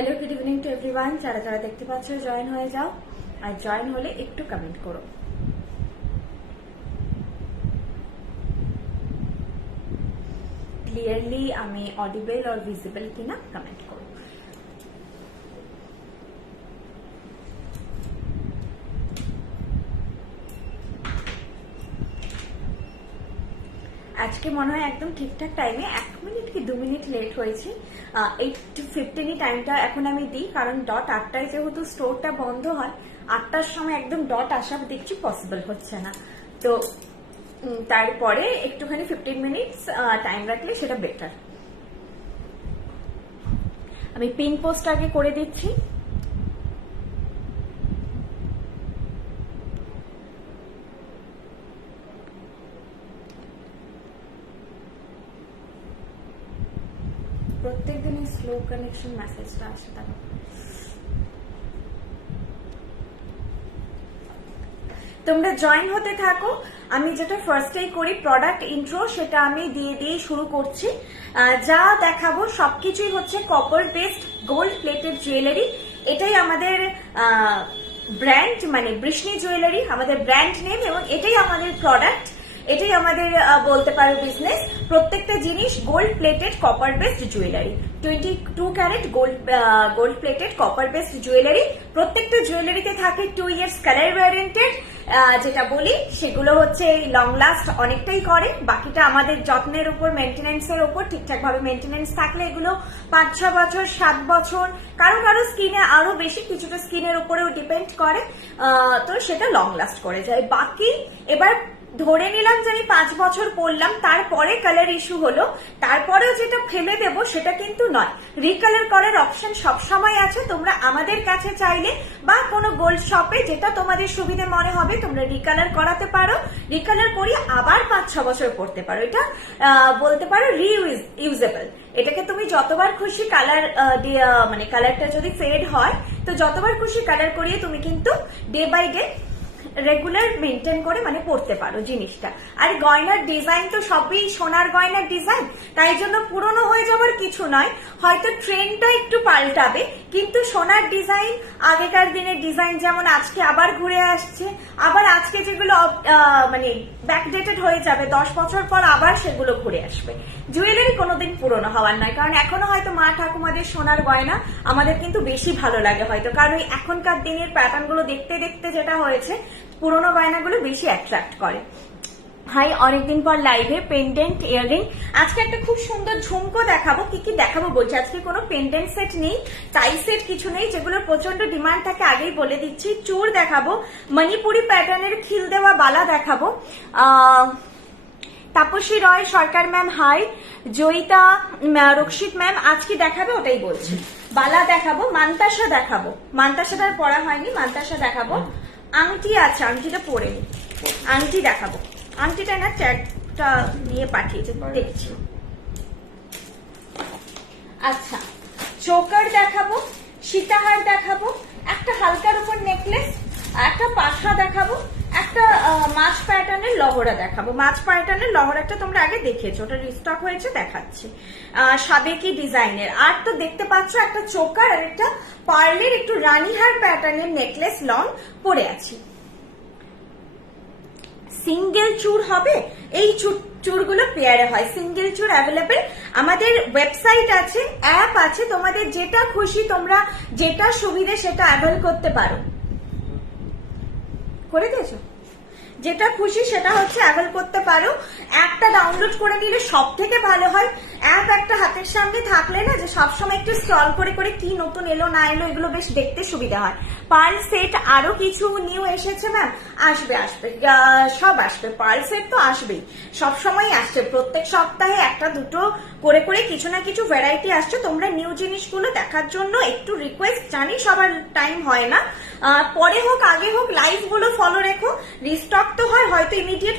Hello, good evening to everyone. যারা যারা দেখতে পাচ্ছ জয়েন হয়ে যাও, আর জয়েন হলে একটু কমেন্ট করো। ক্লিয়ারলি আমি অডিবল আর ভিজিবল কিনা কমেন্ট করো। আজকে মনে হয় একদম ঠিকঠাক টাইমে 1 মিনিট কি 2 মিনিট লেট হয়েছে। 8:15 টাইমটা এখন আমি দিই, কারণ ডট 8টায় যেহেতু স্টোরটা বন্ধ হয়, 8টার সময় একদম ডট আসা দেখছি পসিবল হচ্ছে না। তো তারপরে একটুখানি 15 মিনিটস টাইম রাখলে সেটা বেটার। আমি পিন পোস্ট আগে করে দিচ্ছি। প্রত্যেক দিনই স্লো কানেকশন মেসেজটা আসে। তার তোমরা জয়েন হতে থাকো। আমি যেটা ফার্স্টেই করি প্রোডাক্ট ইন্ট্রো, সেটা আমি দিয়ে শুরু করছি। যা দেখাবো সবকিছুই হচ্ছে copper based gold plated jewellery. এটাই আমাদের ব্র্যান্ড, মানে বৃষ্ণি জুয়েলারি আমাদের ব্র্যান্ড নেম, এবং এটাই আমাদের প্রোডাক্ট, এটাই আমাদের বলতে পারো বিজনেস। প্রত্যেকটা জিনিস gold plated copper based jewellery, 22 carat gold plated copper based jewellery. প্রত্যেকটা জুয়েলারিতে থাকে 2 ইয়ার্স কালার ওয়ারেন্টেড। যেটা বলি সেগুলো হচ্ছে লং লাস্ট অনেকটাই করে। বাকিটা আমাদের যত্নের উপর, মেনটেন্যান্সের উপর। ঠিকঠাক ভাবে মেনটেন্যান্স থাকলে এগুলো 5-6 বছর, 7 বছর, কারো কারো স্কিনে আরো বেশি, কিছুটা স্কিনের উপরেও ডিপেন্ড করে। তো সেটা লং লাস্ট করে যায়। বাকি এবার ধরে নিলাম যে আমি 5 বছর পরলাম, তারপরে কালার ইস্যু হলো, তারপরেও যেটা ফেলে দেব সেটা কিন্তু নয়। রিকালার করার অপশন সবসময় আছে। তোমরা আমাদের কাছে চাইলে বা কোনো গোল্ড শপে, যেটা তোমাদের সুবিধে মনে হবে, তোমরা রিকালার করাতে পারো। রিকালার করিয়ে আবার 5-6 বছর পরতে পারো। এটা বলতে পারো রিইউজেবল। এটাকে তুমি যতবার খুশি কালার, মানে কালারটা যদি ফেড হয় তো যতবার খুশি কালার করিয়ে তুমি কিন্তু day by day regular maintain করে মানে পড়তে পারো জিনিসটা। আর গয়নার ডিজাইন তো সবই সোনার গয়নার ডিজাইন, তাই জন্য পুরনো হয়ে যাওয়ার কিছু নয়। হয়তো ট্রেন্ডটা একটু পাল্টাবে, কিন্তু সোনার ডিজাইন, আগেকার দিনের ডিজাইন যেমন আজকে আবার ঘুরে আসছে। আবার আজকে যেগুলো মানে ব্যাকডেটেড হয়ে যাবে, 10 বছর পর আবার সেগুলো ঘুরে আসবে। জুয়েলারি কোনোদিন পুরনো হওয়ার নয়, কারণ এখনো হয়তো মা ঠাকুমাদের সোনার গয়না আমাদের কিন্তু বেশি ভালো লাগে হয়তো, কারণ ওই এখনকার দিনের প্যাটার্ন গুলো দেখতে দেখতে যেটা হয়েছে, পুরোনো গয়নাগুলো বেশি অ্যাট্রাক্ট করে। হাই, অনেকদিন পর লাইভে পেন্ডেন্ট, ইয়াররিং। আজকে একটা খুব সুন্দর ঝুমকো দেখাবো। কি কি দেখাবো বলছি, আজকে কোনো পেন্ডেন্ট সেট নেই, টাই সেট কিছু নেই, যেগুলোর প্রচন্ড ডিমান্ড থাকে আগেই বলে দিচ্ছি। চূড় দেখাবো, মণিপুরি প্যাটার্নের খিল দেওয়া বালা দেখাবো। তাপসী রয় সরকার ম্যাম হাই, জয়িতা রক্ষিত ম্যাম আজকে দেখাবে, ওটাই বলছি। বালা দেখাবো, মান্তাসা দেখাবো। মান্তাসাটা পড়া হয়নি, মান্তাসা দেখাবো। আংটি আছে, আংটিটা পরে নি, আংটি দেখাবো। আংটিটা না চ্যাটটা নিয়ে পাঠিয়েছে, দেখছি। আচ্ছা, চোকার দেখাবো, সীতাহার দেখাবো, একটা হালকার উপর নেকলেস, একটা পাশা দেখাবো, একটা মাছ প্যাটার্নের লহরা দেখাবো। মাছ প্যাটার্নের লহরাটা তোমরা আগে দেখেছো, ওটা রিস্টক হয়েছে, দেখাচ্ছি। সাবেকি ডিজাইনের। আর তো দেখতে পাচ্ছ একটা চোকার আর একটা পার্লের একটু রানীহার প্যাটার্নের নেকলেস লং পরে আছি। সিঙ্গেল চূড় হবে, এই চূড়গুলো পেয়ারে হয়। সিঙ্গেল চূড় অ্যাভেলেবেল। আমাদের ওয়েবসাইট আছে, অ্যাপ আছে, তোমাদের যেটা খুশি, তোমরা যেটা সুবিধে সেটা অ্যাভেল করতে পারো। করে দিয়েছো? যেটা খুশি সেটা হচ্ছে অ্যাভেল করতে পারো। অ্যাপটা ডাউনলোড করে নিলে সব থেকে ভালো হয়। অ্যাপ একটা হাতের সামনে থাকলে না, যে সবসময় একটু স্ক্রল করে করে কি নতুন এলো না এলো এগুলো বেশ দেখতে সুবিধা হয়। পার্ল সেট আরো কিছু নিউ এসেছে ম্যাম, আসবে সব আসবে। পার্ল সেট তো আসবেই, সবসময় আসছে। প্রত্যেক সপ্তাহে একটা দুটো করে করে কিছু না কিছু ভ্যারাইটি আসছে। তোমরা নিউ জিনিসগুলো দেখার জন্য একটু রিকোয়েস্ট, জানি সবার টাইম হয় না, পরে হোক আগে হোক লাইভ গুলো ফলো রেখো। রিস্টক তো হয়, হয়তো ইমিডিয়েট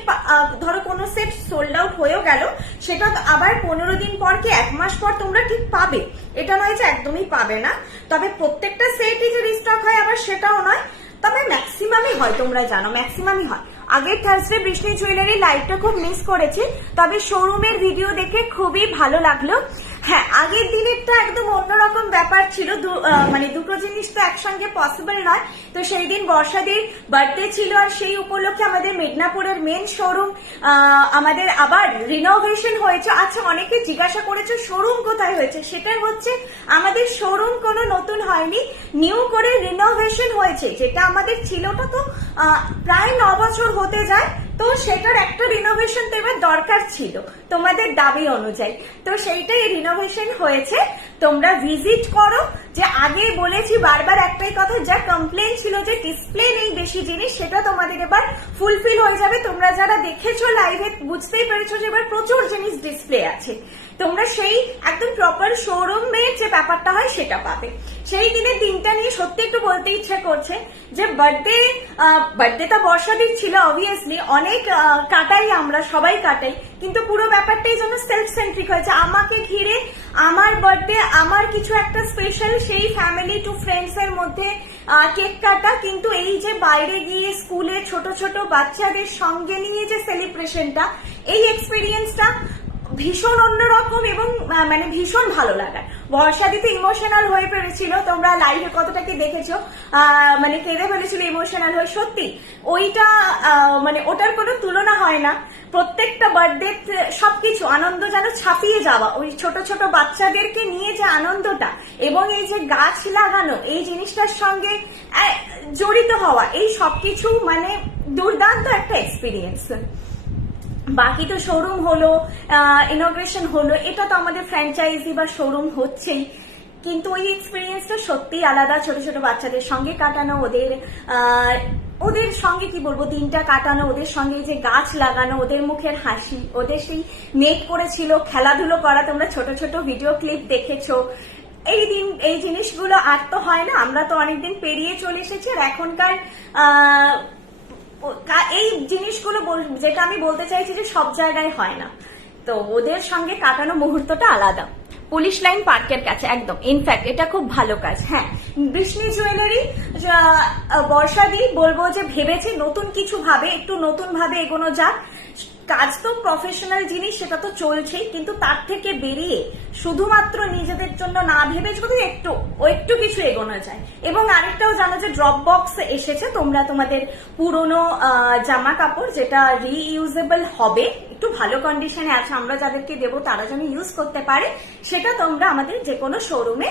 ধরো কোনো সেট সোল্ড আউট হয়েও গেল, সেটা আবার 15 দিন পর কি 1 মাস পর তোমরা ঠিক পাবে। এটা নয় যে একদমই পাবে না, তবে প্রত্যেকটা সেটই যে রিস্টক হয় আবার সেটাও নয়, তবে ম্যাক্সিমামই হয়, তোমরা জানো ম্যাক্সিমামই হয়। আগের থার্সডে বৃষ্ণি জুয়েলারি লাইভটা খুব মিস করেছি, তবে শোরুমের ভিডিও দেখে খুবই ভালো লাগলো। হ্যাঁ, আগের দিনেরটা একদম অন্যরকম ব্যাপার ছিল। মানে দুটো জিনিস তো একসঙ্গে পসিবল নয়। তো সেই দিন বর্ষাদির বার্থডে ছিল, আর সেই উপলক্ষে আমাদের মেদিনীপুরের মেন শোরুম আমাদের আবার রিনোভেশন হয়েছে। আচ্ছা, অনেকে জিজ্ঞাসা করেছে শোরুম কোথায় হয়েছে। সেটা হচ্ছে আমাদের শোরুম কোনো নতুন হয়নি, নিউ করে রিনোভেশন হয়েছে। যেটা আমাদের ছিলটা তো প্রায় 9 বছর হতে যায়, তো সেটার একটা রিনোভেশন তো এবার দরকার ছিল তোমাদের দাবি অনুযায়ী। তো সেইটাই রিনোভেশন হয়েছে, তোমরা ভিজিট করো। যে আগে বলেছি বারবার একটাই কথা, যা কমপ্লেন ছিল যে ডিসপ্লে নেই বেশি জিনিস, সেটা তোমাদের এবার ফুলফিল হয়ে যাবে। তোমরা যারা দেখেছো লাইভে বুঝতেই পেরেছো যে এবার প্রচুর জিনিস ডিসপ্লে আছে। তোমরা সেই একদম প্রপার শোরুমের যে ব্যাপারটা হয় সেটা পাবে। সেই দিনের দিনটা নিয়ে সত্যি একটু বলতে ইচ্ছে করছে যে বার্থডেটা বর্ষাদির ছিল, অবভিয়াসলি অনেক কাটাই, আমরা সবাই কাটাই, কিন্তু পুরো ব্যাপারটাই যেন সেলফ সেন্ট্রিক হয়েছে। আমাকে ঘিরে আমার বার্থডে, আমার কিছু একটা স্পেশাল, সেই ফ্যামিলি টু ফ্রেন্ডস এর মধ্যে কেক কাটা। কিন্তু এই যে বাইরে গিয়ে স্কুলে ছোট ছোট বাচ্চাদের সঙ্গে নিয়ে যে সেলিব্রেশনটা, এই এক্সপিরিয়েন্সটা ভীষণ অন্যরকম এবং মানে ভীষণ ভালো লাগার। বর্ষাদিতে ইমোশনাল হয়ে পড়েছিল, তোমরা লাইভে কতটাকে দেখেছো, মানে কেঁদে ফেলেছিল ইমোশনাল হয়ে। সত্যি ওইটা মানে ওটার কোনো তুলনা হয় না। প্রত্যেকটা বার্থডে সবকিছু আনন্দ যেন ছাপিয়ে যাওয়া, ওই ছোট ছোট বাচ্চাদেরকে নিয়ে যে আনন্দটা এবং এই যে গাছ লাগানো, এই জিনিসটার সঙ্গে জড়িত হওয়া, এই সবকিছু মানে দুর্দান্ত একটা এক্সপিরিয়েন্স। বাকি তো শোরুম হলো, ইনোগ্রেশন হলো, এটা তো আমাদের ফ্র্যাঞ্চাইজি বা শোরুম হচ্ছেই, কিন্তু ওই এক্সপিরিয়েন্সটা সত্যিই আলাদা। ছোট ছোট বাচ্চাদের সঙ্গে কাটানো, ওদের সঙ্গে কি বলবো, দিনটা কাটানো, ওদের সঙ্গে যে গাছ লাগানো, ওদের মুখের হাসি, ওদের সেই মেক করেছিল খেলাধুলো করা, তোমরা ছোট ছোট ভিডিও ক্লিপ দেখেছো। এই জিনিসগুলো আর তো হয় না, আমরা তো অনেকদিন পেরিয়ে চলে এসেছি। আর এখনকার এই জিনিসগুলো যেটা আমি বলতে চাইছি যে সব জায়গায় হয় না, তো ওদের সঙ্গে কাটানো মুহূর্তটা আলাদা। পুলিশ লাইন পার্কের কাছে একদম, ইনফ্যাক্ট এটা খুব ভালো কাজ। হ্যাঁ, বৃষ্ণি জুয়েলারি বর্ষাদি বলবো যে ভেবেছে নতুন কিছু ভাবে, একটু নতুন ভাবে এগোনো যাক। কাজ তো প্রফেশনাল জিনিস, সেটা তো চলছেই, কিন্তু তার থেকে বেরিয়ে শুধুমাত্র নিজেদের জন্য না ভেবে যদি একটু কিছু এগোনো যায়। এবং আরেকটাও জানো যে ড্রপ বক্স এসেছে, তোমরা তোমাদের পুরনো জামা কাপড় যেটা রিইউজেবল হবে, একটু ভালো কন্ডিশনে আছে, আমরা যাদেরকে দেবো তারা যেন ইউজ করতে পারে, সেটা তোমরা আমাদের যে কোনো শোরুমে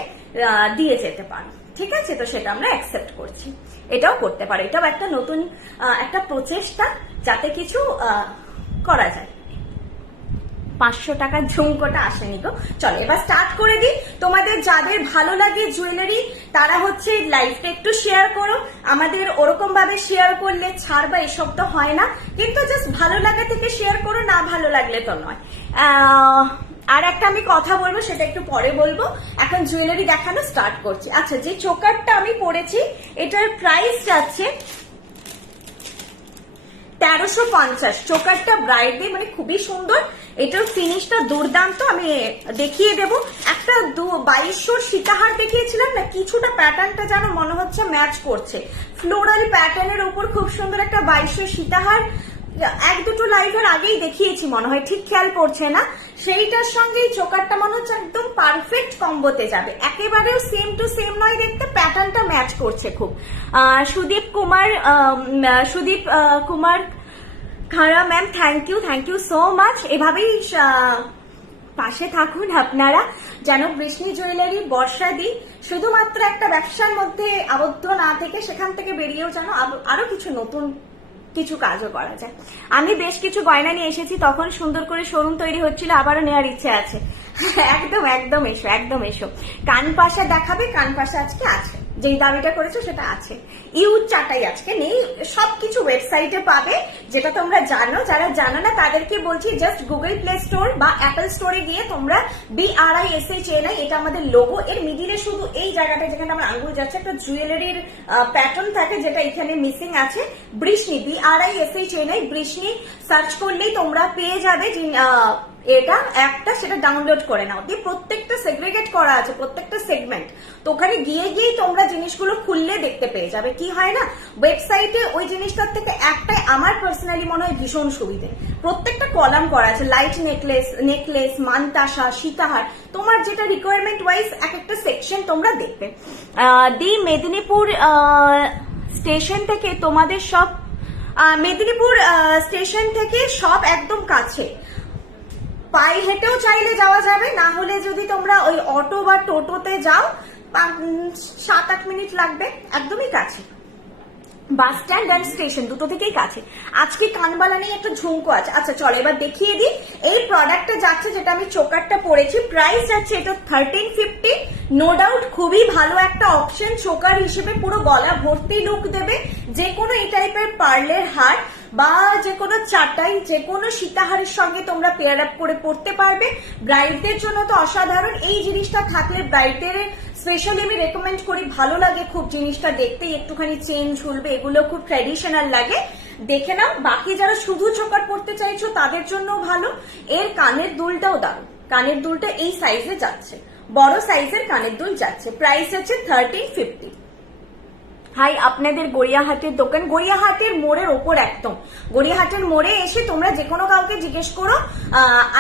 দিয়ে যেতে পারো। ঠিক আছে, তো সেটা আমরা অ্যাকসেপ্ট করছি, এটাও করতে পারো। এটাও একটা নতুন একটা প্রচেষ্টা যাতে কিছু করা যায়। 500 টাকার ঝুমকোটা আসেনি গো। চলো এবার স্টার্ট করে দিই। তোমাদের যাদের ভালো লাগে জুয়েলারি, তারা হচ্ছে লাইভটা একটু শেয়ার করো। আমাদের ওরকম ভাবে শেয়ার করলে ছাড় বা এসব তো হয় না, কিন্তু জাস্ট ভালো লাগা থেকে শেয়ার করো, না ভালো লাগলে তো নয়। আর একটা আমি কথা বলবো, সেটা একটু পরে বলবো, এখন জুয়েলারি দেখানো স্টার্ট করছি। আচ্ছা, যে চোকারটা আমি পরেছি এটার প্রাইস যাচ্ছে 1350। চোকারটা ব্রাইডে মানে খুবই সুন্দর, এটার ফিনিশটা দুর্দান্ত। আমি দেখিয়ে দেব। একটা 2200 সীতাহার দেখিয়েছিলাম না, কিছুটা প্যাটার্নটা যেন মনে হচ্ছে ম্যাচ করছে, ফ্লোরাল প্যাটার্নের উপর খুব সুন্দর একটা 2200 সীতাহার। এক দুটো লাইভের আগেই দেখিয়েছি মনে হয়, ঠিক খেয়াল পড়ছে না। সেইটার সঙ্গে এই চোকারটা মনে হচ্ছে একদম পারফেক্ট কম্বোতে যাবে, একেবারেও সেম টু সেম নয় দেখতে, প্যাটার্নটা ম্যাচ করছে খুব। Sudip Kumar Khara ma'am, thank you so much. এভাবেই পাশে থাকুন আপনারা, যেন বৃষ্ণি জুয়েলারি বর্ষাদি শুধুমাত্র একটা ব্যবসার মধ্যে আবদ্ধ না থেকে সেখান থেকে বেরিয়েও যেন আরো কিছু নতুন কিছু কাজও করা যায়। আমি বেশ কিছু গয়না নিয়ে এসেছি, তখন সুন্দর করে শোরুম তৈরি হচ্ছিল, আবারও নেওয়ার ইচ্ছে আছে। একদম এসো। কানপাশা দেখাবে, কানপাশা আজকে আছে, যেই দাবিটা করেছো সেটা আছে। ইউজ চাটাই আজকে নেই, সবকিছু ওয়েবসাইটে পাবে, যেটা তোমরা জানো। যারা জানো না তাদেরকে বলছি, জাস্ট গুগল প্লে স্টোর বা অ্যাপল স্টোরে গিয়ে তোমরা BRISHNI, এটা আমাদের লোগো, এর মিডিলে শুধু এই জায়গাটা যেখানে আমার আঙ্গুল যাচ্ছে একটা জুয়েলারির প্যাটার্ন থাকে, যেটা এখানে মিসিং আছে। বৃষ্ণি BRISHNI বৃষ্ণি সার্চ করলেই তোমরা পেয়ে যাবে এটা একটা, সেটা ডাউনলোড করে নাও, দিয়ে প্রত্যেকটা সেগ্রিগেট করা আছে, প্রত্যেকটা সেগমেন্ট। তো ওখানে গিয়েই তোমরা জিনিসগুলো খুললে দেখতে পেয়ে যাবে। কি হয় না, ওয়েবসাইটে ওই জিনিসটার থেকে একটাই আমার পার্সোনালি মনে হয় ভীষণ সুবিধে, প্রত্যেকটা কলাম করা আছে, লাইট নেকলেস, মানতাসা, সীতাহার, তোমার যেটা রিকোয়ারমেন্ট ওয়াইজ এক একটা সেকশন তোমরা দেখবে। দি মেদিনীপুর স্টেশন থেকে তোমাদের সব, মেদিনীপুর স্টেশন থেকে সব একদম কাছে, পায়ে হেঁটেও চাইলে যাওয়া যাবে, না হলে যদি তোমরা ওই অটো বা টোটোতে যাও 7-8 মিনিট লাগবে, একদমই কাছে। বাস স্ট্যান্ড অ্যান্ড স্টেশন দুটো থেকেই কাছে। আজকে কানবালা নিয়ে একটা ঝুমকো আছে। আচ্ছা চলো এবার দেখিয়ে দিই। এই প্রোডাক্টটা যাচ্ছে, যেটা আমি চোকারটা পরেছি, প্রাইস যাচ্ছে এটা 1350। নো ডাউট খুবই ভালো একটা অপশন, চোকার হিসেবে পুরো গলা ভর্তি লুক দেবে। যে কোনো এই টাইপের পার্লের হার বা যে কোনো চাটাই, যে কোনো সীতাহারের সঙ্গে তোমরা পেয়ার আপ করে পড়তে পারবে। ব্রাইডদের জন্য তো অসাধারণ, এই জিনিসটা থাকলে ব্রাইডদের স্পেশালি আমি রেকমেন্ড করি, ভালো লাগে খুব জিনিসটা দেখতে, একটুখানি চেন ঝুলবে, এগুলো খুব ট্র্যাডিশনাল লাগে। দেখে নাও, বাকি যারা শুধু চোকার পড়তে চাইছো তাদের জন্য ভালো। এর কানের দুলটাও দারুণ, কানের দুলটা এই সাইজে যাচ্ছে, বড় সাইজের কানের দুল যাচ্ছে। প্রাইস হচ্ছে 1350। হাই, আপনাদের গড়িয়াহাটের দোকান, গড়িয়াহাটের মোড়ের ওপর একদম, গড়িয়াহাটের মোড়ে এসে তোমরা যে কোনো কাউকে জিজ্ঞেস করো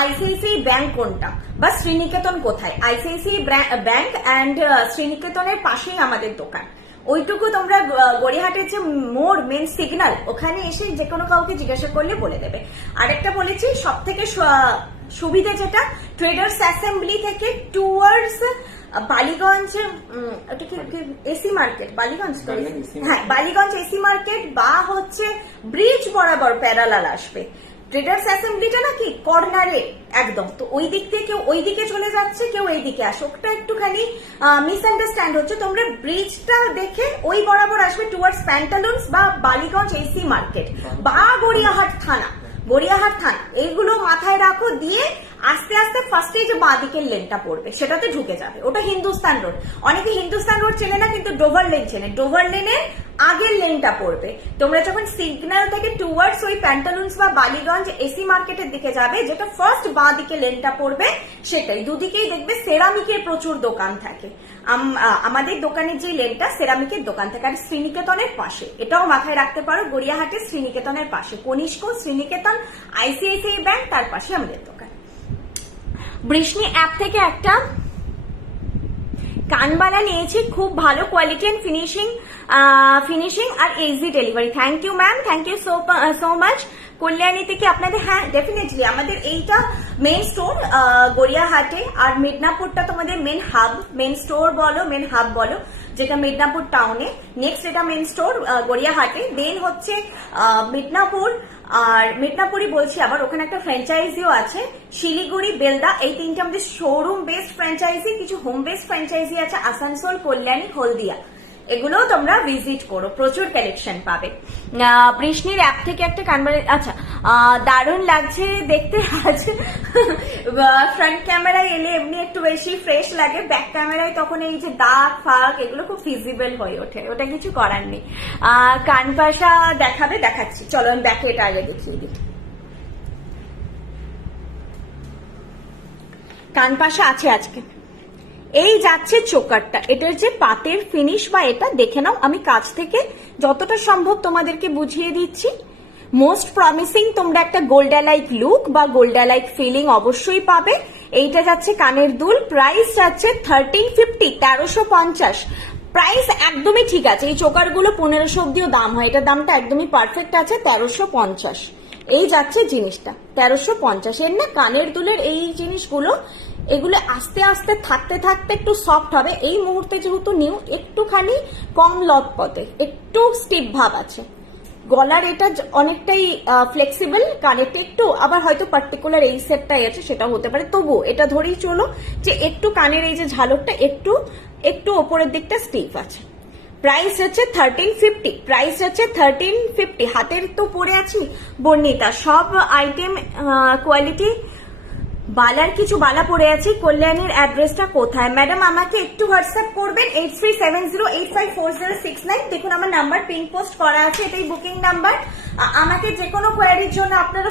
আইসিআইসিআই ব্যাংক কোনটা বা শ্রীনিকেতন কোথায়। আইসিআইসিআই ব্যাংক অ্যান্ড শ্রীনিকেতনের পাশেই আমাদের দোকান। ওইটুকু তোমরা গড়িয়াহাটের যে মোড়, মেন সিগন্যাল, ওখানে এসে যে কোনো কাউকে জিজ্ঞাসা করলে বলে দেবে। আরেকটা বলেছি, সব থেকে সুবিধা যেটা, ট্রেডার্স অ্যাসেম্বলি থেকে towards Ballygunge, AC market, Ballygunge তো, হ্যাঁ বালিগঞ্জ এসি মার্কেট, বা হচ্ছে ব্রিজ বরাবর প্যারালাল আসবে। ট্রেডার্স অ্যাসেম্বলিটা নাকি কর্নারে একদম, তো ওই দিক থেকে কেউ ওই দিকে চলে যাচ্ছে, কেউ এই দিকে আসে, ওটা একটুখানি মিসআন্ডারস্ট্যান্ড হচ্ছে। তোমরা ব্রিজটা দেখে ওই বরাবর আসবে টুয়ার্ডস প্যান্টালুন্স বা বালিগঞ্জ এসি মার্কেট বা গড়িয়াহাট থানা, গড়িয়াহাট থানা, এইগুলো মাথায় রাখো। দিয়ে আস্তে আস্তে ফার্স্টে যে বাঁ দিকের লেনটা পড়বে সেটাতে ঢুকে যাবে, ওটা হিন্দুস্তান রোড। অনেকে হিন্দুস্তান রোড চেনে না, কিন্তু ডোভার লেন চেনে, ডোভার লেনের আগের লেনটা পড়বে। তোমরা যখন সিগন্যাল থেকে টুয়ার্ডস ওই প্যান্টালুন্স বা বালিগঞ্জ এসি মার্কেটের দিকে যাবে, যেটা ফার্স্ট বাঁ দিকে লেনটা পড়বে সেটাই। দুদিকেই দেখবে সেরামিকের প্রচুর দোকান থাকে। আমাদের দোকানের যে লেনটা, সেরামিকের দোকান থাকে। আর শ্রীনিকেতনের পাশে, এটাও মাথায় রাখতে পারো, গড়িয়াহাটের শ্রীনিকেতনের পাশে, কনিষ্ক, শ্রীনিকেতন, আইসিআইসিআই ব্যাংক, তার পাশে আমাদের দোকান। বৃষ্ণি অ্যাপ থেকে একটা কানবালা নিয়েছি, খুব ভালো কোয়ালিটি এন্ড ফিনিশিং আর easy delivery. Thank you ma'am, thank you so much. Kalyani থেকে আপনাদের, হ্যাঁ ডেফিনেটলি আমাদের এইটা মেন স্টোর গড়িয়াহাটে, আর মিদনাপুরটা তোমাদের মেন হাব, মেন স্টোর বলো, মেন হাব বলো, যেটা মিদনাপুর টাউনে। নেক্সট এটা মেন স্টোর গড়িয়াহাটে, দেন হচ্ছে মিদনাপুর, আর মিদনাপুরই বলছি আবার, ওখানে একটা ফ্র্যাঞ্চাইজিও আছে, শিলিগুড়ি, বেলদা, এই তিনটে আমাদের শোরুম বেসড ফ্র্যাঞ্চাইজি। কিছু হোম বেসড ফ্র্যাঞ্চাইজি আছে আসানসোল, কল্যাণী, হলদিয়া, এগুলোও তোমরা ভিজিট করো, প্রচুর কালেকশন পাবে। বৃষ্ণির অ্যাপ থেকে একটা কানবালা, আচ্ছা দারুণ লাগছে দেখতে। আজ ফ্রন্ট ক্যামেরায় এলে এমনি একটু বেশি ফ্রেশ লাগে, ব্যাক ক্যামেরায় তখন এই যে দাগ ফাগ এগুলো খুব ভিজিবল হয়ে ওঠে, ওটা কিছু করার নেই। কানপাশা দেখাবে, দেখাচ্ছি, চলো আমি ব্যাকে এটা আগে দেখিয়ে দিই। কানপাশা আছে আজকে। এই যাচ্ছে চোকারটা, এটার যে পাতের ফিনিশ বা এটা দেখে নাও, আমি কাছ থেকে যতটা সম্ভব তোমাদেরকে বুঝিয়ে দিচ্ছি। মোস্ট প্রমিসিং, তোমরা একটা গোল্ডা লাইক লুক বা গোল্ডা লাইক ফিলিং অবশ্যই পাবে। এইটা যাচ্ছে কানের দুল, প্রাইস যাচ্ছে 1350, 1350। প্রাইস একদমই ঠিক আছে, এই চোকারগুলো 1500 অব্দিও দাম হয়, এটার দামটা একদমই পারফেক্ট আছে, 1350 এই যাচ্ছে জিনিসটা, 1350 এর না। কানের দুলের এই জিনিসগুলো, এগুলো আস্তে আস্তে থাকতে থাকতে একটু সফট হবে। এই মুহূর্তে যেহেতু নিউ, একটুখানি কম লটপটে, একটু স্টিফ ভাব আছে। গলার এটা অনেকটাই ফ্লেক্সিবল, কানেরটা একটু আবার হয়তো পার্টিকুলার এই সেটটাই আছে, সেটা হতে পারে, তবু এটা ধরেই চলো যে একটু কানের এই যে ঝালকটা একটু একটু ওপরের দিকটা স্টিফ আছে। প্রাইস হচ্ছে 1350, প্রাইস হচ্ছে 1350। হাতের তো পরে আছি বর্ণিতা, সব আইটেম কোয়ালিটি বালার কিছু বালা পড়ে আছি। কল্যাণীর অ্যাড্রেসটা কোথায়? ম্যাডাম আমাকে একটু হোয়াটসঅ্যাপ করবেন 8370854069। দেখুন আমার নাম্বার পিন পোস্ট করা আছে, এটাই বুকিং নাম্বার। আমাকে যে কোনো কোয়ারির জন্য আপনারা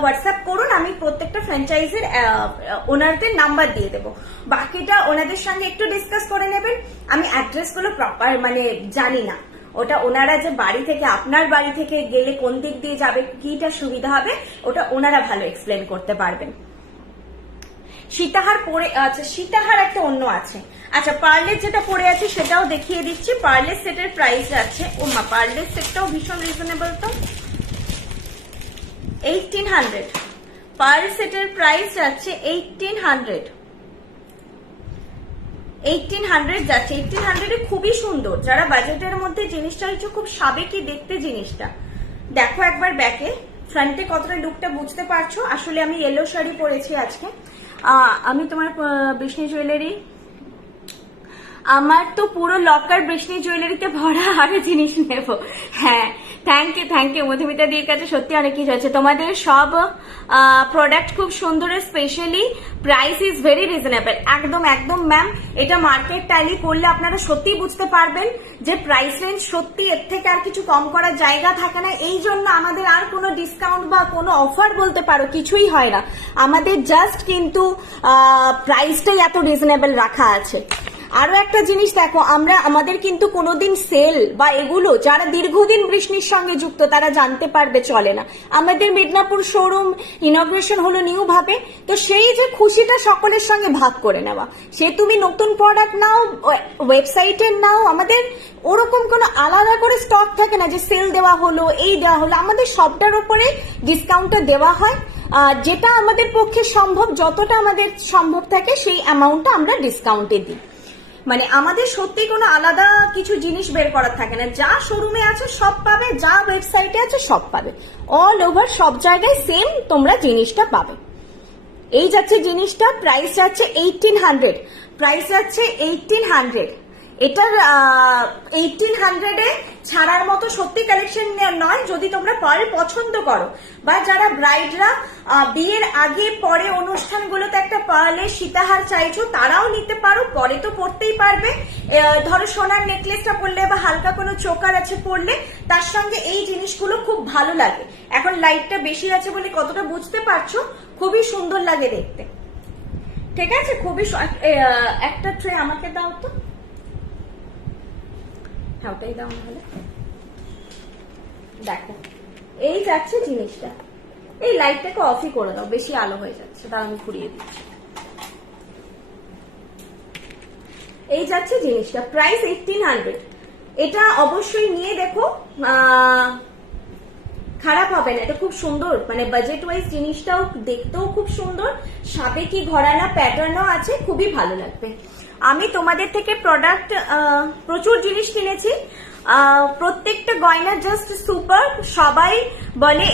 হোয়াটসঅ্যাপ করুন, আমি প্রত্যেকটা ফ্র্যাঞ্চাইজির ওনারদের নাম্বার দিয়ে দেবো। বাকিটা ওনাদের সঙ্গে একটু ডিসকাস করে নেবেন। আমি অ্যাড্রেসগুলো প্রপার মানে জানি না, ওটা ওনারা যে বাড়ি থেকে আপনার বাড়ি থেকে গেলে কোন দিক দিয়ে যাবে, কিটা সুবিধা হবে, ওটা ওনারা ভালো এক্সপ্লেন করতে পারবেন। সীতাহার পরে আচ্ছা, সীতাহার একটা অন্য আছে। আচ্ছা, পার্লের যেটা পরে আছে সেটাও দেখিয়ে দিচ্ছি। পার্লের সেটের প্রাইস আছে, ও মা, পার্লের সেটটাও ভীষণ রিজনেবল তো, 1800। পার্ল সেটের প্রাইস যাচ্ছে 1800 যাচ্ছে। 1800 খুবই সুন্দর। যারা বাজেটের মধ্যে জিনিসটা হচ্ছে খুব সাবেকি দেখতে জিনিসটা, দেখো একবার ব্যাকে ফ্রন্টে কতটা লুকটা বুঝতে পারছো। আসলে আমি ইয়েলো শাড়ি পরেছি আজকে। আমি তোমার বৃষ্ণি জুয়েলারি, আমার তো পুরো লকার বৃষ্ণি জুয়েলারিতে ভরা, আরো জিনিস নেব। হ্যাঁ, থ্যাংক ইউ মধুমিতা দির কাছে সত্যি অনেক কিছু হচ্ছে। তোমাদের সব প্রোডাক্ট খুব সুন্দর, specially price is very reasonable. একদম ম্যাম, এটা মার্কেট ট্যালি করলে আপনারা সত্যি বুঝতে পারবেন যে প্রাইস রেঞ্জ সত্যি এর থেকে আর কিছু কম করার জায়গা থাকে না। এই জন্য আমাদের আর কোনো ডিসকাউন্ট বা কোনো অফার বলতে পারো কিছুই হয় না, আমাদের জাস্ট কিন্তু প্রাইসটাই এত রিজনেবল রাখা আছে। আরো একটা জিনিস দেখো, আমাদের কিন্তু কোনোদিন সেল বা এগুলো যারা দীর্ঘদিন বৃষ্ণির সঙ্গে যুক্ত তারা জানতে পারবে চলে না। আমাদের মিদনাপুর শোরুম ইনগ্রেশন হলো নিউ ভাবে, তো সেই যে খুশিটা সকলের সঙ্গে ভাগ করে নেওয়া, সে তুমি নতুন প্রোডাক্ট নাও, ওয়েবসাইটে নাও, আমাদের ওরকম কোনো আলাদা করে স্টক থাকে না যে সেল দেওয়া হলো, এই দেওয়া হলো। আমাদের সবটার উপরে ডিসকাউন্টটা দেওয়া হয়, যেটা আমাদের পক্ষে সম্ভব, যতটা আমাদের সম্ভব থাকে সেই অ্যামাউন্টটা আমরা ডিসকাউন্টে দিই। মানে আমাদের সত্যি কোনো আলাদা কিছু জিনিস বের করার থাকে না, যা শোরুমে আছে সব পাবে, যা ওয়েবসাইটে আছে সব পাবে, অল ওভার সব জায়গায় সেম তোমরা জিনিসটা পাবে। এই যাচ্ছে জিনিসটা, প্রাইস যাচ্ছে 1800, প্রাইস যাচ্ছে 1800। এটার 1800 ছাড়ার মতো সত্যি কালেকশন নয়। যদি তোমরা পার্ল পছন্দ করো বা যারা ব্রাইডরা বিয়ের আগে পরে অনুষ্ঠানগুলোতে একটা পার্লের সীতাহার চাইছো, তারাও নিতে পারো, পরে তো পড়তেই পারবে। ধরো সোনার নেকলেসটা পরলে বা হালকা কোনো চোকার আছে পরলে তার সঙ্গে এই জিনিসগুলো খুব ভালো লাগে। এখন লাইটটা বেশি আছে বলে কতটা বুঝতে পারছো, খুবই সুন্দর লাগে দেখতে। ঠিক আছে, খুবই একটা ট্রে আমাকে দাও তো, হ্যাঁ ওটাই দাও। নাহলে দেখো এই যাচ্ছে জিনিসটা, এই লাইটটাকে অফই করে দাও, বেশি আলো হয়ে যাচ্ছে, তার আমি ঘুরিয়ে দিচ্ছি। এই যাচ্ছে জিনিসটা, প্রাইস 1800। এটা অবশ্যই নিয়ে দেখো, খারাপ হবে না, এটা খুব সুন্দর, মানে বাজেট ওয়াইজ জিনিসটাও দেখতেও খুব সুন্দর, সাবেকি ঘরানা প্যাটার্নও আছে, খুবই ভালো লাগবে। আমি তোমাদের থেকে প্রোডাক্ট প্রচুর জিনিস কিনেছি, প্রত্যেকটা গয়না জাস্ট সুপার। সবাই বলে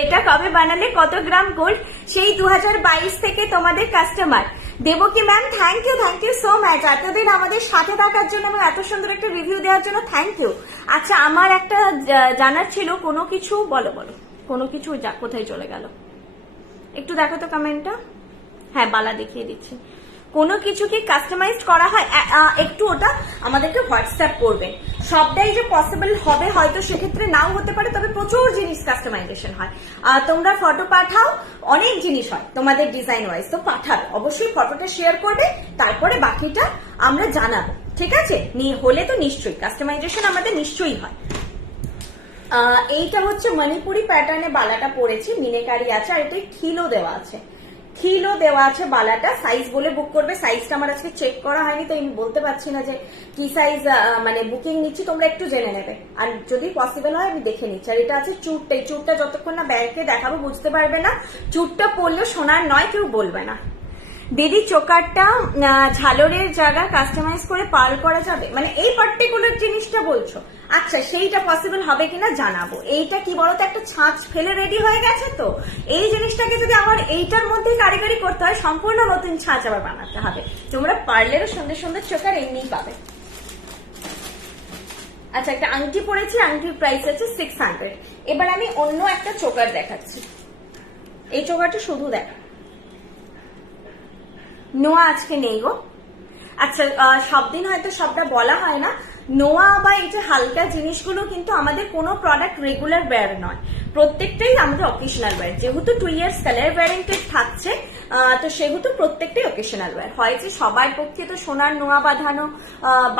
এটা কবে বানালে, কত গ্রাম গোল্ড, সেই 2022 থেকে তোমাদের customer. Debaki ma'am thank you so much, এতদিন আমাদের সাথে থাকার জন্য এবং এত সুন্দর একটা রিভিউ দেওয়ার জন্য থ্যাংক ইউ। আচ্ছা, আমার একটা জানার ছিল, কোনো কিছু বলো কোনো কিছু কোথায় চলে গেল, একটু দেখো তো কমেন্টটা। হ্যাঁ, বালা দেখিয়ে দিচ্ছি। কোনো কিছু কি কাস্টমাইজ করা হয়, একটু ওটা আমাদেরকে হোয়াটসঅ্যাপ করবেন। সবটাই যে পসিবল হবে হয়তো সেক্ষেত্রে নাও হতে পারে, তবে প্রচুর জিনিস কাস্টমাইজেশন হয়। তোমরা ফটো পাঠাও, অনেক জিনিস হয় তোমাদের ডিজাইন ওয়াইজ, তো পাঠাবে, অবশ্যই ফটোটা শেয়ার করবে, তারপরে বাকিটা আমরা জানাবো। ঠিক আছে, হলে তো নিশ্চয়ই কাস্টমাইজেশন আমাদের নিশ্চয়ই হয়। এইটা হচ্ছে মণিপুরি প্যাটার্নে বালাটা পরেছি, মিনেকারি আছে, আর এটাই খিলও দেওয়া আছে, বালাটা। সাইজ বলে বুক করবে, সাইজটা আমার আজকে চেক করা হয়নি, তো আমি বলতে পারছি না যে কি সাইজ মানে বুকিং নিচ্ছি, তোমরা একটু জেনে নেবে, আর যদি পসিবল হয় আমি দেখে নিচ্ছি। আর এটা আছে চুটটা, এই চুটটা যতক্ষণ না ব্যাগকে দেখাবো বুঝতে পারবে না, চুটটা পরলে সোনার নয় কেউ বলবে না। দিদি চোকারটা ঝালরের জায়গা কাস্টমাইজ করে পার্ল করা যাবে, মানে এই পার্টিকুলার জিনিসটা বলছো? আচ্ছা, সেইটা পসিবল হবে কিনা জানাবো। এইটা কি বলতো, একটা ছাঁচ ফেলে রেডি হয়ে গেছে, তো এই জিনিসটাকে যদি আমার এইটার মধ্যে কারিগরি করতে হয়, সম্পূর্ণ নতুন ছাঁচ আবার বানাতে হবে। তোমরা পার্লেরও সুন্দর সুন্দর চোকার এমনিই পাবে। আচ্ছা, একটা আংটি পরেছি, আংটির প্রাইস আছে 600। এবার আমি অন্য একটা চোকার দেখাচ্ছি, এই চোকারটা শুধু দেখা, নোয়া আজকে নেই গো। আচ্ছা, সব দিন হয়তো সবটা বলা হয় না। নোয়া বা এই যে হালকা জিনিসগুলো কিন্তু আমাদের কোনো প্রোডাক্ট রেগুলার ওয়্যার নয়, প্রত্যেকটাই আমাদের অকেশনাল ওয়্যার। যেহেতু 2 ইয়ার্স কালার ওয়ারেন্টি থাকছে, তো সেহেতু প্রত্যেকটাই অকেশনাল ওয়্যার। হয় যে সবার পক্ষে তো সোনার নোয়া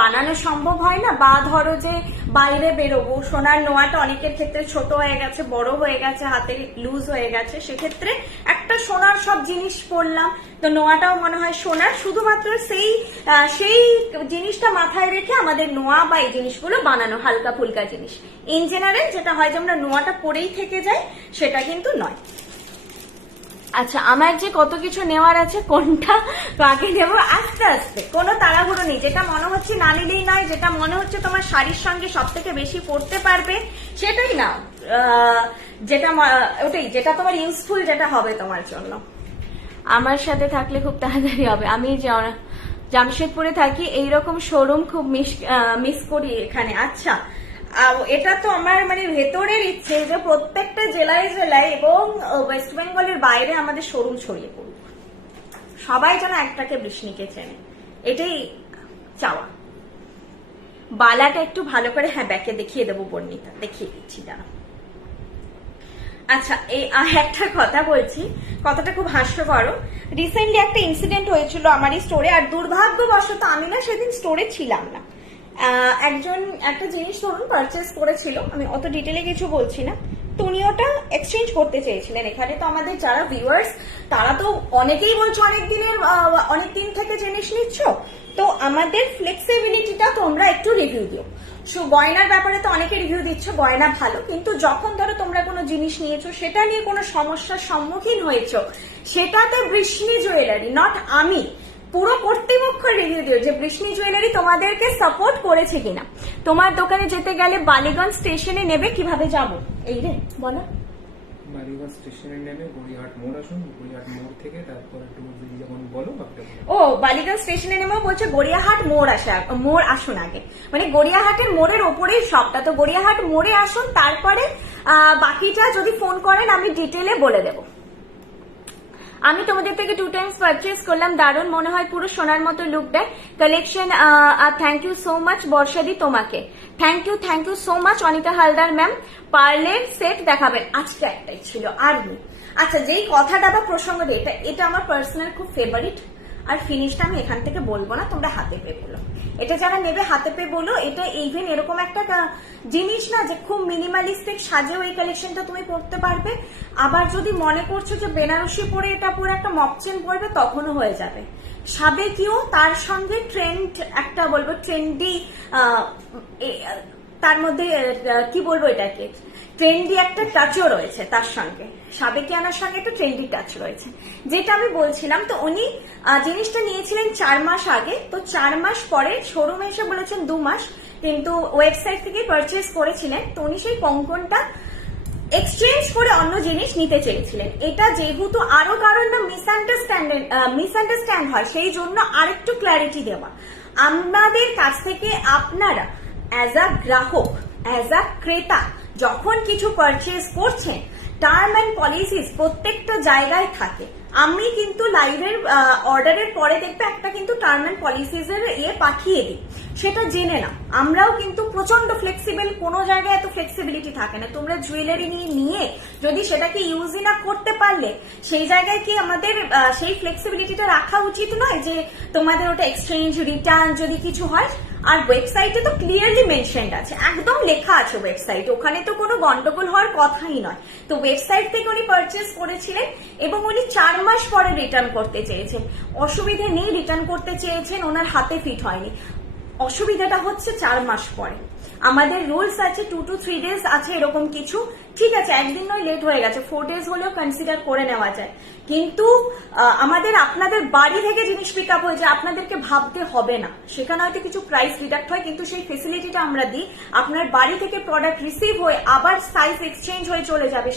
বানানো সম্ভব হয় না, বা ধরো যে বাইরে বেরোবো, সোনার নোয়াটা অনেকের ক্ষেত্রে ছোট হয়ে গেছে, বড় হয়ে গেছে, হাতে লুজ হয়ে গেছে, সেক্ষেত্রে একটা সোনার সব জিনিস পরলাম, তো নোয়াটাও মনে হয় সোনার। শুধুমাত্র সেই জিনিসটা মাথায় রেখে আমাদের নোয়া বা এই জিনিসগুলো বানানো, হালকা ফুলকা জিনিস। ইন জেনারেল যেটা হয় যে আমরা নোয়াটা পরেই থেকে যাই, সেটা কিন্তু নয়। আচ্ছা, আমার যে কত কিছু নেওয়ার আছে, কোনটা আগে নেব আস্তে আস্তে, কোনো তাড়াহুড়ো নেই। যেটা মনে হচ্ছে না নিলেই নয়, যেটা মনে হচ্ছে তোমার শাড়ির সঙ্গে সব থেকে বেশি পরতে পারবে সেটাই নাও, যেটা তোমার ইউজফুল, যেটা হবে তোমার জন্য। আমার সাথে থাকলে খুব তাড়াতাড়ি হবে। আমি জামশেদপুরে থাকি, এইরকম শোরুম খুব মিস করি এখানে। আচ্ছা, এটা তো আমার মানে ভেতরের ইচ্ছে যে প্রত্যেকটা জেলায় জেলায় এবং ওয়েস্ট বেঙ্গলের বাইরে আমাদের শোরুম ছড়িয়ে পড়ুক, সবাই যেন একটাকে বৃষ্ণিকে চেনে, এটাই চাওয়া। বালাটা একটু ভালো করে, হ্যাঁ ব্যাকে দেখিয়ে দেবো, বর্ণিতা দেখিয়ে দিচ্ছি দাঁড়া। আচ্ছা, একটা কথা বলছি, কথাটা খুব হাস্যকর। রিসেন্টলি একটা ইনসিডেন্ট হয়েছিল আমার এই স্টোরে, আর দুর্ভাগ্যবশত আমি না সেদিন স্টোরে ছিলাম না। একজন একটা জিনিস ধরুন পারচেস করেছিল, আমি অত ডিটেলে কিছু বলছি না, তো উনি ওটা এক্সচেঞ্জ করতে চেয়েছিলেন। এখানে তো আমাদের যারা ভিউয়ার্স, তারা তো অনেকেই বলছো অনেক দিন থেকে জিনিস নিচ্ছ, তো আমাদের ফ্লেক্সিবিলিটিটা তোমরা একটু রিভিউ দিও। গয়নার ব্যাপারে তো অনেকে রিভিউ দিচ্ছ, গয়না ভালো, কিন্তু যখন ধরো তোমরা কোনো জিনিস নিয়েছো, সেটা নিয়ে কোনো সমস্যার সম্মুখীন হয়েছো, সেটাতে বৃষ্ণি জুয়েলারি, নট আমি, পুরো কর্তৃপক্ষ রিভিউ দিও যে বৃষ্ণি জুয়েলারি তোমাদেরকে সাপোর্ট করেছে কিনা। তোমার দোকানে যেতে গেলে বালিগঞ্জ স্টেশনে নেবে, কিভাবে যাব? এই রে বলো। বালিগঞ্জ স্টেশনে নেমে গড়িয়াহাট মোড় আসুন, গড়িয়াহাট মোড় থেকে তারপরে যেমন বলো। ও, বালিগঞ্জ স্টেশনে নেমেও বলছে গড়িয়াহাট মোড় আসুন আগে, মানে গড়িয়াহাটের মোড়ের ওপরেই সবটা। তো গড়িয়াহাট মোড়ে আসুন, তারপরে বাকিটা যদি ফোন করেন আমি ডিটেলে বলে দেবো। আমি তোমাদের থেকে 2 টাইমস পারচেস করলাম, দারুণ, মনে হয় পুরো সোনার মতো লুক দেয় collection. Thank you so much বর্ষাদি, তোমাকে thank you so much. Anita Haldar ma'am, পার্লের সেট দেখাবেন, আজকে একটাই ছিল আর নেই। আচ্ছা, যেই কথাটা বা প্রসঙ্গ, এটা আমার পার্সোনাল খুব ফেভারিট, আর ফিনিশটা আমি এখান থেকে বলবো না, তোমরা হাতে পেয়ে বলো। এটা যারা নেবে হাতে পেয়ে বলো। এটা ইভেন এরকম একটা জিনিস না যে খুব মিনিমালিস্টিক সাজেও এই কালেকশনটা তুমি পরতে পারবে। আবার যদি মনে করছো যে বেনারসি পরে এটা পরে একটা মকচেন পরবে, তখনও হয়ে যাবে। সাবেকিও, তার সঙ্গে ট্রেন্ড একটা বলবো, ট্রেন্ডি, তার মধ্যে কি বলবো, এটাকে ট্রেন্ডি একটা টাচও রয়েছে তার সঙ্গে, সাবেকিয়ানার সঙ্গে একটা ট্রেন্ডি টাচ রয়েছে, যেটা আমি বলছিলাম। তো উনি জিনিসটা নিয়েছিলেন 4 মাস আগে, তো 4 মাস পরে শোরুমে এসে বলেছেন 2 মাস, কিন্তু ওয়েবসাইট থেকে পারচেস করেছিলেন। তো উনি সেই কঙ্কনটা এক্সচেঞ্জ করে অন্য জিনিস নিতে চেয়েছিলেন। এটা যেহেতু আরো কারণ না মিসআন্ডারস্ট্যান্ড হয়, সেই জন্য আরেকটু ক্ল্যারিটি দেওয়া। আমাদের কাছ থেকে আপনারা অ্যাজ আ গ্রাহক, অ্যাজ আ ক্রেতা যখন কিছু পারচেস করছেন, টার্ম অ্যান্ড পলিসিস প্রত্যেকটা জায়গায় থাকে। আমি কিন্তু লাইভের অর্ডারের পরে দেখবে একটা কিন্তু টার্ম অ্যান্ড পলিসিস এর পাঠিয়ে দিই, সেটা জেনে না। আমরাও কিন্তু প্রচন্ড ফ্লেক্সিবল, কোনো জায়গায় এত ফ্লেক্সিবিলিটি থাকে না। তোমরা জুয়েলারি নিয়ে যদি সেটাকে ইউজই না করতে পারলে, সেই জায়গায় কি আমাদের সেই ফ্লেক্সিবিলিটিটা রাখা উচিত নয় যে তোমাদের ওটা এক্সচেঞ্জ, রিটার্ন যদি কিছু হয়। আর ওয়েবসাইটে তো ক্লিয়ারলি মেনশনড আছে, একদম লেখা আছে ওয়েবসাইট, ওখানে তো কোনো গন্ডগোল হওয়ার কথাই নয়। তো ওয়েবসাইট থেকে উনি পারচেস করেছিলেন এবং উনি 4 মাস পরে রিটার্ন করতে চেয়েছেন। অসুবিধে নেই, রিটার্ন করতে চেয়েছেন, ওনার হাতে ফিট হয়নি। অসুবিধাটা হচ্ছে 4 মাস পরে। আমাদের রুলস আছে 2 to 3 days আছে, এরকম কিছু, ঠিক আছে, একদিন নয় লেট হয়ে গেছে, 4 days হলেও কনসিডার করে নেওয়া যায়। কিন্তু আমাদের আপনাদের বাড়ি থেকে জিনিস পিক আপ হয়ে যায়, আপনাদেরকে ভাবতে হবে না। সেখানে হয়তো কিছু প্রাইস রিডাক্ট হয়, কিন্তু সেই ফেসিলিটিটা আমরা দিই। আপনার বাড়ি থেকে প্রোডাক্ট রিসিভ হয়ে আবার সাইজ এক্সচেঞ্জ হয়ে চলে যাবে,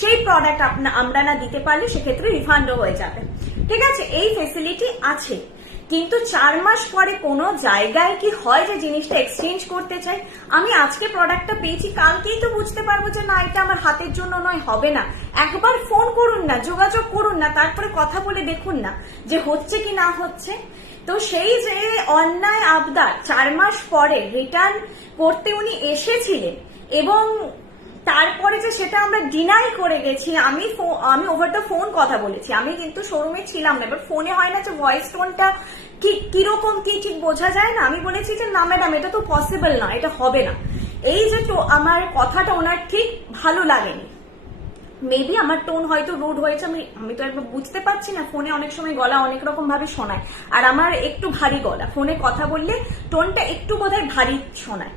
সেই প্রোডাক্ট আমরা না দিতে পারলে সেক্ষেত্রে রিফান্ডও হয়ে যাবে। ঠিক আছে, এই ফেসিলিটি আছে। কিন্তু 4 মাস পরে কোনো জায়গায় কি হয় যে জিনিসটা এক্সচেঞ্জ করতে চাই? আমি আজকে প্রোডাক্টটা পেয়েছি, কালকেই তো বুঝতে পারবো যে না, এটা আমার হাতের জন্য নয়, হবে না। একবার ফোন করুন না, যোগাযোগ করুন না, তারপরে কথা বলে দেখুন না যে হচ্ছে কি না হচ্ছে। তো সেই যে অন্যায় আবদার 4 মাস পরে রিটার্ন করতে উনি এসেছিলেন এবং তারপরে যে সেটা আমরা ডিনাই করে গেছি। আমি ওভার দ্য ফোন কথা বলেছি, আমি কিন্তু শোরুমে ছিলাম না। এবার ফোনে হয় না যে ভয়েস টোনটা কিরকম কি ঠিক বোঝা যায় না। আমি বলেছি যে না ম্যাডাম, এটা তো পসিবল না, এটা হবে না। এই যে তো আমার কথাটা ওনার ঠিক ভালো লাগেনি। মেবি আমার টোন হয়তো রুড হয়েছে, আমি তো একবার বুঝতে পারছি না। ফোনে অনেক সময় গলা অনেক রকম ভাবে শোনায়, আর আমার একটু ভারী গলা, ফোনে কথা বললে টোনটা একটু বোধহয় ভারী শোনায়।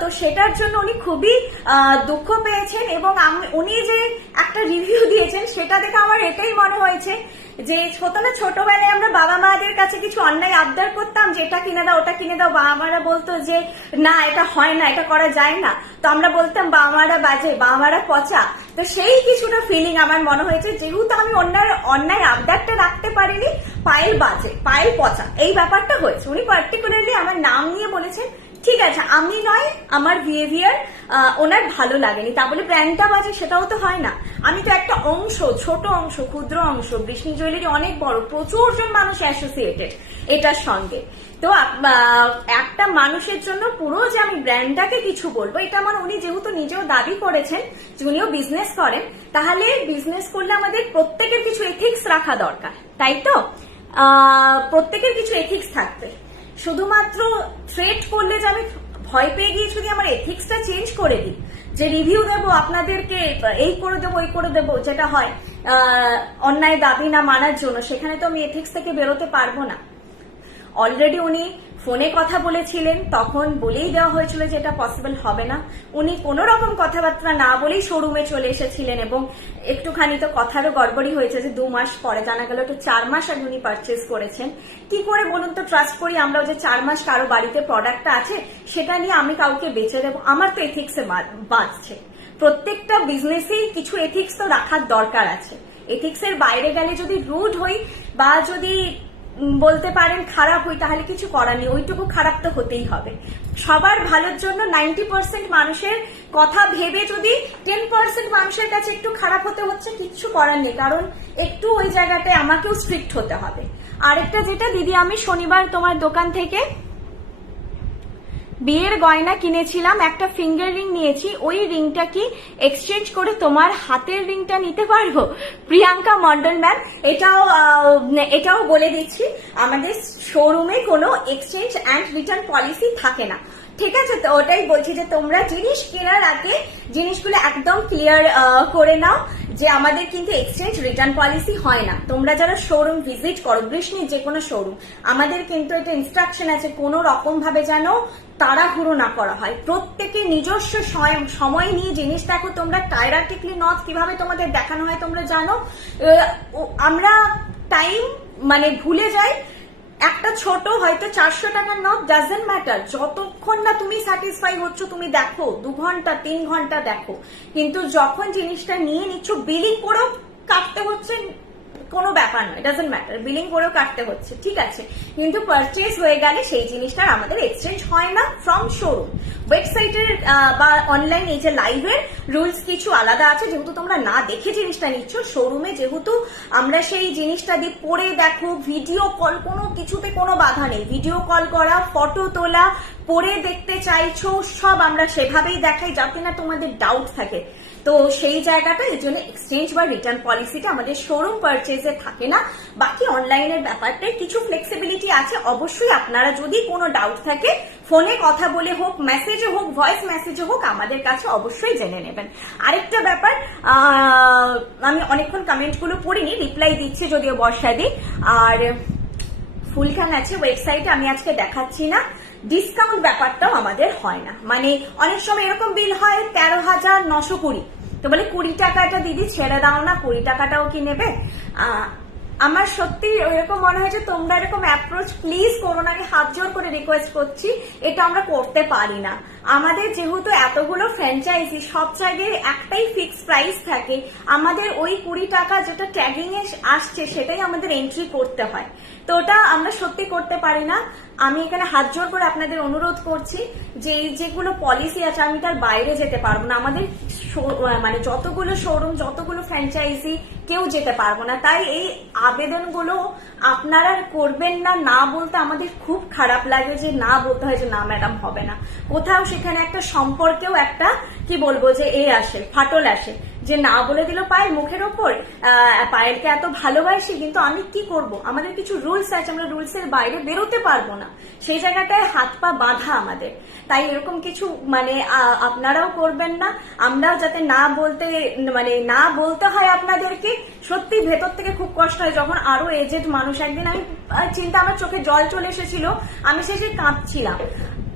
তো সেটার জন্য উনি খুবই দুঃখ পেয়েছেন এবং উনি যে একটা রিভিউ দিয়েছেন সেটা দেখে আমার এটাই মনে হয়েছে যে হতো না ছোটবেলায় আমরা বাবা মাদের কাছে কিছু অন্যায় আবদার করতাম যে এটা কিনে দাও, ওটা কিনে দাও, বাবা মারা বলতো যে না এটা হয় না, এটা করা যায় না, তো আমরা বলতাম বাবা মারা বাজে, বাবা মারা পচা। তো সেই কিছুটা ফিলিং আমার মনে হয়েছে, যেহেতু আমি অন্যায় আবদারটা রাখতে পারিনি, পায়েল বাজে, পায়েল পচা, এই ব্যাপারটা হয়েছে। উনি পার্টিকুলারলি আমার নাম নিয়ে বলেছেন, ঠিক আছে আমি নয়, আমার বিহেভিয়ার ওনার ভালো লাগেনি, তা বলে ব্র্যান্ডটা বাজে সেটাও তো হয় না। আমি তো একটা অংশ, ছোট অংশ, ক্ষুদ্র অংশ। বৃষ্ণি জুয়েলারি অনেক বড়, প্রচুর জন মানুষ অ্যাসোসিয়েটেড এটার সঙ্গে। তো একটা মানুষের জন্য পুরো যে আমি ব্র্যান্ডটাকে কিছু বলবো, এটা আমার উনি যেহেতু নিজেও দাবি করেছেন যে উনিও বিজনেস করেন, তাহলে বিজনেস করলে আমাদের প্রত্যেকের কিছু এথিক্স রাখা দরকার, তাই তো? প্রত্যেকের কিছু এথিক্স থাকবে। শুধুমাত্র থ্রেট করলে যে আমি ভয় পেয়ে গিয়ে যদি আমার এথিক্সটা চেঞ্জ করে দিই, যে রিভিউ দেবো আপনাদেরকে, এই করে দেবো ওই করে দেবো, যেটা হয় অন্যায় দাবি না মানার জন্য, সেখানে তো আমি এথিক্স থেকে বেরোতে পারবো না। অলরেডি উনি ফোনে কথা বলেছিলেন, তখন বলেই দেওয়া হয়েছিল যে এটা পসিবল হবে না। উনি কোনো রকম কথাবার্তা না বলেই শোরুমে চলে এসেছিলেন এবং একটুখানি তো কথারও গড়বড়ি হয়েছে যে 2 মাস পরে জানা গেল তো 4 মাস আগে উনি পারচেস করেছেন। কি করে বলুন তো ট্রাস্ট করি আমরাও যে 4 মাস কারো বাড়িতে প্রোডাক্টটা আছে সেটা নিয়ে আমি কাউকে বেচে দেবো? আমার তো এথিক্সে বাঁচছে। প্রত্যেকটা বিজনেসেই কিছু এথিক্স তো রাখার দরকার আছে। এথিক্সের বাইরে গেলে যদি রুড হই বা যদি বলতে পারেন খারাপ হই, তাহলে কিছু করার নেই, ওইটুকু খারাপ তো হতেই হবে। সবার ভালোর জন্য 90% মানুষের কথা ভেবে যদি 10% মানুষের কাছে একটু খারাপ হতে হচ্ছে, কিচ্ছু করার নেই, কারণ একটু ওই জায়গাটায় আমাকেও স্ট্রিক্ট হতে হবে। আরেকটা যেটা, দিদি আমি শনিবার তোমার দোকান থেকে বিয়ের গয়না কিনেছিলাম, একটা ফিঙ্গার রিং নিয়েছি, ওই রিংটা কি এক্সচেঞ্জ করে তোমার হাতের রিংটা নিতে পারবো? প্রিয়াঙ্কা মন্ডল ম্যাম, এটাও বলে দিচ্ছি, আমাদের শোরুমে কোনো এক্সচেঞ্জ অ্যান্ড রিটার্ন পলিসি থাকে না, ঠিক আছে? তো ওটাই বলছি যে তোমরা জিনিস কেনার আগে জিনিসগুলো একদম ক্লিয়ার করে নাও যে আমাদের কিন্তু এক্সচেঞ্জ রিটার্ন পলিসি হয় না। তোমরা যারা শোরুম ভিজিট করো, বৃষ্ণির যে কোনো শোরুম, আমাদের কিন্তু এটা ইনস্ট্রাকশন আছে কোনো রকম ভাবে যেন তাড়াহুড়ো না করা হয়। প্রত্যেকে নিজস্ব সময় নিয়ে জিনিস দেখো। তোমরা টায়রা টিকলি নথ কিভাবে তোমাদের দেখানো হয় তোমরা জানো। আমরা টাইম মানে ভুলে যাই। একটা ছোট হয়তো 400 টাকার নথ, ডাজন্ট ম্যাটার, যতক্ষণ না তুমি স্যাটিসফাই হচ্ছ তুমি দেখো, 2 ঘন্টা 3 ঘন্টা দেখো, কিন্তু যখন জিনিসটা নিয়ে নিচ্ছ, বিলিং করেও কাটতে হচ্ছে, কোনো ব্যাপার নয়, ডাজন্ট ম্যাটার, বিলিং করেও কাটতে হচ্ছে, ঠিক আছে, কিন্তু পারচেজ হয়ে গেলে সেই জিনিসটার আমাদের এক্সচেঞ্জ হয় না ফ্রম শোরুম। ওয়েবসাইটের বা অনলাইন এই যে লাইভের রুলস কিছু আলাদা আছে, যেহেতু তোমরা না দেখে জিনিসটা নিচ্ছ। শোরুমে যেহেতু আমরা সেই জিনিসটা দিয়ে পরে দেখো, ভিডিও কল, কোনো কিছুতে কোনো বাধা নেই, ভিডিও কল করা, ফটো তোলা, পরে দেখতে চাইছো, সব আমরা সেভাবেই দেখাই যাতে না তোমাদের ডাউট থাকে। তো সেই জায়গাটা এই জন্য এক্সচেঞ্জ বা রিটার্ন পলিসিটা আমাদের শোরুম পারচেজে থাকে না। বাকি অনলাইনের ব্যাপারটায় কিছু ফ্লেক্সিবিলিটি আছে। অবশ্যই আপনারা যদি কোনো ডাউট থাকে ফোনে কথা বলে হোক, মেসেজে হোক, ভয়েস মেসেজে হোক, আমাদের কাছে অবশ্যই জেনে নেবেন। আরেকটা ব্যাপার, আমি অনেকক্ষণ কমেন্টগুলো পড়িনি, রিপ্লাই দিচ্ছি যদিও বর্ষাদি। আর ফুলখান আছে ওয়েবসাইটে, আমি আজকে দেখাচ্ছি না। ডিসকাউন্ট ব্যাপারটাও আমাদের হয় না, মানে অনেক সময় এরকম বিল হয় 13,920, তো বলে 20 টাকাটা দিদি ছেড়ে দাও না, 20 টাকাটাও কি নেবে? আমার সত্যি এরকম মনে হয়েছে তোমরা এরকম অ্যাপ্রোচ প্লিজ করো না, আমি হাত জোর করে রিকোয়েস্ট করছি, এটা আমরা করতে পারি না। আমাদের যেহেতু এতগুলো ফ্র্যাঞ্চাইজি, সব জায়গায় একটাই ফিক্স প্রাইস থাকে, আমাদের ওই 20 টাকা যেটা ট্যাগিং এ আসছে সেটাই আমাদের এন্ট্রি করতে হয়। তো ওটা আমরা সত্যি করতে পারি না। আমি এখানে হাত জোর করে আপনাদের অনুরোধ করছি যে এই যেগুলো পলিসি আছে আমি তার বাইরে যেতে পারবো না। আমাদের মানে যতগুলো শোরুম, যতগুলো ফ্র্যাঞ্চাইজি, কেউ যেতে পারবো না। তাই এই আবেদনগুলো আপনারা করবেন না। না বলতে আমাদের খুব খারাপ লাগে যে না বলতে হয় যে না ম্যাডাম হবে না। কোথাও সেখানে একটা সম্পর্কেও একটা কি বলবো যে আসে, ফাটল আসে, যে না বলে দিল পায়েল মুখের ওপর, পায়েলকে এত ভালোবাসি কিন্তু আমি কি করব, আমাদের কিছু রুলস আছে, আমরা রুলস এর বাইরে বেরোতে পারবো না। সেই জায়গাটায় হাত পা বাঁধা আমাদের। তাই এরকম কিছু মানে আপনারাও করবেন না। আমরাও যাতে না বলতে হয় আপনাদেরকে। সত্যি ভেতর থেকে খুব কষ্ট হয় যখন আরো এজেড মানুষ, একদিন আমি আমার চোখে জল চলে এসেছিল, আমি শেষে কাঁদছিলাম।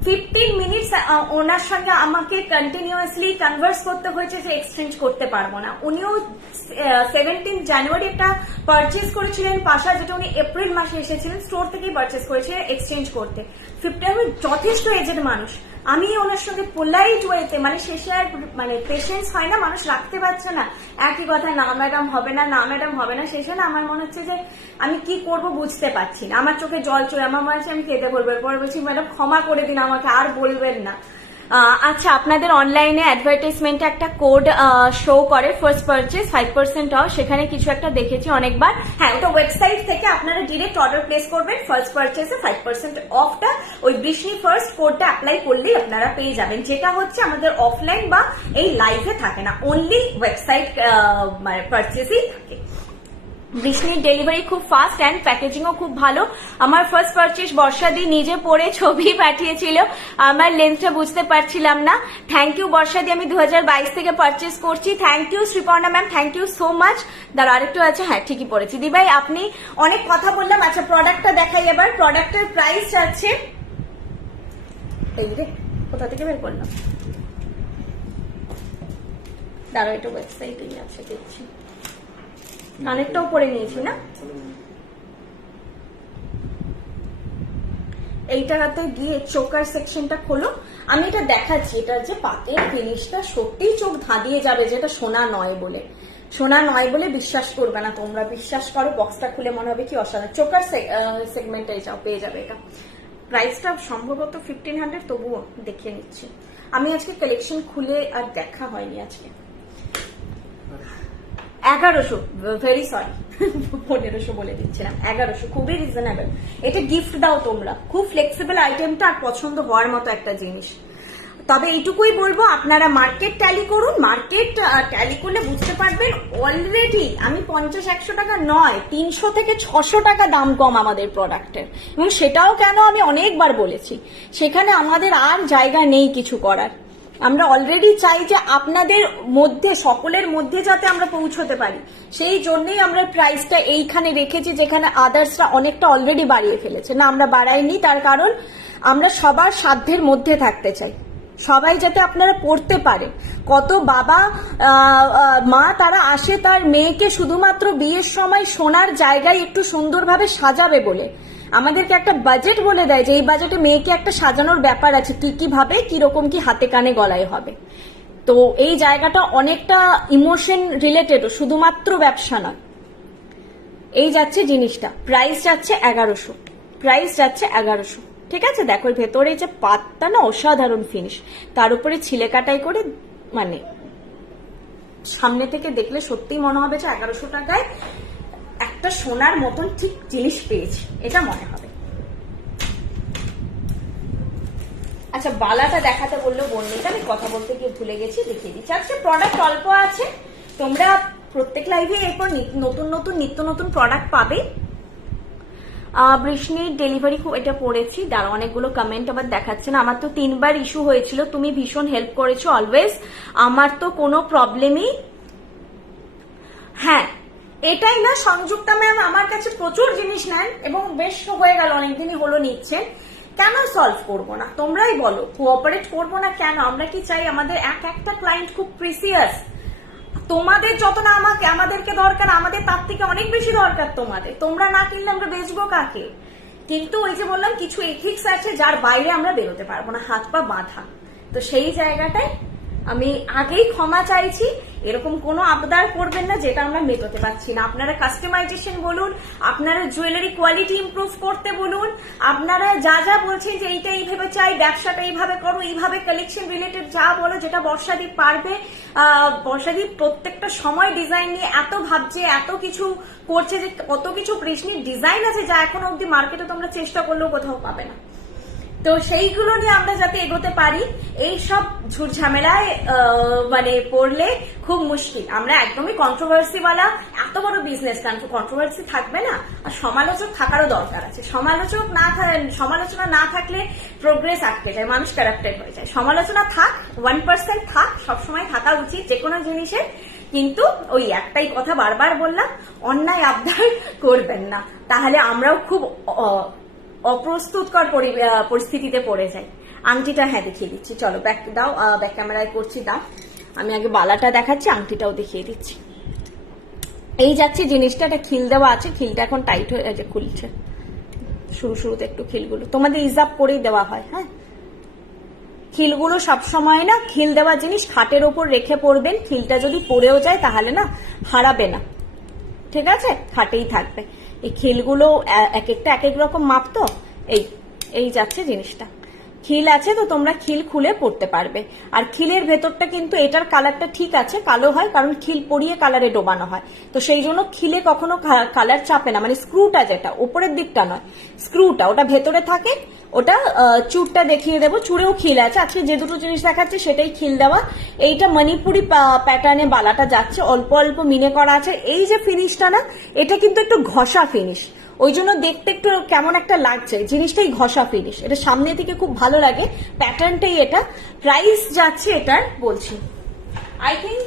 15 মিনিটস ওনার সঙ্গে আমাকে কন্টিনিউয়াসলি কনভার্স করতে হয়েছে যে এক্সচেঞ্জ করতে পারবো না। উনিও 17 জানুয়ারি একটা পারচেজ করেছিলেন পাশা, যেটা উনি এপ্রিল মাসে এসেছিলেন, স্টোর থেকেই পারচেজ করেছিলেন এক্সচেঞ্জ করতে। 15 যথেষ্ট এজেড মানুষ, আমি ওনার সঙ্গে পোলাইট ওয়েতে, মানে শেষে আর মানে পেশেন্স হয় না, মানুষ রাখতে পারছে না, একই কথা না ম্যাডাম হবে না, না ম্যাডাম হবে না। শেষে না আমার মনে হচ্ছে যে আমি কি করব বুঝতে পারছি না, আমার চোখে জল চলে, আমার মনে হচ্ছে আমি কেঁদে বলবো। পরে বলছি ম্যাডাম ক্ষমা করে দিন আমাকে, আর বলবেন না। আচ্ছা, আপনাদের অনলাইনে অ্যাডভার্টাইজমেন্টে একটা কোড শো করে ফার্স্ট পারচেজ 5% অফ, সেখানে কিছু একটা দেখেছি অনেকবার। হ্যাঁ, ওটা ওয়েবসাইট থেকে আপনারা ডিরেক্ট অর্ডার প্লেস করবেন, ফার্স্ট পারচেজে 5% অফটা ওই বৃষ্ণি ফার্স্ট কোডটা অ্যাপ্লাই করলেই আপনারা পেয়ে যাবেন, যেটা হচ্ছে আমাদের অফলাইন বা এই লাইভে থাকে না, অনলি ওয়েবসাইট পারচেজই থাকে। বৃষ্ণির ডেলিভারি খুব ফাস্ট অ্যান্ড প্যাকেজিংও খুব ভালো। আমার ফার্স্ট পারচেজ বর্ষাদি নিজে পরে ছবি পাঠিয়েছিল, আমার লেন্সটা বুঝতে পারছিলাম না। থ্যাংক ইউ বর্ষাদি, আমি 2022 থেকে পারচেজ করছি। Thank you Sriparna ma'am, thank you so much. দাঁড়া, আরেকটু আছে, হ্যাঁ ঠিকই পড়েছি। দি ভাই আপনি অনেক কথা বললাম। আচ্ছা, প্রোডাক্টটা দেখাই এবার। প্রোডাক্টের প্রাইস আছে, এই রে কোথা থেকে বের করলাম, দাঁড়া এটা ওয়েবসাইটেই আছে, দেখছি। কানেক্টটাও করে নিয়েছি না, এইটাতে গিয়ে চোকার সেকশনটা খোলো। আমি এটা দেখাচ্ছি, এটা যে পাতের ফিনিশটা সত্যিই চোখ ধাঁধিয়ে যাবে, যেটা সোনা নয় বলে। সোনা নয় বলে বিশ্বাস করবে না তোমরা, বিশ্বাস করো। বক্সটা খুলে মনে হবে কি অসাধারণ। চোকার সেগমেন্টে যাও, পেয়ে যাবে এটা। প্রাইসটা সম্ভবত 1500, তবুও দেখিয়ে নিচ্ছি। আমি আজকে কালেকশন খুলে আর দেখা হয়নি আজকে। 1100, ভেরি সরি 1500 বলে দিচ্ছিলাম, 1100 খুবই রিজনেবল। এটা গিফট দাও তোমরা, খুব ফ্লেক্সিবল আইটেমটা, আর পছন্দ হওয়ার মতো একটা জিনিস। তবে এইটুকুই বলবো, আপনারা মার্কেট ট্যালি করুন। মার্কেট ট্যালি করলে বুঝতে পারবেন অলরেডি আমি 50-100 টাকা নয়, 300 থেকে 600 টাকা দাম কম আমাদের প্রোডাক্টের। এবং সেটাও কেন আমি অনেকবার বলেছি, সেখানে আমাদের আর জায়গা নেই কিছু করার। আমরা অলরেডি চাই যে আপনাদের মধ্যে, সকলের মধ্যে যাতে আমরা পৌঁছতে পারি, সেই জন্যই আমরা প্রাইসটা এইখানে রেখেছি, যেখানে আদার্সরা অনেকটা অলরেডি বাড়িয়ে ফেলেছে। না, আমরা বাড়াইনি, তার কারণ আমরা সবার সাধ্যের মধ্যে থাকতে চাই, সবাই যাতে আপনারা পড়তে পারে। কত বাবা মা তারা আসে তার মেয়েকে শুধুমাত্র বিয়ের সময় সোনার জায়গায় একটু সুন্দরভাবে সাজাবে বলে, আমাদেরকে একটা বাজেট বলে দেয় যে এই বাজেটে মেয়েকে একটা সাজানোর ব্যাপার আছে, কি কি ভাবে কিরকম কি হাতে কানে গলায় হবে। তো এই জায়গাটা অনেকটা ইমোশন রিলেটেডও, শুধুমাত্র ব্যবসা নয়। এই যাচ্ছে জিনিসটা, প্রাইস যাচ্ছে 1100, প্রাইস যাচ্ছে 1100। ঠিক আছে, দেখো ভেতরে যে পাতটা না অসাধারণ ফিনিশ, তার উপরে ছিলে কাটাই করে, মানে সামনে থেকে দেখলে সত্যিই মনে হবে যে 1100 টাকায় একটা সোনার মতন ঠিক জিনিস পেয়েছি, এটা মনে হবে। আচ্ছা, বালাটা দেখাতে বললো বর্ণিতা, আমি কথা বলতে গিয়ে ভুলে গেছি, দেখিয়ে দিচ্ছি। আজকে প্রোডাক্ট অল্প আছে, তোমরা প্রত্যেক লাইভে এরপর নতুন নতুন নিত্য নতুন প্রোডাক্ট পাবে। বৃষ্ণির ডেলিভারি খুব, এটা পড়েছি, দাঁড়া অনেকগুলো কমেন্ট আবার দেখাচ্ছে না। আমার তো 3 বার ইস্যু হয়েছিল, তুমি ভীষণ হেল্প করেছো অলওয়েজ, আমার তো কোনো প্রবলেমই। হ্যাঁ, এটাই না, সংযুক্তা ম্যাম আমার কাছে প্রচুর জিনিস নেন এবং বেশ হয়ে গেল, অনেকদিনই হলো নিচ্ছেন। কেন সলভ করবো না, তোমরাই বলো, কোঅপারেট করবো না কেন? আমরা কি চাই আমাদের একটা ক্লায়েন্ট খুব প্রিসিয়াস, তোমাদের যত না আমাদেরকে দরকার, আমাদের তার থেকে অনেক বেশি দরকার তোমাদের। তোমরা না কিনলে আমরা বেচবো কাকে? কিন্তু ওই যে বললাম, কিছু এথিক্স আছে যার বাইরে আমরা বেরোতে পারবো না, হাত পা বাঁধা। তো সেই জায়গাটায় আমি আগেই ক্ষমা চাইছি, এরকম কোনো আবদার করবেন না যেটা আমরা মেটাতে পারছি না। আপনারা কাস্টমাইজেশন বলুন, আপনারা জুয়েলারি কোয়ালিটি ইমপ্রুভ করতে বলুন, আপনারা যা যা বলছেন যে এইটা এইভাবে চাই, ব্যবসাটা এইভাবে করো, এইভাবে কালেকশন রিলেটেড যা বলো, যেটা বর্ষাদীপ পারবে। বর্ষাদীপ প্রত্যেকটা সময় ডিজাইন নিয়ে এত ভাবছে, এত কিছু করছে যে কত কিছু কৃষ্ণের ডিজাইন আছে যা এখনো অব্দি মার্কেটে তোমরা চেষ্টা করলেও কোথাও পাবে না। তো সেইগুলো নিয়ে আমরা যাতে এগোতে পারি, এই সব ঝুট ঝামেলায় মানে পড়লে খুব মুশকিল। আমরা একদমই কন্ট্রোভার্সিওয়ালা এত বড় বিজনেস, কন্ট্রোভার্সি থাকবে না, আর সমালোচক থাকারও দরকার আছে। সমালোচনা না থাকলে প্রোগ্রেস আটকে যায়, মানুষ ক্যারেক্টার হয়ে যায়। সমালোচনা থাক, 1% থাক, সবসময় থাকা উচিত যে কোনো জিনিসের। কিন্তু ওই একটাই কথা বারবার বললাম, অন্যায় আবদার করবেন না, তাহলে আমরাও খুব অপ্রস্তুতকর পরিস্থিতিতে পড়ে যাই। আংটিটা হ্যাঁ দেখিয়ে দিচ্ছি, চলো ব্যাক দাও, ব্যাক ক্যামেরায় করছি, দাও। আমি আগে বালাটা দেখাচ্ছি, আংটিটাও দেখিয়ে দিচ্ছি। এই যাচ্ছে জিনিসটা, একটা খিল দেওয়া আছে, খিলটা এখন টাইট হয়ে গেছে, খুলছে। শুরুতে একটু খিলগুলো তোমাদের ইজাব করেই দেওয়া হয়। হ্যাঁ, খিলগুলো সবসময় না, খিল দেওয়া জিনিস খাটের ওপর রেখে পড়বেন। খিলটা যদি পড়েও যায় তাহলে না হারাবে না, ঠিক আছে, খাটেই থাকবে। এই খিলগুলো এক একটা এক এক রকম মাপ, তো এই যাচ্ছে জিনিসটা। খিল আছে তো তোমরা খিল খুলে পড়তে পারবে। আর খিলের ভেতরটা কিন্তু এটার কালারটা ঠিক আছে, কালো হয়, কারণ খিল পরিয়ে কালারে ডোবানো হয়। তো সেই জন্য খিলে কখনো কালার চাপে না, মানে স্ক্রুটা যেটা উপরের দিকটা নয়, স্ক্রুটা ওটা ভেতরে থাকে। ওটা চুরটা দেখিয়ে দেবো, চুরেও খিল আছে। আজকে যে দুটো জিনিস দেখাচ্ছে সেটাই খিল দেওয়া। এইটা মণিপুরি প্যাটার্নে বালাটা যাচ্ছে, অল্প অল্প মিনে করা আছে। এই যে ফিনিশটা না, এটা কিন্তু একটু ঘষা ফিনিশ, ওই জন্য দেখতে একটু কেমন একটা লাগছে, জিনিসটাই ঘষা ফিনিশ। এটা সামনে থেকে খুব ভালো লাগে, প্যাটার্নটাই এটা। প্রাইস যাচ্ছে এটার, বলছি, আই থিঙ্ক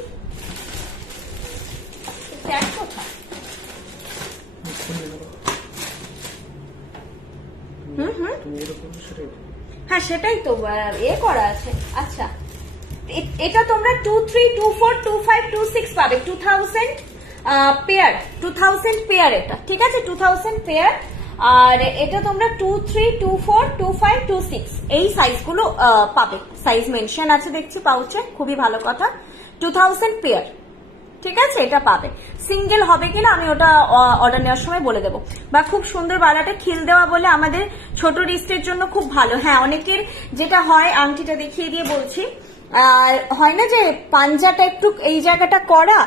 হ্যাঁ সেটাই তো করা আছে। আচ্ছা, এটা তোমরা 23, 24, 25, 26 পাবে। 2000 পেয়ার, 2000 পেয়ার এটা, ঠিক আছে, 2000 পেয়ার। আর এটা তোমরা 23, 24, 25, 26 এই সাইজগুলো পাবে। সাইজ মেনশন আছে দেখছি পাউচে, খুবই ভালো কথা। 2000 পেয়ার, ঠিক আছে, এটা পাবে। সিঙ্গেল হবে কিনা আমি ওটা অর্ডার নেওয়ার সময় বলে দেবো। বা খুব সুন্দর বালাটা খিল দেওয়া বলে আমাদের ছোট রিস্টের জন্য খুব ভালো। হ্যাঁ, অনেকের যেটা হয়, আংটিটা দেখিয়ে দিয়ে বলছি, হয় না যে পাঞ্জাটা একটু এই জায়গাটা করা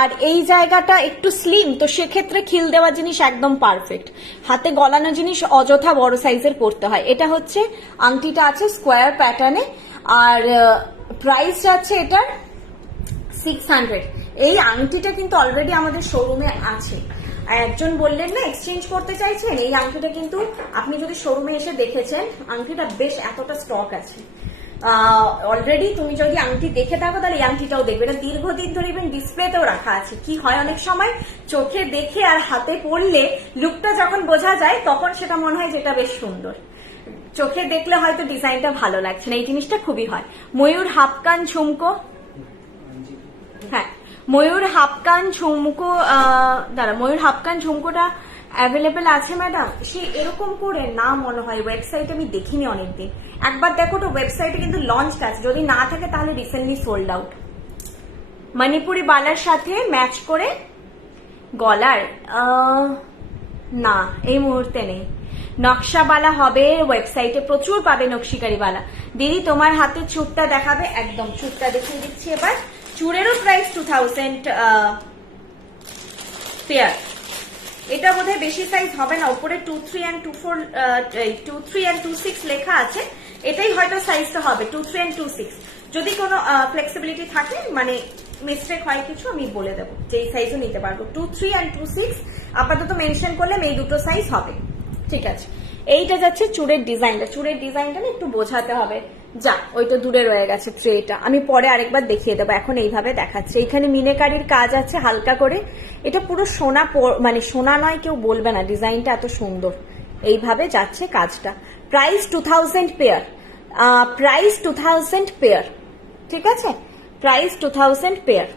আর এই জায়গাটা একটু স্লিম, তো সেক্ষেত্রে খিল দেওয়া জিনিস একদম পারফেক্ট। হাতে গলানো জিনিস অযথা বড় সাইজের করতে হয়। এটা হচ্ছে আংটিটা আছে স্কোয়ার প্যাটার্নে, আর প্রাইস যাচ্ছে এটার 600। এই আংটিটা কিন্তু অলরেডি আমাদের শোরুমে আছে। আর একজন বললেন না এক্সচেঞ্জ করতে চাইছেন, এই আংটিটা কিন্তু আপনি যদি শোরুমে এসে দেখেছেন, আংটিটা বেশ এতটা স্টক আছে অলরেডি। তুমি যদি আংটি দেখে থাকো তাহলে এই আংটিটাও দেখবে, এটা দীর্ঘদিন ধরে ইভেন ডিসপ্লেতেও রাখা আছে। কি হয় অনেক সময় চোখে দেখে আর হাতে পড়লে লুকটা যখন বোঝা যায় তখন সেটা মনে হয় যেটা বেশ সুন্দর, চোখে দেখলে হয়তো ডিজাইনটা ভালো লাগছে না। এই জিনিসটা খুবই হয়। ময়ূর হাফকান ঝুমকো, হ্যাঁ ময়ূর হাফকান ঝুমকো, দাঁড়া, ময়ূর হাফকান ঝুমকোটা অ্যাভেলেবেল আছে ম্যাডাম? সে এরকম করে না মনে হয়, ওয়েবসাইটে আমি দেখিনি অনেকদিন। একবার দেখো তো, ওয়েবসাইটে কিন্তু লঞ্চ আছে, যদি না থাকে তাহলে রিসেন্টলি সোল্ড আউট। মণিপুরি বালার সাথে ম্যাচ করে গলার, না এই মুহূর্তে নেই। নকশাবালা হবে, ওয়েবসাইটে প্রচুর পাবে নকশিকারি বালা। দিদি তোমার হাতে চুরটা দেখাবে? একদম, চুরটা দেখিয়ে দিচ্ছি এবার। চুরেরও প্রাইস 2000 পেয়ার। এটা বোধহয় বেশি সাইজ হবে না, উপরে 23 and 24, 23 and 26 লেখা আছে, এটাই হয়তো সাইজটা হবে 23 and 26। যদি কোনো ফ্লেক্সিবিলিটি থাকে, মানে মিস্টেক হয় কিছু, আমি বলে দেবো, যেই সাইজও নিতে পারবো। 23 and 26 আপাতত মেনশন করলে এই দুটো সাইজ হবে, ঠিক আছে। এইটা যাচ্ছে চুরের ডিজাইনটা, চুরের ডিজাইনটা না একটু বোঝাতে হবে। যা, ওইটা দূরে রয়ে গেছে ট্রেটা, আমি পরে আরেকবার দেখিয়ে দেবো, এখন এইভাবে দেখাচ্ছে। এখানে মিনেকারির কাজ আছে হালকা করে, এটা পুরো সোনা, মানে সোনা নয় কেউ বলবে না, ডিজাইনটা এত সুন্দর। এইভাবে যাচ্ছে কাজটা। প্রাইস 2000 পেয়ার, প্রাইস 2000 পেয়ার, ঠিক আছে, প্রাইস 2000 পেয়ার।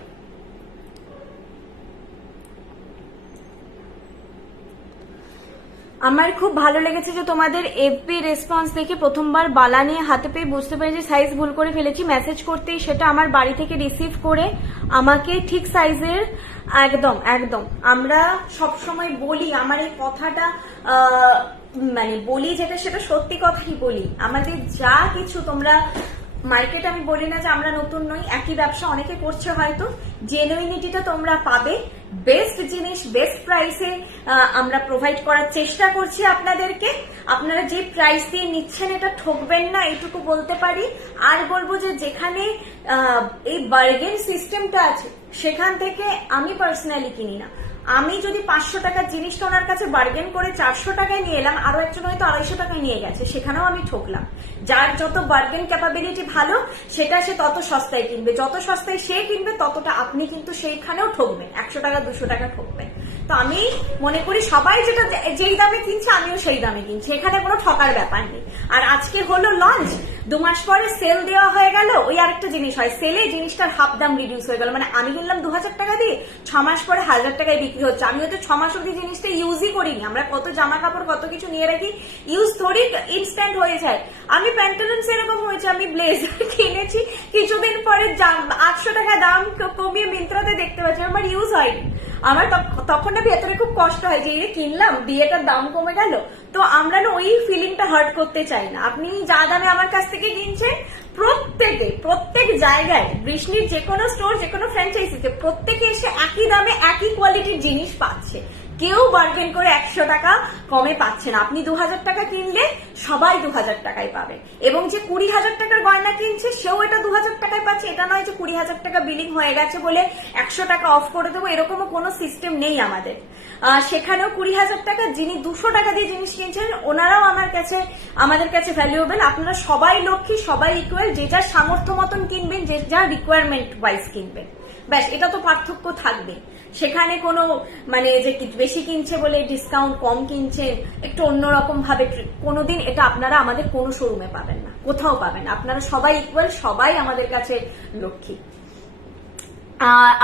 আমার খুব ভালো লেগেছে যে তোমাদের এফবি রেসপন্স দেখে প্রথমবার বালা নিয়ে হাতে পেয়ে বুঝতে পারি যে সাইজ ভুল করে ফেলেছি, মেসেজ করতেই সেটা আমার বাড়ি থেকে রিসিভ করে আমাকে ঠিক সাইজের একদম একদম আমরা সবসময় বলি, আমার এই কথাটা মানে বলি যেটা সেটা সত্যি কথাই বলি, আমাদের যা কিছু তোমরা মার্কেট, আমি বলি না যে আমরা নতুন নই, একই ব্যবসা অনেকে করছে হয়তো, জেনুইনিটিটা তোমরা পাবে, বেস্ট জিনিস বেস্ট প্রাইসে আমরা প্রোভাইড করার চেষ্টা করছি আপনাদেরকে। আপনারা যে প্রাইস দিয়ে নিচ্ছেন এটা ঠকবেন না, এটুকু বলতে পারি। আর বলবো যে যেখানে এই বার্গেন সিস্টেমটা আছে সেখান থেকে আমি পার্সোনালি কিনি না। আমি যদি 500 টাকার জিনিসটা ওনার কাছে বার্গেন করে 400 টাকায় নিয়ে এলাম, আরো একজন হয়তো 250 টাকায় নিয়ে গেছে, সেখানেও আমি ঠকলাম। যার যত বার্গেন ক্যাপাবিলিটি ভালো সেটা সে তত সস্তায় কিনবে, যত সস্তায় সে কিনবে ততটা আপনি কিন্তু সেইখানেও ঠকবেন, 100 টাকা 200 টাকা ঠকবেন। তো আমি মনে করি সবাই যেটা যেই দামে কিনছে আমিও সেই দামে কিনছি, এখানে কোনো ঠকার ব্যাপার নেই। আর আজকে হলো লঞ্চ, 2 মাস পরে সেল দেওয়া হয়ে গেল, ওই আরেকটা জিনিস হয়, সেলে জিনিসটার হাফ দাম রিডিউস হয়ে গেল, মানে আমি কিনলাম 2000 টাকা দিয়ে, 6 মাস পরে 1000 টাকায় বিক্রি হচ্ছে। আমি হয়তো 6 মাস অব্দি জিনিসটা ইউজই করিনি, আমরা কত জামা কাপড় কত কিছু নিয়ে রাখি, ইউজ থোড়ি ইনস্ট্যান্ট হয়ে যায়। আমি প্যান্টালুন্স এরকম হয়েছে, আমি ব্লেজার কিনেছি, কিছুদিন পরে 800 টাকা দাম কমিয়ে মিন্ত্রাতে দেখতে পাচ্ছি, আমার ইউজ হয়নি। আমার তখন না ভেতরে খুব কষ্ট হয় যে কিনলাম দিয়ে এটার দাম কমে গেল। তো আমরা না ওই ফিলিংটা হার্ট করতে চাই না। আপনি যা দামে আমার কাছ থেকে কিনছেন, প্রত্যেক জায়গায় বৃষ্ণির যে কোনো স্টোর, যে কোনো ফ্র্যাঞ্চাইজিতে প্রত্যেকে এসে একই দামে একই কোয়ালিটির জিনিস পাচ্ছে, কেউ বার্গেন করে 100 টাকা কমে পাচ্ছে না। আপনি 2000 টাকা কিনলে সবাই 2000 টাকায় পাবে, এবং যে 20,000 টাকার গয়না কিনছে সেও এটা 2000 টাকায় পাচ্ছে। এটা নয় যে 20,000 টাকা বিলিং হয়ে গেছে বলে 100 টাকা অফ করে দেবো, এরকমও কোনো সিস্টেম নেই আমাদের। সেখানেও 20,000 টাকা যিনি 200 টাকা দিয়ে জিনিস কিনছেন ওনারাও আমাদের কাছে ভ্যালুয়েবল। আপনারা সবাই লক্ষ্মী, সবাই ইকুয়াল, যে যার সামর্থ্য মতন কিনবেন, যে যার রিকোয়ারমেন্ট ওয়াইজ কিনবেন, ব্যাস। এটা তো পার্থক্য থাকবে, সেখানে কোনো মানে যে বেশি কিনছে বলে ডিসকাউন্ট, কম কিনছে একটু অন্যরকম ভাবে, কোনোদিন এটা আপনারা আমাদের কোনো শোরুমে পাবেন না, কোথাও পাবেন না। আপনারা সবাই ইকুয়াল, সবাই আমাদের কাছে লক্ষ্মী।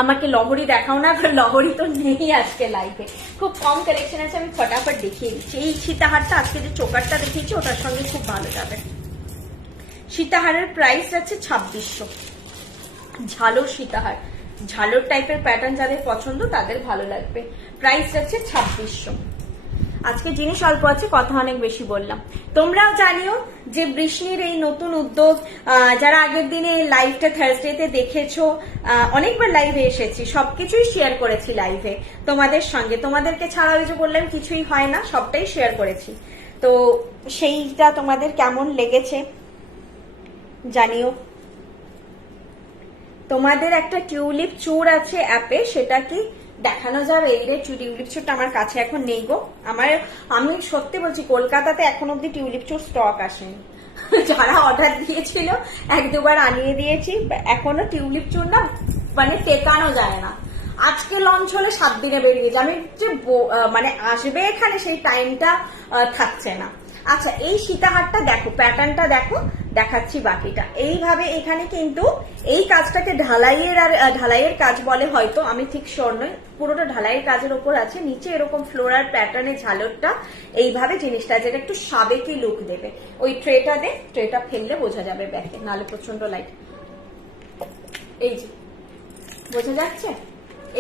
আমাকে লহরি দেখাও না, লহরি তো নেই আজকে লাইভে, খুব কম কালেকশন আছে, আমি ফটাফট দেখিয়ে দিচ্ছি। এই সীতাহারটা আজকে যে চোকারটা দেখিয়েছি ওটার সঙ্গে খুব ভালো যাবে। সীতাহারের প্রাইস আছে 2600, ঝালোর সীতাহার, ঝালোর টাইপের প্যাটার্ন যাদের পছন্দ তাদের ভালো লাগবে। প্রাইস আছে 2600। আজকে জিনিস অল্প আছে, কথা অনেক বেশি বললাম। তোমরাও জানিও যে বৃষ্ণির এই নতুন উদ্যোগ, যারা আগের দিনে লাইভটা থার্সডেতে দেখেছো, অনেকবার লাইভে এসেছি, সবকিছুই শেয়ার করেছি লাইভে তোমাদের সঙ্গে। তোমাদেরকে ছাড়া ওই যে বললাম কিছুই হয় না, সবটাই শেয়ার করেছি। তো সেইটা তোমাদের কেমন লেগেছে জানিও। তোমাদের একটা টিউলিপ চূড় আছে অ্যাপে, সেটা কি দেখানো যাবে? এই রে টিউলিপ চূড়টা আমার কাছে এখন নেই গো। আমি সত্যি বলছি, কলকাতাতে এখন অব্দি টিউলিপ চূড় স্টক আসেনি। যারা অর্ডার দিয়েছিল 1-2 বার আনিয়ে দিয়েছি, এখনো টিউলিপ চূড় না মানে টেকানো যায় না। আজকে লঞ্চ হলে 7 দিনে বেরিয়ে যায়, আমি যে মানে আসবে এখানে সেই টাইমটা থাকছে না। আচ্ছা, এই সীতাহারটা দেখো, প্যাটার্নটা দেখো, দেখাচ্ছি বাকিটা। এইভাবে এখানে কিন্তু এই কাজটাকে ঢালাইয়ের কাজ বলে হয়তো, আমি ঠিক শিওর নই, পুরোটা ঢালাইয়ের কাজের উপর আছে। নিচে এরকম ফ্লোরাল প্যাটার্নের ঝালরটা, এইভাবে জিনিসটা যেটা একটু সাবেকি লুক দেবে। ওই ট্রেটা ফেললে বোঝা যাবে ব্যাকে, নাহলে প্রচন্ড লাইট। এই যে বোঝা যাচ্ছে,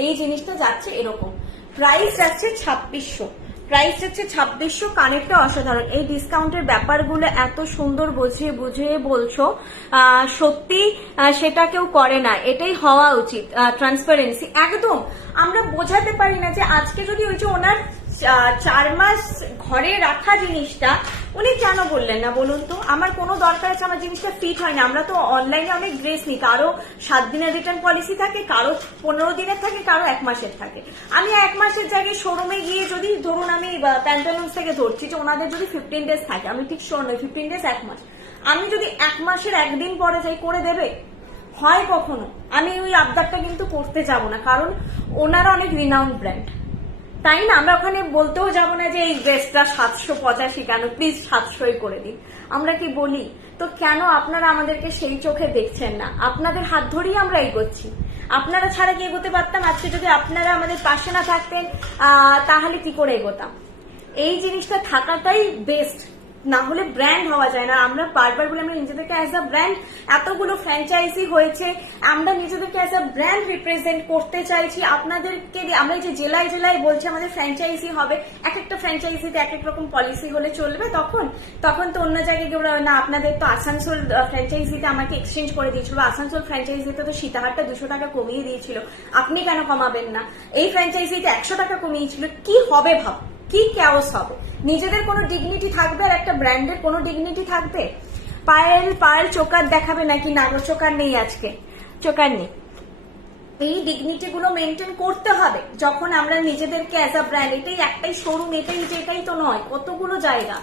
এই জিনিসটা যাচ্ছে এরকম। প্রাইস যাচ্ছে 2600, প্রাইস হচ্ছে 2600। কানেরটা অসাধারণ, এই ডিসকাউন্টের ব্যাপারগুলো এত সুন্দর বুঝিয়ে বলছো, সত্যি সেটা কেউ করে না, এটাই হওয়া উচিত। ট্রান্সপারেন্সি একদম, আমরা বোঝাতে পারি না যে আজকে যদি ওই যে ওনার 4 মাস ঘরে রাখা জিনিসটা উনি কেন বললেন না বলুন তো? আমার কোনো দরকার আছে, আমার জিনিসটা ফিট হয় না। আমরা তো অনলাইনে অনেক ড্রেস নিই, কারো 7 দিনের রিটার্ন পলিসি থাকে, কারো 15 দিনের থাকে, কারো 1 মাসের থাকে। আমি 1 মাসের জায়গায় শোরুমে গিয়ে যদি ধরুন আমি প্যান্টালুন্স থেকে ধরছি যে ওনাদের যদি 15 ডেজ থাকে, আমি ঠিক শিওর নই 15 ডেজ 1 মাস, আমি যদি 1 মাসের 1 দিন পরে যাই করে দেবে হয় কখনো? আমি ওই আবদারটা কিন্তু করতে যাব না, কারণ ওনারা অনেক রিনাউন্ড ব্র্যান্ড, তাই না? আমরা ওখানে বলতেও যাবো না যে এই ড্রেসটা 785 কেন, প্লিজ 700 করে দিন। আমরা কি বলি? তো কেন আপনারা আমাদেরকে সেই চোখে দেখছেন না? আপনাদের হাত ধরেই আমরা এগোচ্ছি, আপনারা ছাড়া কি এগোতে পারতাম? আজকে যদি আপনারা আমাদের পাশে না থাকতেন তাহলে কি করে এগোতাম? এই জিনিসটা থাকাটাই বেস্ট, না হলে ব্র্যান্ড হওয়া যায় না। আমরা বারবার বলে আমরা নিজেদেরকে অ্যাজ আ ব্র্যান্ড, এতগুলো ফ্র্যাঞ্চাইজি হয়েছে, আমরা নিজেদেরকে অ্যাজ আ ব্র্যান্ড রিপ্রেজেন্ট করতে চাইছি আপনাদেরকে। আমরা যে জেলায় জেলায় বলছি আমাদের ফ্র্যাঞ্চাইজি হবে, এক একটা ফ্র্যাঞ্চাইজিতে এক এক রকম পলিসি হলে চলবে, তখন তো অন্য জায়গায় গিয়ে না আপনাদের তো আসানসোল ফ্র্যাঞ্চাইজিতে আমাকে এক্সচেঞ্জ করে দিয়েছিল, আসানসোল ফ্র্যাঞ্চাইজিতে তো সীতাহারটা 200 টাকা কমিয়ে দিয়েছিল, আপনি কেন কমাবেন না? এই ফ্র্যাঞ্চাইজিতে 100 টাকা কমিয়েছিল, কি হবে ভাব, কি ক্যাওস হবে? নিজেদের কোনো ডিগনিটি থাকবে আর একটা ব্র্যান্ডের কোনো ডিগনিটি থাকবে? পায়েল চোকার দেখাবে নাকি? না, চোকার নেই, আজকে চোকার নেই। এই ডিগনিটি গুলো মেনটেন করতে হবে যখন আমরা নিজেদেরকে অ্যাজ আ ব্র্যান্ড। এটাই একটাই শোরুম, এটাই তো নয়, কতগুলো জায়গা।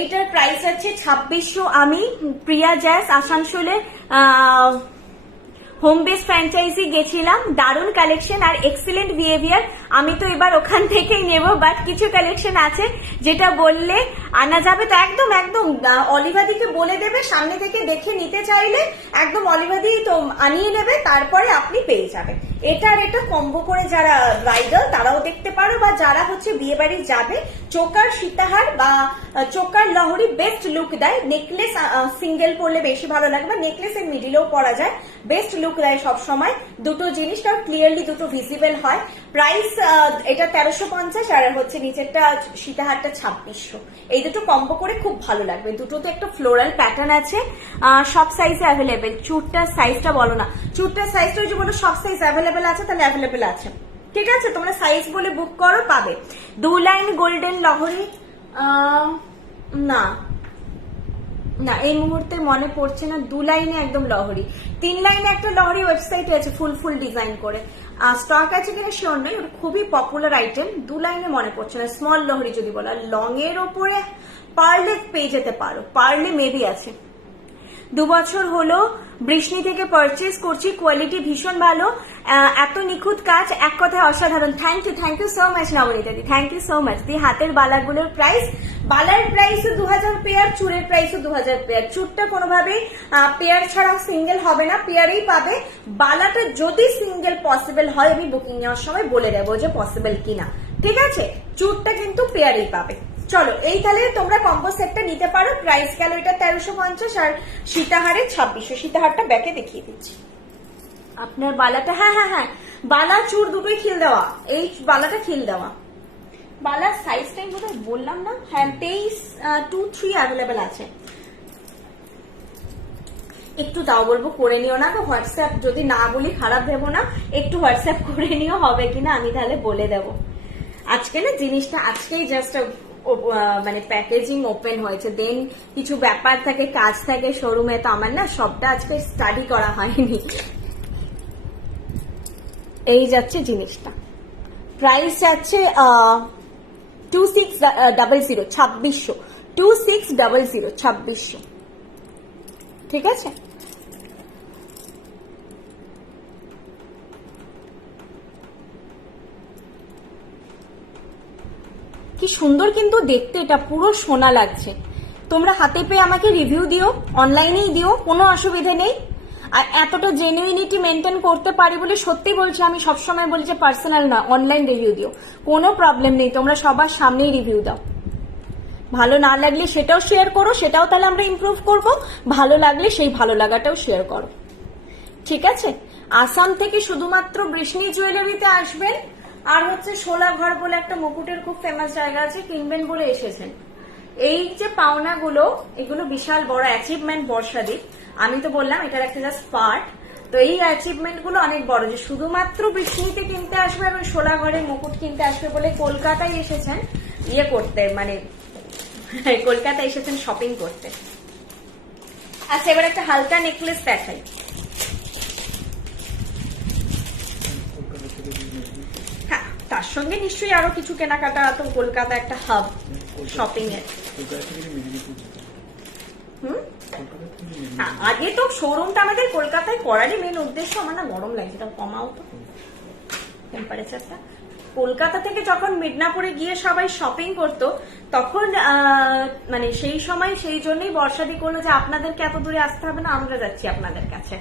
এইটার প্রাইস আছে 2600। আমি প্রিয়া জ্যাস আসানসোলে হোম বেস ফ্র্যাঞ্চাইজি গেছিলাম, দারুণ কালেকশন আর এক্সিলেন্ট বিহেভিয়ার। আমি তো এবার ওখান থেকেই নেব, বাট কিছু কালেকশন আছে যেটা বললে আনা যাবে। তো একদম অলিভাদিকে বলে দেবে, সামনে থেকে দেখে নিতে চাইলে একদম অলিভাদি তো আনিয়ে নেবে, তারপরে আপনি পেয়ে যাবেন। এটা আর এটা কম্বো করে যারা ব্রাইডাল তারাও দেখতে পারো, বা যারা হচ্ছে বিয়ে বাড়ি যাবে, চোকার সীতাহার বা চোকার লহরি বেস্ট লুক দেয়। নেকলেস সিঙ্গেল পরলে বেশি ভালো লাগবে, নেকলেসের মিডিলেও পরা যায়, বেস্ট লুক দেয় সবসময়। দুটো জিনিসটাও ক্লিয়ারলি দুটো ভিজিবল হয়। প্রাইস এটা 1350 আর হচ্ছে নিচেরটা সীতাহারটা 2600। এই দুটো কম্বো করে খুব ভালো লাগবে। দুটোতে একটা ফ্লোরাল প্যাটার্ন আছে, সব সাইজে অ্যাভেলেবেল। চুটটার সাইজটা বলো না, চুটটার সাইজটা ওই যে বলো সব সাইজ অ্যাভেলেবেল আছে, তাহলে অ্যাভেলেবেল আছে, ঠিক আছে? তোমরা সাইজ বলে বুক করো, পাবে। 2 লাইন গোল্ডেন লহরি না এই মুহূর্তে মনে পড়ছে না। 2 লাইনে একদম লহরি, 3 লাইনে একটা লহরি ওয়েবসাইটে আছে ফুল ডিজাইন করে, স্টক আছে কিনা শিওর নেই, ওটা খুবই পপুলার আইটেম। 2 লাইনে মনে পড়ছে না। স্মল লহরি যদি বলা, লং এর ওপরে পার্লে পেয়ে যেতে পারো, পার্লে মেবি আছে। 2 বছর হলো বৃষ্ণি থেকে পারচেজ করছি, কোয়ালিটি ভীষণ ভালো, এত নিখুঁত কাজ, এক কথায় অসাধারণ। থ্যাংক ইউ সো মাচ নবনীতাদি, থ্যাংক ইউ সো মাচ। দি হাতের বালাগুলোর প্রাইস, বালার প্রাইস 2000 পেয়ার, চুরের প্রাইস 2000 পেয়ার। চুরটা কোনোভাবেই পেয়ার ছাড়া সিঙ্গেল হবে না, পেয়ারেই পাবে। বালাটা যদি সিঙ্গেল পসিবল হয়, আমি বুকিং নেওয়ার সময় বলে দেবো যে পসিবল কিনা, ঠিক আছে? চুরটা কিন্তু পেয়ারেই পাবে। চলো, এই তাহলে তোমরা কম্বো সেটটা নিতে পারো। প্রাইস গেল এটা 1350 আর সীতাহারে 2600। সীতাহারটা ব্যাকে দেখিয়ে দিচ্ছি। আপনার বালাটা, হ্যাঁ, বালা চুর দুটোই খিল দেওয়া, এই বালাটা খিল দেওয়া। বালার সাইজটাই বোধহয় বললাম না, হ্যাঁ 23, 2, 3 অ্যাভেলেবেল আছে। একটু তাও বলবো করে নিও না তো, হোয়াটসঅ্যাপ যদি না বলি খারাপ ভেবো না, একটু হোয়াটসঅ্যাপ করে নিও, হবে কিনা আমি তাহলে বলে দেবো। আজকে না জিনিসটা আজকেই জাস্ট মানে প্যাকেজিং ওপেন হয়েছে, দেন কিছু ব্যাপার থাকে, কাজ থাকে শোরুমে, তো আমার না সবটা আজকে স্টাডি করা হয়নি। এই যাচ্ছে জিনিসটা, প্রাইস যাচ্ছে 2600, 2600, 2600, 2600, ঠিক আছে? কি সুন্দর কিন্তু দেখতে, এটা পুরো সোনা লাগছে। তোমরা হাতে পেয়ে আমাকে রিভিউ দিও, অনলাইনেই দিও, কোনো অসুবিধা নেই। আর এতটা জেনুইনিটি মেনটেন করতে পারি বলে সত্যি বলছি, আমি সবসময় বলি যে পার্সোনাল না, অনলাইন রিভিউ দিও, কোনো প্রবলেম নেই। তোমরা সবার সামনেই রিভিউ দাও। ভালো না লাগলে সেটাও শেয়ার করো, সেটাও তাহলে আমরা ইমপ্রুভ করব। ভালো লাগলে সেই ভালো লাগাটাও শেয়ার করো, ঠিক আছে? আসাম থেকে শুধুমাত্র বৃষ্ণি জুয়েলারিতে আসবেন, আর হচ্ছে শোলা ঘর বলে একটা মুকুটের খুব ফেমাস জায়গা আছে, কিনবেন বলে এসেছেন। এই যে পাওনাগুলো, এগুলো বিশাল বড় অ্যাচিভমেন্ট বর্ষাদীপ। আমি তো বললাম এটার একটা জাস্ট পার্ট, তো এই অ্যাচিভমেন্ট গুলো অনেক বড়, যে শুধুমাত্র বৃষ্ণিতে কিনতে আসবে এবং শোলা ঘরের মুকুট কিনতে আসবে বলে কলকাতায় এসেছেন ইয়ে করতে, মানে কলকাতায় এসেছেন শপিং করতে। আচ্ছা, এবার একটা হালকা নেকলেস দেখাই। হ্যাঁ, তার সঙ্গে নিশ্চয়ই আরো কিছু কেনাকাটা, তো কলকাতা একটা হাব শপিং এর। আগে তো শোরুমটা আমাদের কলকাতায় করারই মেন উদ্দেশ্য। আমার না গরম লাগছে, এটা কমাও তো টেম্পারেচারটা। কলকাতা থেকে যখন মিদনাপুরে গিয়ে সবাই শপিং করতো, তখন মানে সেই সময় সেই জন্যই বর্ষাদি করলো যে আপনাদেরকে এত দূরে আসতে হবে না, আমরা যাচ্ছি আপনাদের কাছে।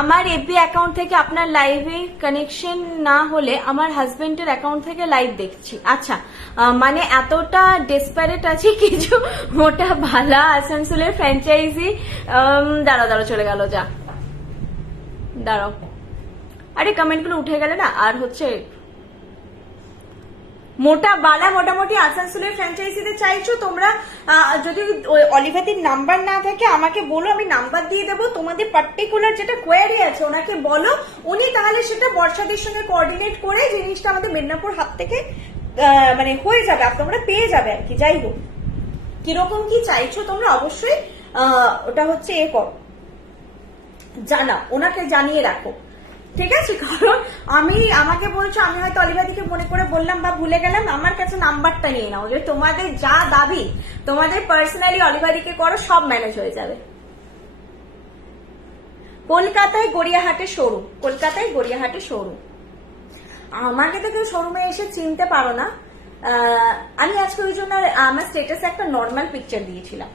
আমার এফবি অ্যাকাউন্ট থেকে আপনার লাইভে কানেকশন না হলে আমার হাজবেন্ডের অ্যাকাউন্ট থেকে লাইভ দেখছি। আচ্ছা, মানে এতটা ডেসপারেট আছে কিছু মোটা ভালা আসানসোলের ফ্র্যাঞ্চাইজি। দাঁড়াও চলে গেল, যা দাঁড়াও। আরে কমেন্টগুলো উঠে গেলে না আর হচ্ছে। মোটা বালা মোটামুটি আসানসোলের ফ্র্যাঞ্চাইজিতে চাইছো তোমরা। যদি অলিভাদির নাম্বার না থাকে আমাকে বলো, আমি নাম্বার দিয়ে দেবো। তোমাদের পার্টিকুলার যেটা কোয়ারি আছে ওনাকে বলো, উনি তাহলে সেটা বর্ষাদের সঙ্গে কোঅর্ডিনেট করে জিনিসটা আমাদের মেদিনীপুর হাত থেকে মানে হয়ে যাবে, তোমরা পেয়ে যাবে আর কি। যাই হোক, কিরকম কি চাইছো তোমরা অবশ্যই ওটা হচ্ছে করো, জানাও, ওনাকে জানিয়ে রাখো, ঠিক আছে? কারণ আমাকে বলছো, আমি হয়তো অলিভাদিকে মনে করে বললাম বা ভুলে গেলাম, আমার কাছে নাম্বারটা নিয়ে নাও, যে তোমাদের যা দাবি তোমাদের পার্সোনালি অলিভাদিকে করো, সব ম্যানেজ হয়ে যাবে। কলকাতায় গড়িয়াহাটে শোরুম। আমাকে তো কেউ শোরুমে এসে চিনতে পারো না। আমি আজকে ওই জন্য আমার স্টেটাসে একটা নর্মাল পিকচার দিয়েছিলাম,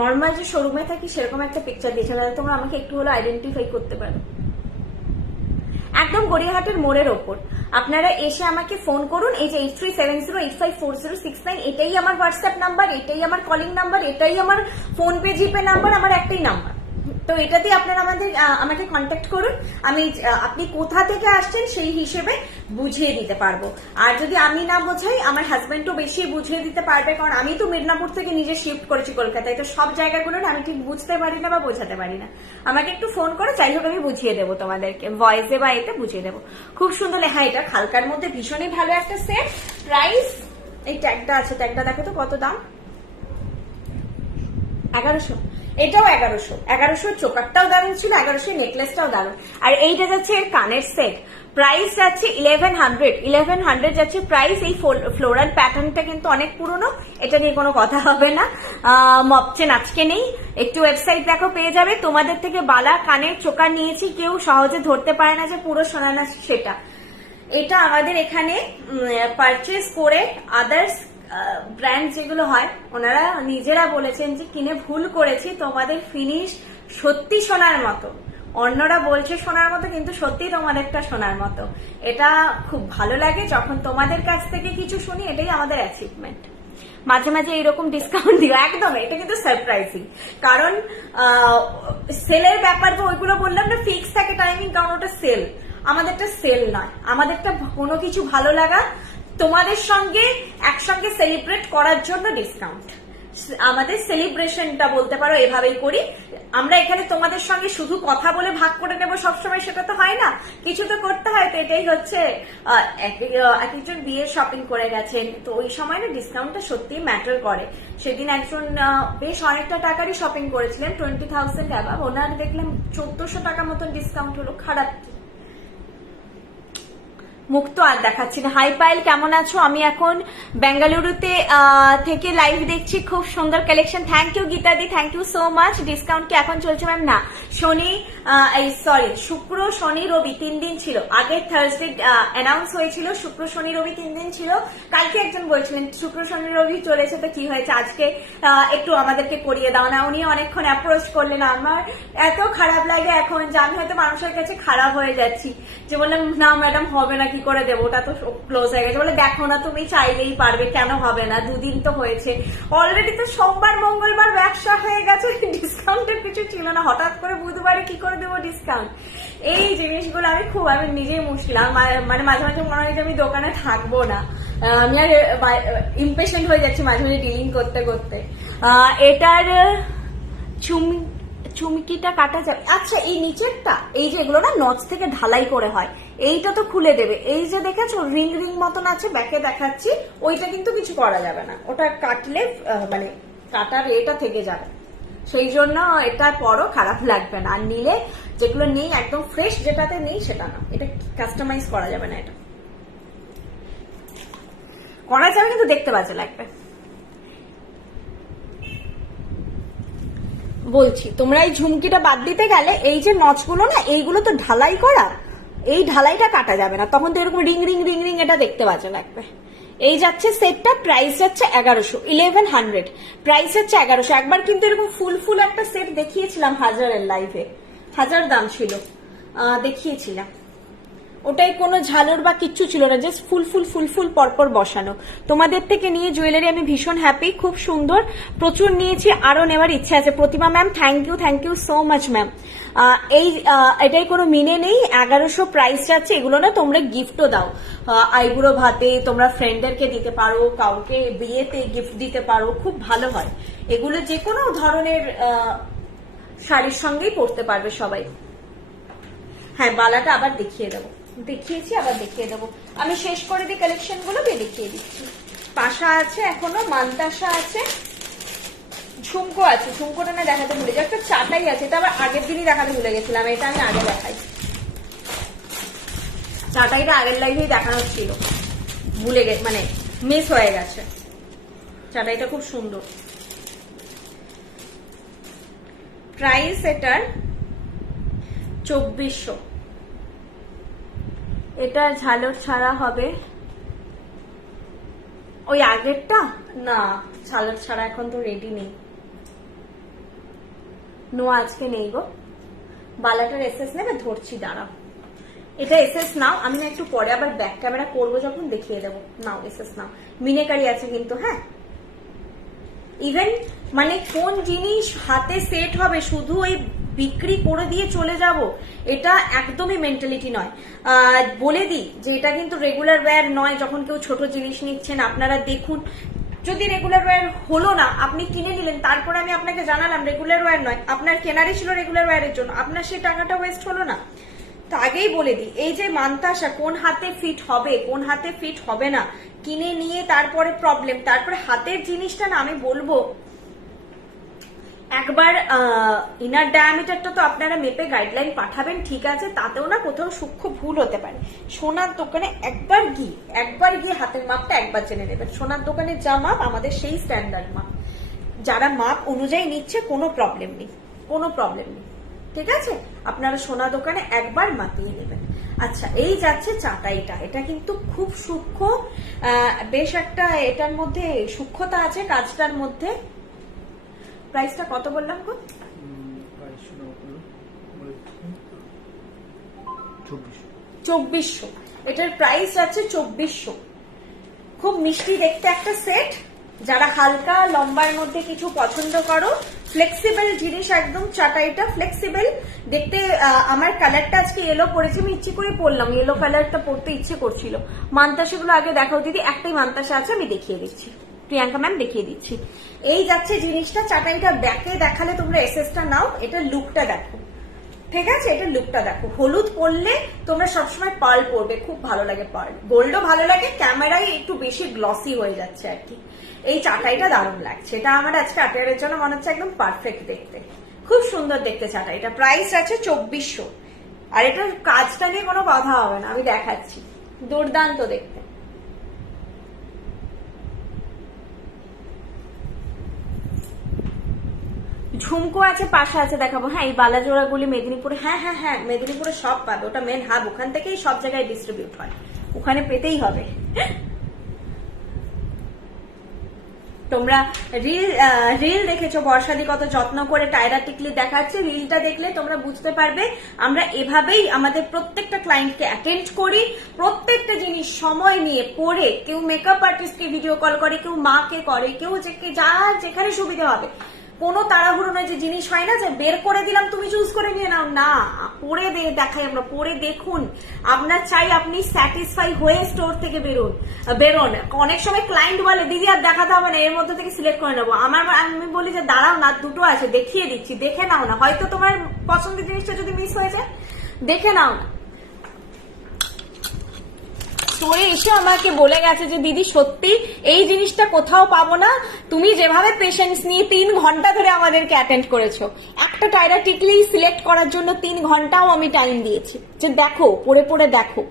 নর্মাল যে শোরুমে থাকি সেরকম একটা পিকচার দিয়েছিলাম, তোমরা আমাকে একটু হলো আইডেন্টিফাই করতে পারো। একদম গড়িয়াহাটের মোড়ের ওপর। আপনারা এসে আমাকে ফোন করুন, এই যে 8370854069, এটাই আমার হোয়াটসঅ্যাপ নাম্বার, এটাই আমার কলিং নাম্বার, এটাই আমার ফোনপে জিপে নাম্বার, আমার একটাই নাম্বার। তো এটাতে আপনারা আমাকে কন্ট্যাক্ট করুন, আপনি কোথা থেকে আসছেন সেই হিসেবে বুঝিয়ে দিতে পারবো। আর যদি আমি না বোঝাই, আমার হাজবেন্ডও বেশি বুঝিয়ে দিতে পারবে, কারণ আমি তো মেদিনীপুর থেকে নিজে শিফট করেছি কলকাতায়, তো সব জায়গাগুলো আমি ঠিক বুঝতে পারি না বা বোঝাতে পারি না। আমাকে একটু ফোন করে যাই হোক আমি বুঝিয়ে দেবো তোমাদেরকে, ভয়েসে বা এতে বুঝিয়ে দেবো। খুব সুন্দর লেখা, এটা হালকার মধ্যে ভীষণই ভালো একটা সেট। প্রাইস, এই ট্যাগটা আছে, ট্যাগটা দেখো তো কত দাম। 1100, এটাও 1100 চোকারটাও দারুণ ছিল, 1100 নেকলেসটাও দারুণ। আর এইটা যাচ্ছে এর কানের সেট, প্রাইস যাচ্ছে 1100 যাচ্ছে প্রাইস। এই ফ্লোরাল প্যাটার্নটা কিন্তু অনেক পুরনো, এটা নিয়ে কোনো কথা হবে না। মপচেন আজকে নেই, একটু ওয়েবসাইট দেখো পেয়ে যাবে। তোমাদের থেকে বালা কানের চোকার নিয়েছি, কেউ সহজে ধরতে পারে না যে পুরো সোনা না সেটা। এটা আমাদের এখানে পারচেস করে আদার্স ব্র্যান্ড যেগুলো হয় ওনারা নিজেরা বলেছেন যে কিনে ভুল করেছি, তোমাদের ফিনিশ সত্যি সোনার মতো। অন্যরা বলছে সোনার মতো, কিন্তু সত্যি তোমাদেরটা সোনার মতো। এটা খুব ভালো লাগে যখন তোমাদের কাছ থেকে কিছু শুনি, এটাই আমাদের অ্যাচিভমেন্ট। মাঝে মাঝে এরকম ডিসকাউন্ট দিও, একদম এটা কিন্তু সারপ্রাইজিং, কারণ সেলের ব্যাপার তো ওইগুলো বললাম না, ফিক্স থাকে টাইমিং, কারণ ওটা সেল। আমাদেরটা সেল নয়, আমাদেরটা কোনো কিছু ভালো লাগা, তোমাদের সঙ্গে একসঙ্গে সেলিব্রেট করার জন্য ডিসকাউন্ট। আমাদের সেলিব্রেশনটা বলতে পারো এভাবেই করি আমরা। এখানে তোমাদের সঙ্গে শুধু কথা বলে ভাগ করে নেবো সবসময়, সেটা তো হয় না, কিছু তো করতে হয়। তো এটাই হচ্ছে, একজন বিয়ে শপিং করে গেছেন, তো ওই সময় না ডিসকাউন্টটা সত্যি ম্যাটার করে। সেদিন একজন বেশ অনেকটা টাকারই শপিং করেছিলেন, 20,000 অ্যাবাভ, ওনার দেখলাম 1400 টাকা মতন ডিসকাউন্ট হলো। খারাপ মুখ তো আর দেখাচ্ছি না। হাই পাইল, কেমন আছো? আমি এখন বেঙ্গালুরুতে থেকে লাইভ দেখছি, খুব সুন্দর কালেকশন। থ্যাংক ইউ গীতাদি, thank you so much. Discount কি এখন চলছে ম্যাম? না, শুক্র শনি রবি 3 দিন ছিল। আগে থার্সডে অ্যানাউন্স হয়েছিল, শুক্র শনি রবি 3 দিন ছিল। কালকে একজন বলছিলেন শুক্র শনি রবি চলেছে, তো কি হয়েছে আজকে একটু আমাদেরকে করিয়ে দাও না। উনি অনেকক্ষণ অ্যাপ্রোচ করলেন, আমার এত খারাপ লাগে এখন যে আমি হয়তো মানুষের কাছে খারাপ হয়ে যাচ্ছি, যে বললাম না ম্যাডাম হবে না, কি করে দেবো, ওটা তো ক্লোজ হয়ে গেছে। বলে দেখো না, তুমি চাইলেই পারবে, কেন হবে না, 2 দিন তো হয়েছে অলরেডি, তো সোমবার মঙ্গলবার ব্যবসা হয়ে গেছে, ডিসকাউন্টের কিছু ছিল না, হঠাৎ করে বুধবারে কি করে দেবো ডিসকাউন্ট। এই জিনিসগুলো আমি নিজেই মুশকিল, মানে মাঝে মাঝে মনে হয় যে আমি দোকানে থাকবো না, আমি আর ইমপেশেন্ট হয়ে যাচ্ছি মাঝে মাঝে ডিলিং করতে করতে। এটার চুমকিটা কাটা যাবে। আচ্ছা, এই নিচেরটা, এই যে এগুলো না নচ থেকে ঢালাই করে হয়, এইটা তো খুলে দেবে। এই যে দেখেছো রিং রিং মতন আছে, ব্যাকে দেখাচ্ছি, ওইটা কিন্তু কিছু করা যাবে না, ওটা কাটলে মানে কাটার এটা থেকে যাবে, সেই জন্য এটা পরও খারাপ লাগবে না। আর নিলে যেগুলো নেই একদম ফ্রেশ, যেটাতে নেই সেটা না, এটা কাস্টমাইজ করা যাবে না, এটা করা যাবে কিন্তু দেখতে বাজে লাগবে। বলছি তোমরা এই ঝুমকিটা বাদ দিতে গেলে এই যে নচগুলো না, এইগুলো তো ঢালাই করা, এই ঢালাইটা কাটা যাবে না, তখন তো এরকম রিং রিং রিং রিং এটা দেখতে বাজে লাগবে। এই যাচ্ছে সেটটা, প্রাইস যাচ্ছে 1100, প্রাইস হচ্ছে 1100। একবার কিন্তু এরকম ফুল ফুল একটা সেট দেখিয়েছিলাম হাজারের লাইভে, 1000 দাম ছিল, দেখিয়েছিলাম। ওটাই কোনো ঝালর বা কিচ্ছু ছিল না, জাস্ট ফুল ফুল ফুল ফুল পরপর বসানো। তোমাদের থেকে নিয়ে জুয়েলারি আমি ভীষণ হ্যাপি, খুব সুন্দর, প্রচুর নিয়েছি, আরো নেওয়ার ইচ্ছা আছে। Pratima ma'am thank you so much ma'am. এটাই কোনো মিনে নেই, 1100 প্রাইস যাচ্ছে। এগুলো না তোমরা গিফটও দাও, আইবুড়ো ভাতে তোমরা ফ্রেন্ডদেরকে দিতে পারো, কাউকে বিয়েতে গিফট দিতে পারো, খুব ভালো হয় এগুলো। যে কোনো ধরনের শাড়ির সঙ্গেই পরতে পারবে সবাই। হ্যাঁ, বালাটা আবার দেখিয়ে দেবো, দেখিয়েছি আবার দেখিয়ে দেবো। আমি শেষ করে দিই কালেকশন গুলো, দেখিয়ে দিচ্ছি। পাশা আছে এখনো, মান্তাসা আছে, ঝুমকো আছে। ঝুমকোটা না দেখাতে ভুলে যাই, একটা চাটাই আছে, এটা আবার আগের দিনই দেখাতে ভুলে গেছিলাম, এটা আমি আগে দেখাই। চাটাইটা আগের লাইভেই দেখানো ছিল, ভুলে গেছে, মানে মিস হয়ে গেছে। চাটাইটা খুব সুন্দর, প্রাইস এটার 2400। এটা ঝালর ছাড়া হবে, ওই আগেরটা না, ঝালর ছাড়া এখন তো রেডি নেই, নো আজকে নেই গো। বালাটার এসএস নেবে, ধরছি দাঁড়াও। এটা এসএস নাও, আমি না একটু পরে আবার ব্যাক ক্যামেরা করবো যখন দেখিয়ে দেবো। নাও এসএস নাও, মিনেকারি আছে কিন্তু। হ্যাঁ, ইভেন মানে কোন জিনিস হাতে সেট হবে শুধু ওই বিক্রি করে দিয়ে চলে যাব, এটা একদমই মেন্টালিটি নয়। বলে দিই যে এটা কিন্তু রেগুলার ওয়্যার নয়। যখন কেউ ছোট জিনিস নিচ্ছেন আপনারা দেখুন, যদি রেগুলার ওয়্যার হলো না, আপনি কিনে নিলেন, তারপরে আমি আপনাকে জানালাম রেগুলার ওয়্যার নয়, আপনার কেনারই ছিল রেগুলার ওয়্যারের জন্য, আপনার সেই টাকাটা ওয়েস্ট হলো না। তো আগেই বলে দিই, এই যে মান্তাসা কোন হাতে ফিট হবে কোন হাতে ফিট হবে না, কিনে নিয়ে তারপরে প্রবলেম। তারপরে হাতের জিনিসটা না, আমি বলবো একবার ইনার ডায়ামিটারটা তো আপনারা মেপে গাইডলাইন পাঠাবেন, ঠিক আছে, তাতেও না কোথাও সূক্ষ্ম ভুল হতে পারে। সোনার দোকানে একবার গিয়ে হাতের মাপটা একবার জেনে নেবেন। সোনার দোকানে যা মাপ আমাদের সেই স্ট্যান্ডার্ড মাপ, যারা মাপ অনুযায়ী নিচ্ছে কোনো প্রবলেম নেই, ঠিক আছে। আপনারা সোনা দোকানে একবার মাপিয়ে নেবেন। আচ্ছা, এই যাচ্ছে চাটাইটা, এটা কিন্তু খুব সূক্ষ্ম, বেশ একটা এটার মধ্যে সূক্ষ্মতা আছে কাজটার মধ্যে। প্রাইসটা কত বললাম গো? 2400। এটার প্রাইস আছে 2400। খুব মিষ্টি দেখতে একটা সেট। যারা হালকা লম্বার মধ্যে কিছু পছন্দ করো, ফ্লেক্সিবল জিনিস একদম, চাটাইটা ফ্লেক্সিবল দেখতে। আমার কালারটা আজকে ইয়েলো পরেছি, আমি ইচ্ছে করে পরলাম, ইয়েলো কালারটা পরতে ইচ্ছে করছিল। মান্তাসাগুলো আগে দেখাও দিদি, একটাই মান্তাসা আছে, আমি দেখিয়ে দিচ্ছি, প্রিয়াঙ্কা ম্যাম দেখিয়ে দিচ্ছি। এই যাচ্ছে জিনিসটা, চাটাইটা ব্যাকে দেখালে তোমরা এসএসটা নাও, এটা লুকটা দেখো, ঠিক আছে, এটা লুকটা দেখো। হলুদ পরলে তোমরা সবসময় পার্ল পরবে, খুব ভালো লাগে পার্ল, গোল্ডও ভালো লাগে, ক্যামেরায় একটু বেশি গ্লসি হয়ে যাচ্ছে আর কি। এই চাটাইটা দারুণ লাগছে, এটা আমার আজকে আটেয়ারের জন্য মনে হচ্ছে একদম পারফেক্ট দেখতে, খুব সুন্দর দেখতে চাটাইটা। প্রাইস আছে 2400। আর এটার কাজটা নিয়ে কোনো কথা হবে না, আমি দেখাচ্ছি, দুর্দান্ত দেখতে। ঝুমকো আছে, পাশে আছে, দেখাবো। হ্যাঁ, এই বালাজোড়াগুলি মেদিনীপুরে, হ্যাঁ মেদিনীপুরে সব পাবে, ওটা মেন হাব, ওখান থেকেই সব জায়গায় ডিস্ট্রিবিউট হয়, ওখানে পেতেই হবে। তোমরা রিল দেখেছো বর্ষাদি কত যত্ন করে টায়রা টিকলি দেখাচ্ছে, রিলটা দেখলে তোমরা বুঝতে পারবে আমরা এভাবেই আমাদের প্রত্যেকটা ক্লায়েন্টকে অ্যাটেন্ড করি, প্রত্যেকটা জিনিস সময় নিয়ে পড়ে। কেউ মেকআপ আর্টিস্টকে ভিডিও কল করে, কেউ মাকে করে, কেউ যার যেখানে সুবিধা হবে। কোনো তাড়াহুড়ো নয়, যে জিনিস হয় না যে বের করে দিলাম তুমি চুজ করে নিয়ে নাও, না, পরে দেখাই আমরা, পরে দেখুন। আপনার চাই আপনি স্যাটিসফাই হয়ে স্টোর থেকে বেরোন। অনেক সময় ক্লায়েন্ট বলে দিদি আর দেখাতে হবে না, এর মধ্যে থেকে সিলেক্ট করে নেবো। আমি বলি যে দাঁড়াও না, দুটো আছে, দেখিয়ে দিচ্ছি, দেখে নাও না, হয়তো তোমার পছন্দের জিনিসটা যদি মিস হয়ে যায়, দেখে নাও না। স্টোরে এসে আমাকে বলে গেছে যে দিদি সত্যি এই জিনিসটা কোথাও পাবো না, তুমি যেভাবে পেশেন্স নিয়ে 3 ঘন্টা ধরে আমাদেরকে অ্যাটেন্ড করেছো, একটা টায়রা টিকলি সিলেক্ট করার জন্য 3 ঘন্টাও আমি টাইম দিয়েছি, যে দেখো পরে দেখো,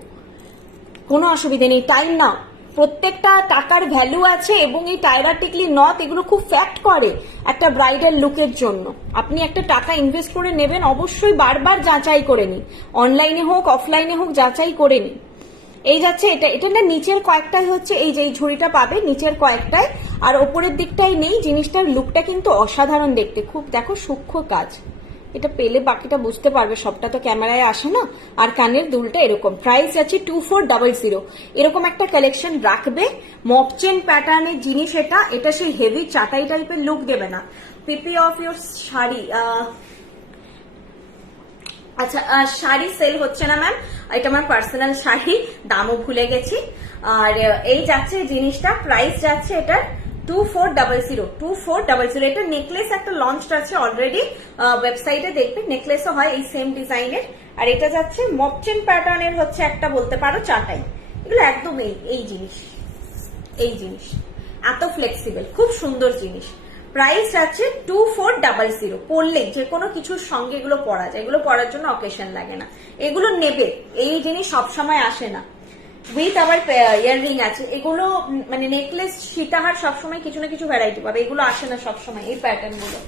কোনো অসুবিধা নেই, টাইম নাও। প্রত্যেকটা টাকার ভ্যালু আছে, এবং এই টায়রা টিকলি নথ এগুলো খুব ফ্যাক্ট করে একটা ব্রাইডাল লুকের জন্য। আপনি একটা টাকা ইনভেস্ট করে নেবেন, অবশ্যই বারবার যাচাই করে নিন, অনলাইনে হোক অফলাইনে হোক যাচাই করে নিন। এই যাচ্ছে এটা, এটা না নিচের কয়েকটাই হচ্ছে এই যে এই ঝুড়িটা পাবে নিচের কয়েকটায়, আর ওপরের দিকটাই নেই। জিনিসটার লুকটা কিন্তু অসাধারণ দেখতে, খুব দেখো সূক্ষ্ম কাজ। এটা পেলে বাকিটা বুঝতে পারবে, সবটা তো ক্যামেরায় আসে না। আর কানের দুলটা এরকম, প্রাইস আছে 2400। এরকম একটা কালেকশন রাখবে, মকচেন প্যাটার্নের জিনিস এটা, এটা সেই হেভি চাটাই টাইপের লুক দেবে না। পিপি অফ ইউর শাড়ি, আচ্ছা শাড়ি সেল হচ্ছে না ম্যাম, এটা আমার পার্সোনাল শাড়ি, দামও ভুলে গেছি। আর এই যাচ্ছে জিনিসটা, প্রাইস যাচ্ছে এটার 2400। এটা নেকলেস একটা লঞ্চ আছে অলরেডি, ওয়েবসাইটে দেখবে নেকলেসও হয় এই সেম ডিজাইনের। আর এটা যাচ্ছে মকচেন প্যাটার্নের হচ্ছে একটা বলতে পারো চাটাই। এগুলো একদম এই জিনিস, এই জিনিস এত ফ্লেক্সিবল, খুব সুন্দর জিনিস। প্রাইস আছে 2400। পরলে যে কোনো কিছুর সঙ্গে এগুলো পরা যায়, এগুলো পরার জন্য অকেশন লাগে না, এগুলো নেবে। এই জিনিস সবসময় আসে না। উইথ আবার ইয়াররিং আছে, এগুলো মানে নেকলেস সীতাহার সবসময় কিছু না কিছু ভ্যারাইটি পাবে, এগুলো আসে না সবসময় এই প্যাটার্ন গুলো।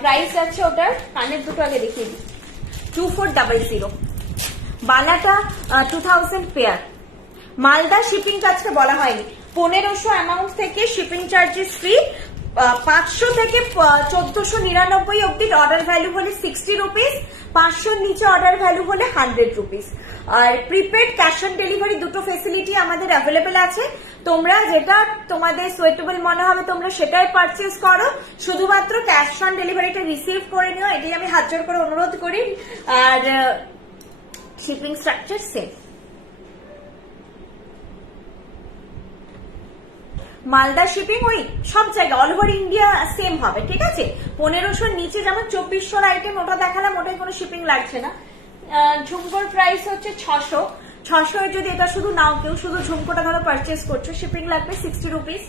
প্রাইস আছে ওটার, কানের দুটো আগে দেখিয়ে দিই, 2400। বালাটা 2000 পেয়ার। মালদা শিপিং চার্জটা বলা হয়নি, 1500 অ্যামাউন্ট থেকে শিপিং চার্জেস ফ্রি। 500 থেকে 1499 অব্দি অর্ডার ভ্যালু হলে 60 রুপিস, 500 নিচে অর্ডার ভ্যালু হলে 100 রুপিস। আর প্রিপেড ক্যাশ অন ডেলিভারি দুটো ফেসিলিটি আমাদের অ্যাভেলেবেল আছে। তোমরা যেটা তোমাদের সুইটেবল মনে হবে তোমরা সেটাই পারচেস করো, শুধুমাত্র ক্যাশ অন ডেলিভারিটা রিসিভ করে নিও, এটাই আমি হাত জোড় করে অনুরোধ করি। আর shipping structure same. Malda shipping ওই সব জায়গায় অল ওভার ইন্ডিয়া সেম হবে, ঠিক আছে। 1500 নিচে যেমন 2400 আইটেম ওটা দেখালাম, ওটাই কোনো শিপিং লাগছে না। ঝুমকোর প্রাইস হচ্ছে 600 যদি এটা শুধু নাও, কেউ শুধু ঝুমকোটা ধরো পারচেস করছো, শিপিং লাগবে 60 রুপিস।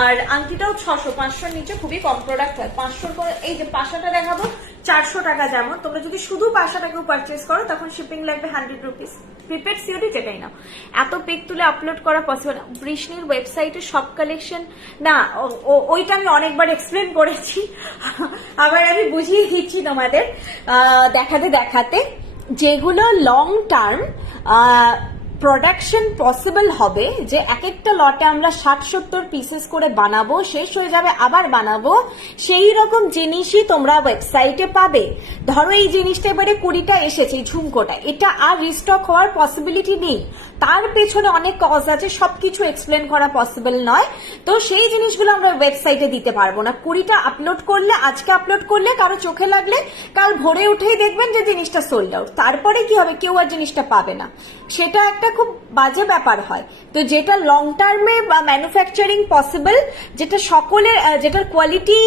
আর আংটিটাও 600, 500 নিচে খুবই কম প্রোডাক্ট হয়। 500 করে এই যে পাশাটা দেখাবো 400 টাকা, যেমন তোমরা যদি শুধু পাশাটাকেও পারচেস করো তখন শিপিং লাগবে 100 রুপিস। প্রিপেড সিওডি যেটাই নাও, এত পিক তুলে আপলোড করা পসিবল। বৃষ্ণির ওয়েবসাইটে সব কালেকশন না, ওইটা আমি অনেকবার এক্সপ্লেন করেছি, আবার আমি বুঝিয়ে দিচ্ছি তোমাদের দেখাতে দেখাতে। যেগুলো লং টার্ম প্রোডাকশন পসিবল হবে, যে এক একটা লটে আমরা 60-70 পিসেস করে বানাবো, শেষ হয়ে যাবে আবার বানাবো, সেই রকম জিনিসই তোমরা ওয়েবসাইটে পাবে। ধরো এই জিনিসটা এবারে 20টা এসেছে, ঝুমকোটা, এটা আর রিস্টক হওয়ার পসিবিলিটি নেই, তার পেছনে অনেক কজ আছে, সবকিছু এক্সপ্লেন করা পসিবল নয়। তো সেই জিনিসগুলো আমরা ওয়েবসাইটে দিতে পারবো না। 20টা আপলোড করলে, আজকে আপলোড করলে কারো চোখে লাগলে কাল ভোরে উঠেই দেখবেন যে জিনিসটা সোল্ড আউট, তারপরে কি হবে, কেউ আর জিনিসটা পাবে না, সেটা একটা খুব বাজে ব্যাপার হয়। তো যেটা লং টার্মে বা ম্যানুফ্যাকচারিং পসিবল, যেটা সকলের, যেটার কোয়ালিটি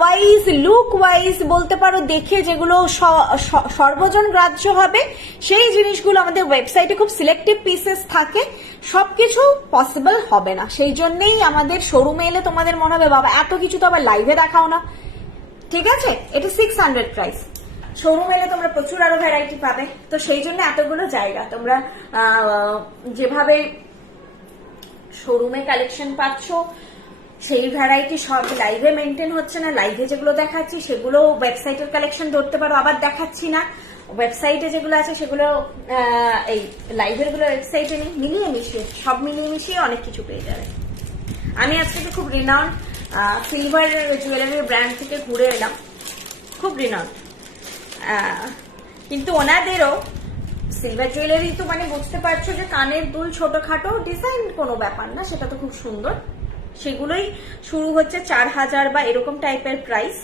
ওয়াইজ, লুক ওয়াইজ বলতে পারো দেখে যেগুলো সর্বজন গ্রাহ্য হবে, সেই জিনিসগুলো আমাদের ওয়েবসাইটে খুব সিলেক্টিভ পিসেস থাকে, সবকিছু পসিবল হবে না। সেই জন্যই আমাদের শোরুমে এলে তোমাদের মনে হবে বাবা এত কিছু তো আবার লাইভে দেখাও না, ঠিক আছে। এটা 600 প্রাইস, শোরুম এলে তোমরা প্রচুর আরো ভ্যারাইটি পাবে। তো সেই জন্য এতগুলো জায়গা তোমরা যেভাবে শোরুমে কালেকশন পাচ্ছ, সেই ভ্যারাইটি সব লাইভে মেনটেন হচ্ছে না। লাইভে যেগুলো দেখাচ্ছি সেগুলো ওয়েবসাইটের কালেকশন ধরতে পারো, আবার দেখাচ্ছি না। ওয়েবসাইটে যেগুলো আছে সেগুলো এই লাইভের গুলো ওয়েবসাইটে নেই, মিলিয়ে মিশিয়ে, সব মিলিয়ে মিশিয়ে অনেক কিছু পেয়ে যাবে। আমি আজকে খুব রিনাউন্ড সিলভার জুয়েলারি ব্র্যান্ড থেকে ঘুরে এলাম, খুব রিনাউন্ড, কিন্তু ওনাদেরও সিলভার জুয়েলারি তো মানে বুঝতে পারছো যে কানের দুল ছোটখাটো ডিজাইন কোনো ব্যাপার না, সেটা তো খুব সুন্দর। সেগুলোই শুরু হচ্ছে 4000 বা এরকম টাইপের প্রাইস,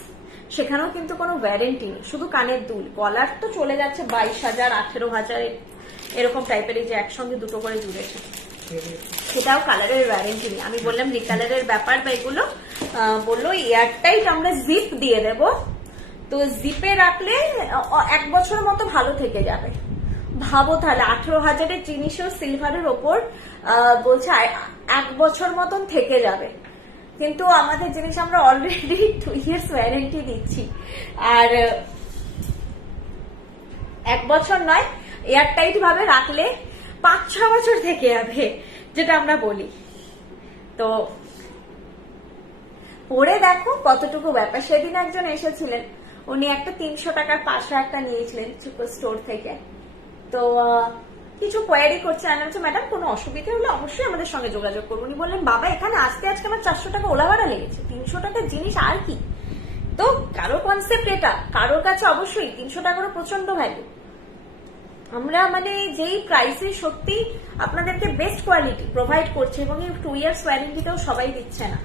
সেখানেও কিন্তু কোনো ওয়ারেন্টি নেই, শুধু কানের দুল। গলার তো চলে যাচ্ছে 22,000, 18,000 এরকম টাইপের, এই যে একসঙ্গে দুটো করে জুড়েছে, সেটাও কালারের ওয়ারেন্টি নেই। আমি বললাম রিকালারের ব্যাপার বা এগুলো, বললো এয়ারটাইট আমরা জিপ দিয়ে দেবো, তো জিপে রাখলে 1 বছর মতো ভালো থেকে যাবে। ভাবো তাহলে 18,000 জিনিসও সিলভারের ওপর বলছে 1 বছর মতন থেকে যাবে, কিন্তু আমাদের জিনিস আমরা অলরেডি 2 years ওয়ারেন্টি দিচ্ছি, আর 1 বছর নয়, এয়ারটাইট ভাবে রাখলে 5-6 বছর থেকে যাবে, যেটা আমরা বলি। তো পরে দেখো কতটুকু ব্যাপার। সেদিন একজন এসেছিলেন, উনি একটা 300 টাকার পাশা একটা নিয়েছিলেন সুপার স্টোর থেকে, তো কিছু কোয়ারি করছে। আমি বলছি ম্যাডাম কোনো অসুবিধা হলে অবশ্যই আমাদের সঙ্গে যোগাযোগ করবো। উনি বললেন বাবা এখানে আজকে আমার 400 টাকা ওলা ভাড়া লেগেছে, 300 টাকার জিনিস আর কি। তো কারো কনসেপ্ট এটা, কারোর কাছে অবশ্যই 300 টাকারও প্রচন্ড ভ্যালু। আমরা মানে যেই প্রাইসে সত্যি আপনাদেরকে বেস্ট কোয়ালিটি প্রোভাইড করছে, এবং এই 2 ইয়ার্স ওয়ারেন্টিটাও সবাই দিচ্ছে না,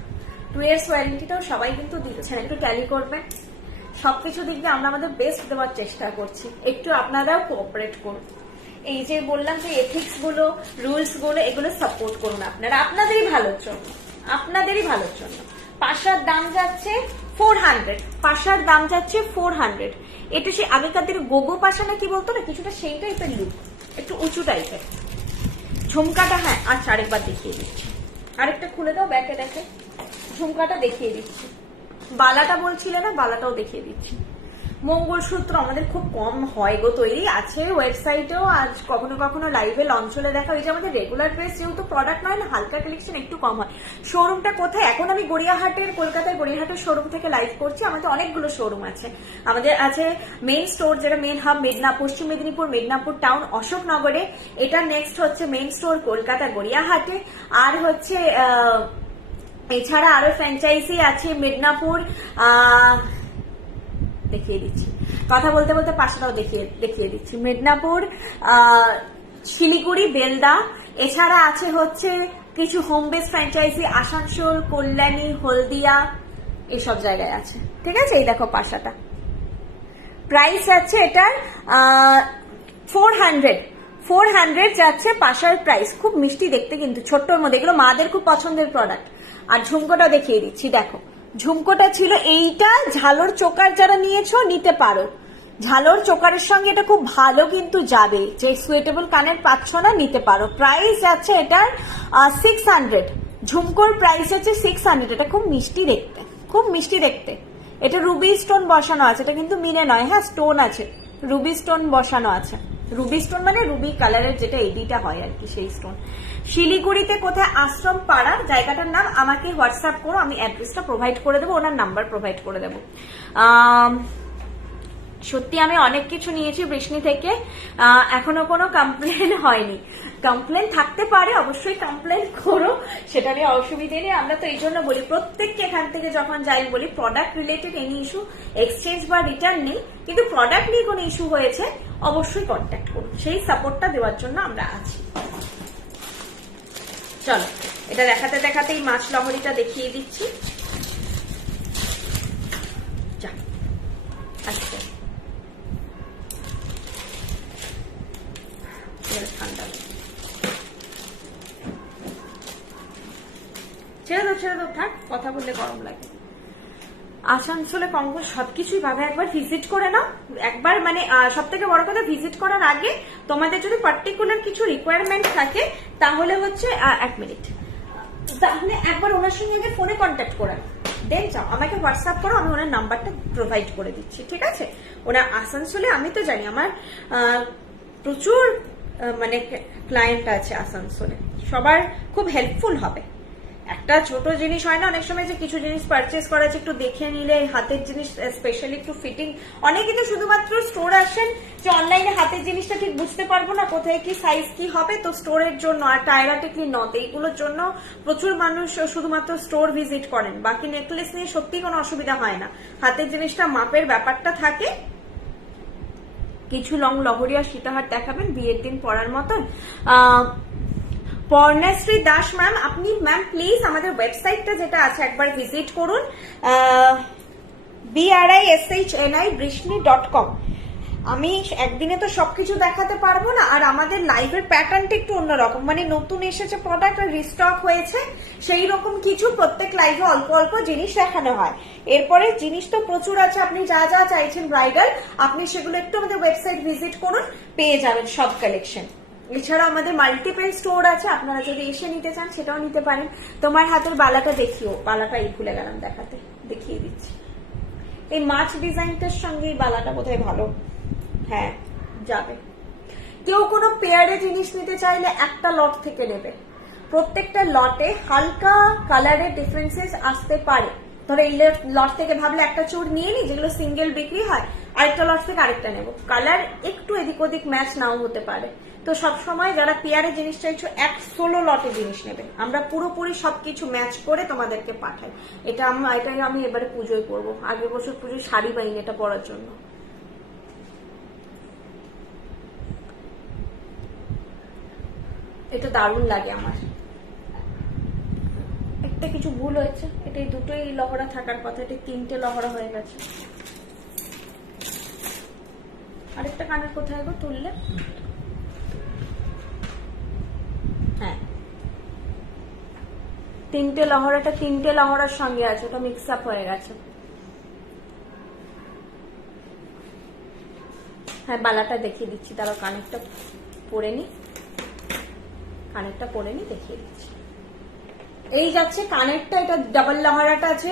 2 ইয়ার্স ওয়ারেন্টিটাও সবাই কিন্তু দিচ্ছে না। একটু ট্যালি করবেন, সবকিছু দিকে আমরা আমাদের বেস্ট দেওয়ার চেষ্টা করছি, একটু আপনারাও কোঅপারেট করুন। এই যে বললাম যে এথিক্স গুলো, রুলস গুলো, এগুলো সাপোর্ট করুন আপনারা, আপনাদেরই ভালোর জন্য, আপনাদেরই ভালোর জন্য। পাশার দাম যাচ্ছে 400, পাশার দাম যাচ্ছে 400। এটা সে আগেকার দিনে গোগো পাশা না কি বলতো না, কিছুটা সেই টাইপের লুক, একটু উঁচু টাইপের। ঝুমকাটা হ্যাঁ আচ্ছা আরেকবার দেখিয়ে দিচ্ছি, আরেকটা খুলে দাও ব্যাকে দেখে, ঝুমকাটা দেখিয়ে দিচ্ছি। বালাটা বলছিলে না, বালাটাও দেখিয়ে দিচ্ছি। মঙ্গলসূত্র আমাদের খুব কম হয় গো, তৈরি আছে ওয়েবসাইটেও, আজ কখনো কখনো লাইভে লঞ্চ হলে দেখা হয়েছে। আমাদের রেগুলার ড্রেস যেহেতু প্রোডাক্ট নয় না, হালকা কালেকশন একটু কম হয়। শোরুমটা কোথায়? এখন আমি গড়িয়াহাটের, কলকাতায় গড়িয়াহাটের শোরুম থেকে লাইভ করছি। আমাদের অনেকগুলো শোরুম আছে। আমাদের আছে মেইন স্টোর, যেটা মেইন হাব পশ্চিম মেদিনীপুর, মেদিনীপুর টাউন, অশোকনগরে। এটা নেক্সট হচ্ছে মেইন স্টোর কলকাতা গড়িয়াহাটে। আর হচ্ছে এছাড়া আরো ফ্র্যাঞ্চাইজি আছে মেদিনীপুর, দেখিয়ে দিচ্ছি, কথা বলতে বলতে পাশটাও দেখিয়ে দিচ্ছি। মেদিনীপুর, শিলিগুড়ি, বেলদা। এছাড়া আছে হচ্ছে কিছু home base franchisee Asansol, Kalyani, Haldia, এসব জায়গায় আছে। ঠিক আছে, এই দেখো পাশাটা, প্রাইস আছে এটার 400 যাচ্ছে পাশার প্রাইস। খুব মিষ্টি দেখতে কিন্তু, ছোট্টর মধ্যে, এগুলো মাদের খুব পছন্দের প্রোডাক্ট। আর ঝুমকোটা দেখিয়ে দিচ্ছি, দেখো ঝুমকোটা ছিল এইটা, ঝালর চোকার যারা নিয়েছো নিতে পারো, ঝালর চোকারের সঙ্গে এটা খুব ভালো কিন্তু যাবে, যে সুইটেবল কানের পাচ্ছ না নিতে পারো। প্রাইস আছে এটার 600, ঝুমকোর প্রাইস আছে 600। এটা খুব মিষ্টি দেখতে, খুব মিষ্টি দেখতে। এটা রুবি স্টোন বসানো আছে, এটা কিন্তু মিনে নয়, হ্যাঁ স্টোন আছে, রুবি স্টোন বসানো আছে। রুবি স্টোন মানে রুবি কালারের যেটা এডিটা হয় আর কি, সেই স্টোন। শিলিগুড়িতে কোথায়? আশ্রম পাড়া জায়গাটার নাম। আমাকে হোয়াটসঅ্যাপ করো, আমি অ্যাড্রেসটা প্রোভাইড করে দেবো, ওনার নাম্বার প্রোভাইড করে দেবো। সত্যি আমি অনেক কিছু নিয়েছি বৃষ্ণি থেকে, এখনো কোনো কমপ্লেন হয়নি। কমপ্লেন থাকতে পারে, অবশ্যই কমপ্লেন করো, সেটা নিয়ে অসুবিধে নেই। আমরা তো এই জন্য বলি প্রত্যেককে এখান থেকে যখন যাই বলি product related any issue, exchange বা রিটার্ন নেই, কিন্তু প্রোডাক্ট নিয়ে কোনো ইস্যু হয়েছে অবশ্যই কন্ট্যাক্ট করুন, সেই সাপোর্টটা দেওয়ার জন্য আমরা আছি। চলো এটা দেখাতে দেখাতেই মাছ লহরিটা দেখিয়ে দিচ্ছি। আচ্ছা ঠান্ডা, ছেড়ে দাও থাক, কথা বললে গরম লাগে। আসানসোলে কঙ্কন সবকিছুই ভাবে, একবার ভিজিট করে নাও। একবার মানে সব থেকে বড় কথা, ভিজিট করার আগে তোমাদের যদি পার্টিকুলার কিছু রিকোয়ারমেন্ট থাকে তাহলে হচ্ছে 1 মিনিট, তাহলে একবার ওনার সঙ্গে আগে ফোনে কন্ট্যাক্ট করে দেন যাও, আমাকে হোয়াটসঅ্যাপ করো, আমি ওনার নাম্বারটা প্রোভাইড করে দিচ্ছি। ঠিক আছে, ওনার আসানসোলে, আমি তো জানি আমার প্রচুর মানে ক্লায়েন্ট আছে আসানসোলে, সবার খুব হেল্পফুল হবে। একটা ছোট জিনিস হয় না অনেক সময়, যে কিছু জিনিস পারচেস করা আছে একটু দেখে নিলে, হাতের জিনিস স্পেশালি একটু ফিটিং। অনেকে কিন্তু শুধুমাত্র স্টোর আসেন যে অনলাইনে হাতের জিনিসটা ঠিক বুঝতে পারবো না, কোথায় কি সাইজ কি হবে, তো স্টোরের জন্য। আর টায়ারাটিকলি নথ, এইগুলোর জন্য প্রচুর মানুষ শুধুমাত্র স্টোর ভিজিট করেন। বাকি নেকলেস নিয়ে সত্যি কোনো অসুবিধা হয় না, হাতের জিনিসটা মাপের ব্যাপারটা থাকে। কিছু লং লহরিয়া সীতাহার দেখাবেন বিয়ের দিন পরার মতন। পর্ণাশ্রী দাস ম্যাম, আপনি ম্যাম প্লিজ আমাদের ওয়েবসাইটটা যেটা আছে একবার ভিজিট করুন, BRISHNI আমি একদিনে তো সবকিছু দেখাতে পারবো না, আর আমাদের লাইভের প্যাটার্নটা একটু অন্যরকম, মানে নতুন এসেছে প্রোডাক্ট আর রিস্টক হয়েছে, সেই রকম কিছু প্রত্যেক লাইভে অল্প অল্প জিনিস দেখানো হয়। এরপরে জিনিস তো প্রচুর আছে, আপনি যা যা চাইছেন ব্রাইডাল, আপনি সেগুলো একটু আমাদের ওয়েবসাইট ভিজিট করুন, পেয়ে যাবেন সব কালেকশন। এছাড়া আমাদের মাল্টিপল স্টোর আছে, আপনারা যদি এসে নিতে চান সেটাও নিতে পারেন। তোমার হাতের বালাটা দেখিও, বালাটা এই ভুলে গেলাম দেখাতে, দেখিয়ে দিচ্ছি। এই মাছ ডিজাইনটার সঙ্গে এই বালাটা বোধহয় ভালো, হ্যাঁ যাবে। কেউ কোনো পেয়ারে জিনিস নিতে চাইলে একটা লট থেকে নেবে, প্রত্যেকটা লটে হালকা কালারের ডিফারেন্সেস আসতে পারে। ধরো এই লট থেকে ভাবলে একটা চুড় নিয়ে নি, যেগুলো সিঙ্গেল বিক্রি হয়, আরেকটা লট থেকে আরেকটা নেবো, কালার একটু এদিক ওদিক ম্যাচ নাও হতে পারে, তো সবসময় যারা পেয়ারে জিনিস চাইছো এক সোলো লটে জিনিস নেবে, আমরা পুরোপুরি সবকিছু ম্যাচ করে তোমাদেরকে পাঠাই। এটাই আমি এবারে পুজোয় পরবো, আগের বছর পুজোয় শাড়ি পাইনি এটা পরার জন্য। এটা দারুণ লাগে আমার। একটা কিছু ভুল হয়েছে, এটাই দুটোই লহরা থাকার কথা, এটা 3টে লহরা হয়ে গেছে। আরেকটা কানের কোথায় গো তুললে? হ্যাঁ 3টে লহরাটা 3টে লহরার সঙ্গে আছে, ওটা মিক্স আপ হয়ে গেছে। হ্যাঁ বালাটা দেখিয়ে দিচ্ছি, তারা কানেরটা পরে নি, কানেরটা পরে নি দেখিয়ে দিচ্ছি। এই যাচ্ছে কানেরটা, এটা ডাবল লহরাটা আছে,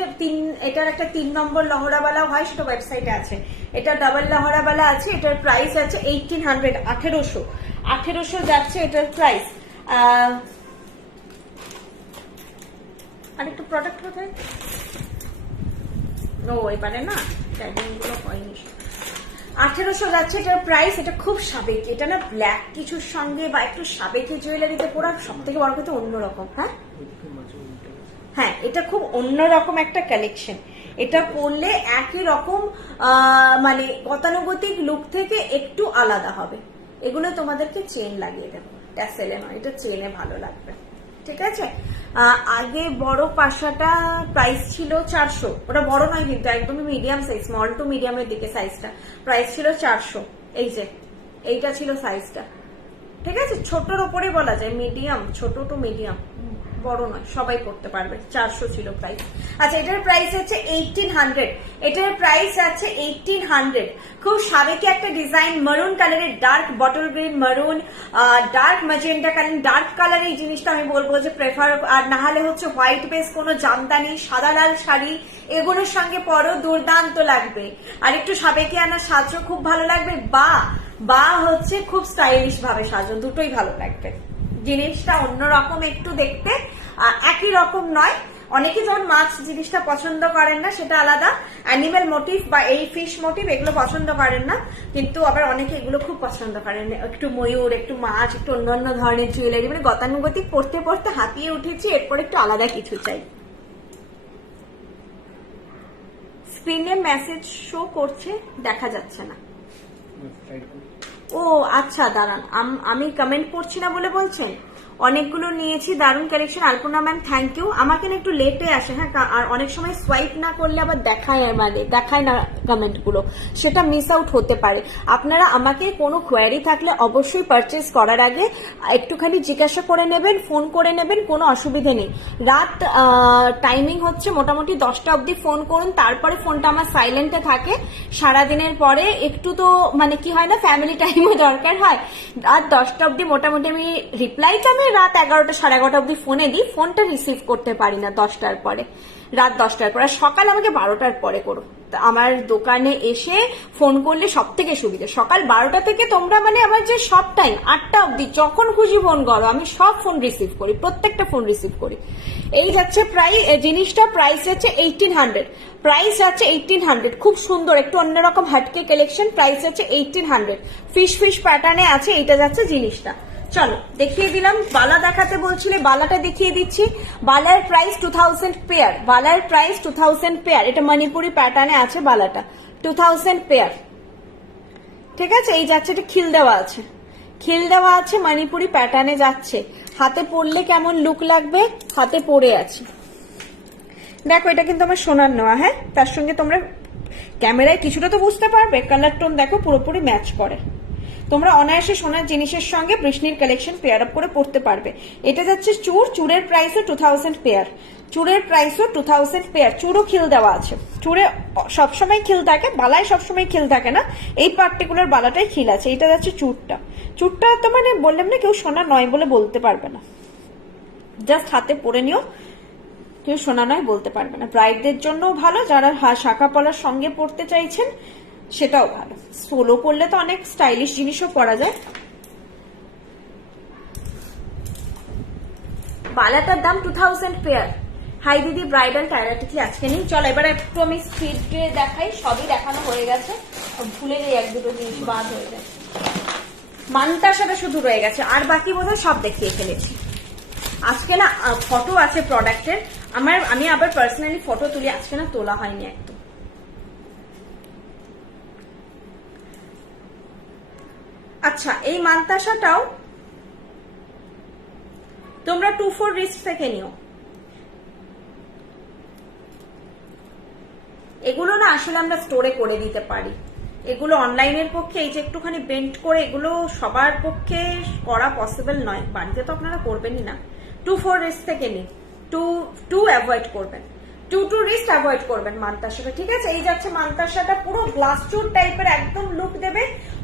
এটার একটা 3 নম্বর লহরাওয়ালা হয়, সেটা ওয়েবসাইটে আছে। এটা ডাবল লহরাওয়ালা আছে, এটার প্রাইস আছে 1800, 1800 যাচ্ছে এটার প্রাইস। আরেকটা প্রোডাক্ট কোথায়? ও এবারে না ট্যাগিং গুলো হয়নি। 1800 যাচ্ছে এটার প্রাইস। এটা খুব সাবেকি, এটা না ব্ল্যাক কিছুর সঙ্গে বা একটু সাবেকি জুয়েলারিতে পরা সব থেকে বড় কথা অন্যরকম। হ্যাঁ এটা খুব অন্যরকম একটা কালেকশন। এটা পরলে একই রকম মানে গতানুগতিক লুক থেকে একটু আলাদা হবে। এগুলো তোমাদেরকে চেন লাগিয়ে দেবো, ট্যাসেলে নয়, এটা চেনে ভালো লাগবে। ঠিক আছে, আগে বড় পাশাটা প্রাইস ছিল 400, ওটা বড় নয় কিন্তু একদমই মিডিয়াম সাইজ, স্মল টু মিডিয়ামের দিকে সাইজটা, প্রাইস ছিল 400। এই যে এইটা ছিল সাইজটা, ঠিক আছে, ছোটর ওপরে বলা যায় মিডিয়াম, ছোট টু মিডিয়াম, বড় নয়, সবাই করতে পারবে। 400 ছিল প্রাইস। আচ্ছা এটার প্রাইস হচ্ছে 1800, এটার প্রাইস আছে 1800। খুব সাবেকি একটা ডিজাইন, মারুন কালারের, ডার্ক বটল গ্রিন মারুন, dark magenta colour, dark colour এই জিনিসটা আমি বলবো যে প্রেফার, আর না হলে হচ্ছে হোয়াইট বেস কোনো জামদানি সাদা লাল শাড়ি এগুলোর সঙ্গে পরো দুর্দান্ত লাগবে। আর একটু সাবেকি আনা সাজো খুব ভালো লাগবে, বা হচ্ছে খুব স্টাইলিশ ভাবে সাজো, দুটোই ভালো লাগবে। জিনিসটা অন্যরকম একটু দেখতে, একই রকম নয়। অনেকে যেমন মাছ জিনিসটা পছন্দ করেন না, সেটা আলাদা, অ্যানিমেল মোটিভ বা এই ফিশ মোটিভ এগুলো পছন্দ করেন না, কিন্তু আবার অনেকে এগুলো খুব পছন্দ করেন, একটু ময়ূর, একটু মাছ, একটু অন্যান্য ধরনের জুয়েলারি, মানে গতানুগতিক পড়তে পড়তে হাতিয়ে উঠেছি, এরপর একটু আলাদা কিছু চাই। স্ক্রিনে মেসেজ শো করছে, দেখা যাচ্ছে না। ও আচ্ছা দাঁড়ান, আমি কমেন্ট পড়ছি না বলে বলছেন। অনেকগুলো নিয়েছি, দারুণ collection. Alpana ma'am thank you. আমাকে না একটু লেটে আসে, হ্যাঁ, আর অনেক সময় সোয়াইপ না করলে আবার দেখায় না কমেন্ট গুলো, সেটা মিস আউট হতে পারে। আপনারা আমাকে কোনো কোয়ারি থাকলে অবশ্যই পারচেস করার আগে একটুখানি জিজ্ঞাসা করে নেবেন, ফোন করে নেবেন, কোনো অসুবিধা নেই। রাত টাইমিং হচ্ছে মোটামুটি 10টা অবধি ফোন করুন, তারপরে ফোনটা আমার সাইলেন্টে থাকে। সারাদিনের পরে একটু তো মানে কি হয় না, ফ্যামিলি টাইমও দরকার হয়। রাত 10টা অবধি মোটামুটি আমি রিপ্লাইটা আমি রাত 11টা 11:30 অবধি ফোনে দিই, ফোনটা রিসিভ করতে পারি না 10টার পরে, রাত 10টার পরে। সকাল আমাকে 12টার পরে করো, আমার দোকানে এসে ফোন করলে সব থেকে সুবিধা। সকাল 12টা থেকে তোমরা মানে আমার যে সব টাইম 8টা অবধি যখন খুশি ফোন করো, আমি সব ফোন রিসিভ করি, প্রত্যেকটা ফোন রিসিভ করি। এই যাচ্ছে প্রাইস, জিনিসটা প্রাইস যাচ্ছে 1800, প্রাইস আছে 1800। খুব সুন্দর একটু অন্যরকম হাটকে কালেকশন, প্রাইস আছে 1800। ফিশ প্যাটার্নে আছে, এইটা যাচ্ছে জিনিসটা। চলো দেখিয়ে দিলাম। বালা দেখাতে বলছিলে, বালাটা দেখিয়ে দিচ্ছি। বালার প্রাইস 2000 পেয়ার, বালার প্রাইস 2000 পেয়ার। এটা মণিপুরি প্যাটার্নে আছে বালাটা, 2000 পেয়ার। ঠিক আছে, এই যাচ্ছে, এটা খিল দেওয়া আছে, খিল দেওয়া আছে, মণিপুরি প্যাটার্নে যাচ্ছে। হাতে পরলে কেমন লুক লাগবে, হাতে পরে আছে দেখো। এটা কিন্তু আমার সোনার নেওয়া, হ্যাঁ, তার সঙ্গে তোমরা ক্যামেরায় কিছুটা তো বুঝতে পারবে, কালার টোন দেখো পুরোপুরি ম্যাচ করে। তোমরা অনায়াসে সোনার জিনিসের সঙ্গে বৃষ্ণির কালেকশন পেয়ার আপ করে পড়তে পারবে। এটা যাচ্ছে চুরের প্রাইসও 2000 পেয়ার, চুরের প্রাইসও 2000 পেয়ার। চুরও খিল দেওয়া আছে, চুরে সবসময় খিল থাকে, বালায় সবসময় খিল থাকে না, এই পার্টিকুলার বালাটাই খিল আছে। এটা যাচ্ছে চুরটা তো মানে বললাম না, কেউ সোনা নয় বলে বলতে পারবে না, জাস্ট হাতে পরে নিও, কেউ সোনা নয় বলতে পারবে না। ব্রাইডদের জন্যও ভালো, যারা শাখা পলার সঙ্গে পড়তে চাইছেন সেটাও ভালো। সোলো করলে তো অনেক স্টাইলিশ জিনিসও পরা যায়। বালাটার দাম 2000 পেয়ার। হাই দিদি, ব্রাইডাল টাইরাটিকি আজকে নেই। চল এবার একটু আমি স্পিডে দেখাই, সবই দেখানো হয়ে গেছে, ভুলে যাই এক দুটো জিনিস বাদ হয়ে যায়। মান্তাসাটা শুধু রয়ে গেছে, আর বাকি বোধহয় সব দেখিয়ে ফেলেছি। আজকে না ফটো আছে প্রোডাক্টের, আমি আবার পার্সোনালি ফটো তুলি, আজকে না তোলা হয়নি একদম। আচ্ছা, এই মান্তাসাটাও তোমরা 2-4 রিস্ট থেকে নিও। এগুলো না আসলে আমরা স্টোরে করে দিতে পারি, এগুলো অনলাইনের পক্ষে এই যে একটুখানি বেন্ট করে এগুলো সবার পক্ষে করা পসিবল নয়, বাড়িতে তো আপনারা করবেনই না। 2-4 রিস্ট থেকে নিন, 2 অ্যাভয়েড করবেন, 2 রিস্ট অ্যাভয়েড করবেন মান্তাসাটা, ঠিক আছে? এই যাচ্ছে মান্তাসাটা, পুরো গ্লাস চুট টাইপের একদম লুক দেবে,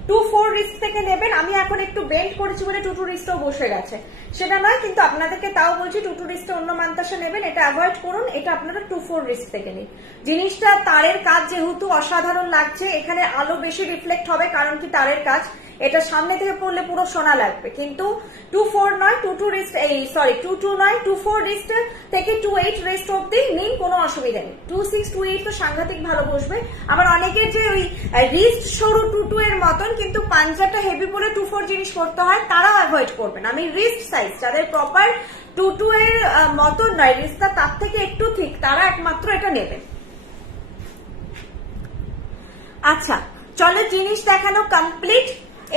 2-4 রিস্ট থেকে নেবেন। আমি এখন একটু বেন্ড করেছি বলে 2 রিস্টও বসে গেছে, সেটা নয়, কিন্তু আপনাদেরকে তাও বলছি 2 রিস্টে অন্য মান্তাসা নেবেন, এটা অ্যাভয়েড করুন, এটা আপনারা 2-4 রিস্ট থেকে নিন। জিনিসটা তারের কাজ যেহেতু অসাধারণ লাগছে, এখানে আলো বেশি রিফ্লেক্ট হবে, কারণ কি তারের কাজ, এটা সামনে থেকে পড়লে পুরো সোনা লাগবে, কিন্তু 2-4 নয়, 2 রিস্ট, এই সরি 2 নয় 2-4 রিস্ট থেকে 2-8 রিস্ট অব্দি নিন, কোনো অসুবিধা নেই। 2-6 2-8 তো সাংঘাতিক ভালো বসবে। আবার অনেকের যে ওই রিস্ট সরু 2 এর মতন কিন্তু পাঞ্জাটা হেভি বলে 2-4 জিনিস করতে হয়, তারাও অ্যাভয়েড করবেন। আমি রিস্ট সাইজ যাদের প্রপার 2 এর মতন নয়, রিস্টটা তার থেকে একটু ঠিক, তারা একমাত্র এটা নেবেন। আচ্ছা চলো, জিনিস দেখানো কমপ্লিট।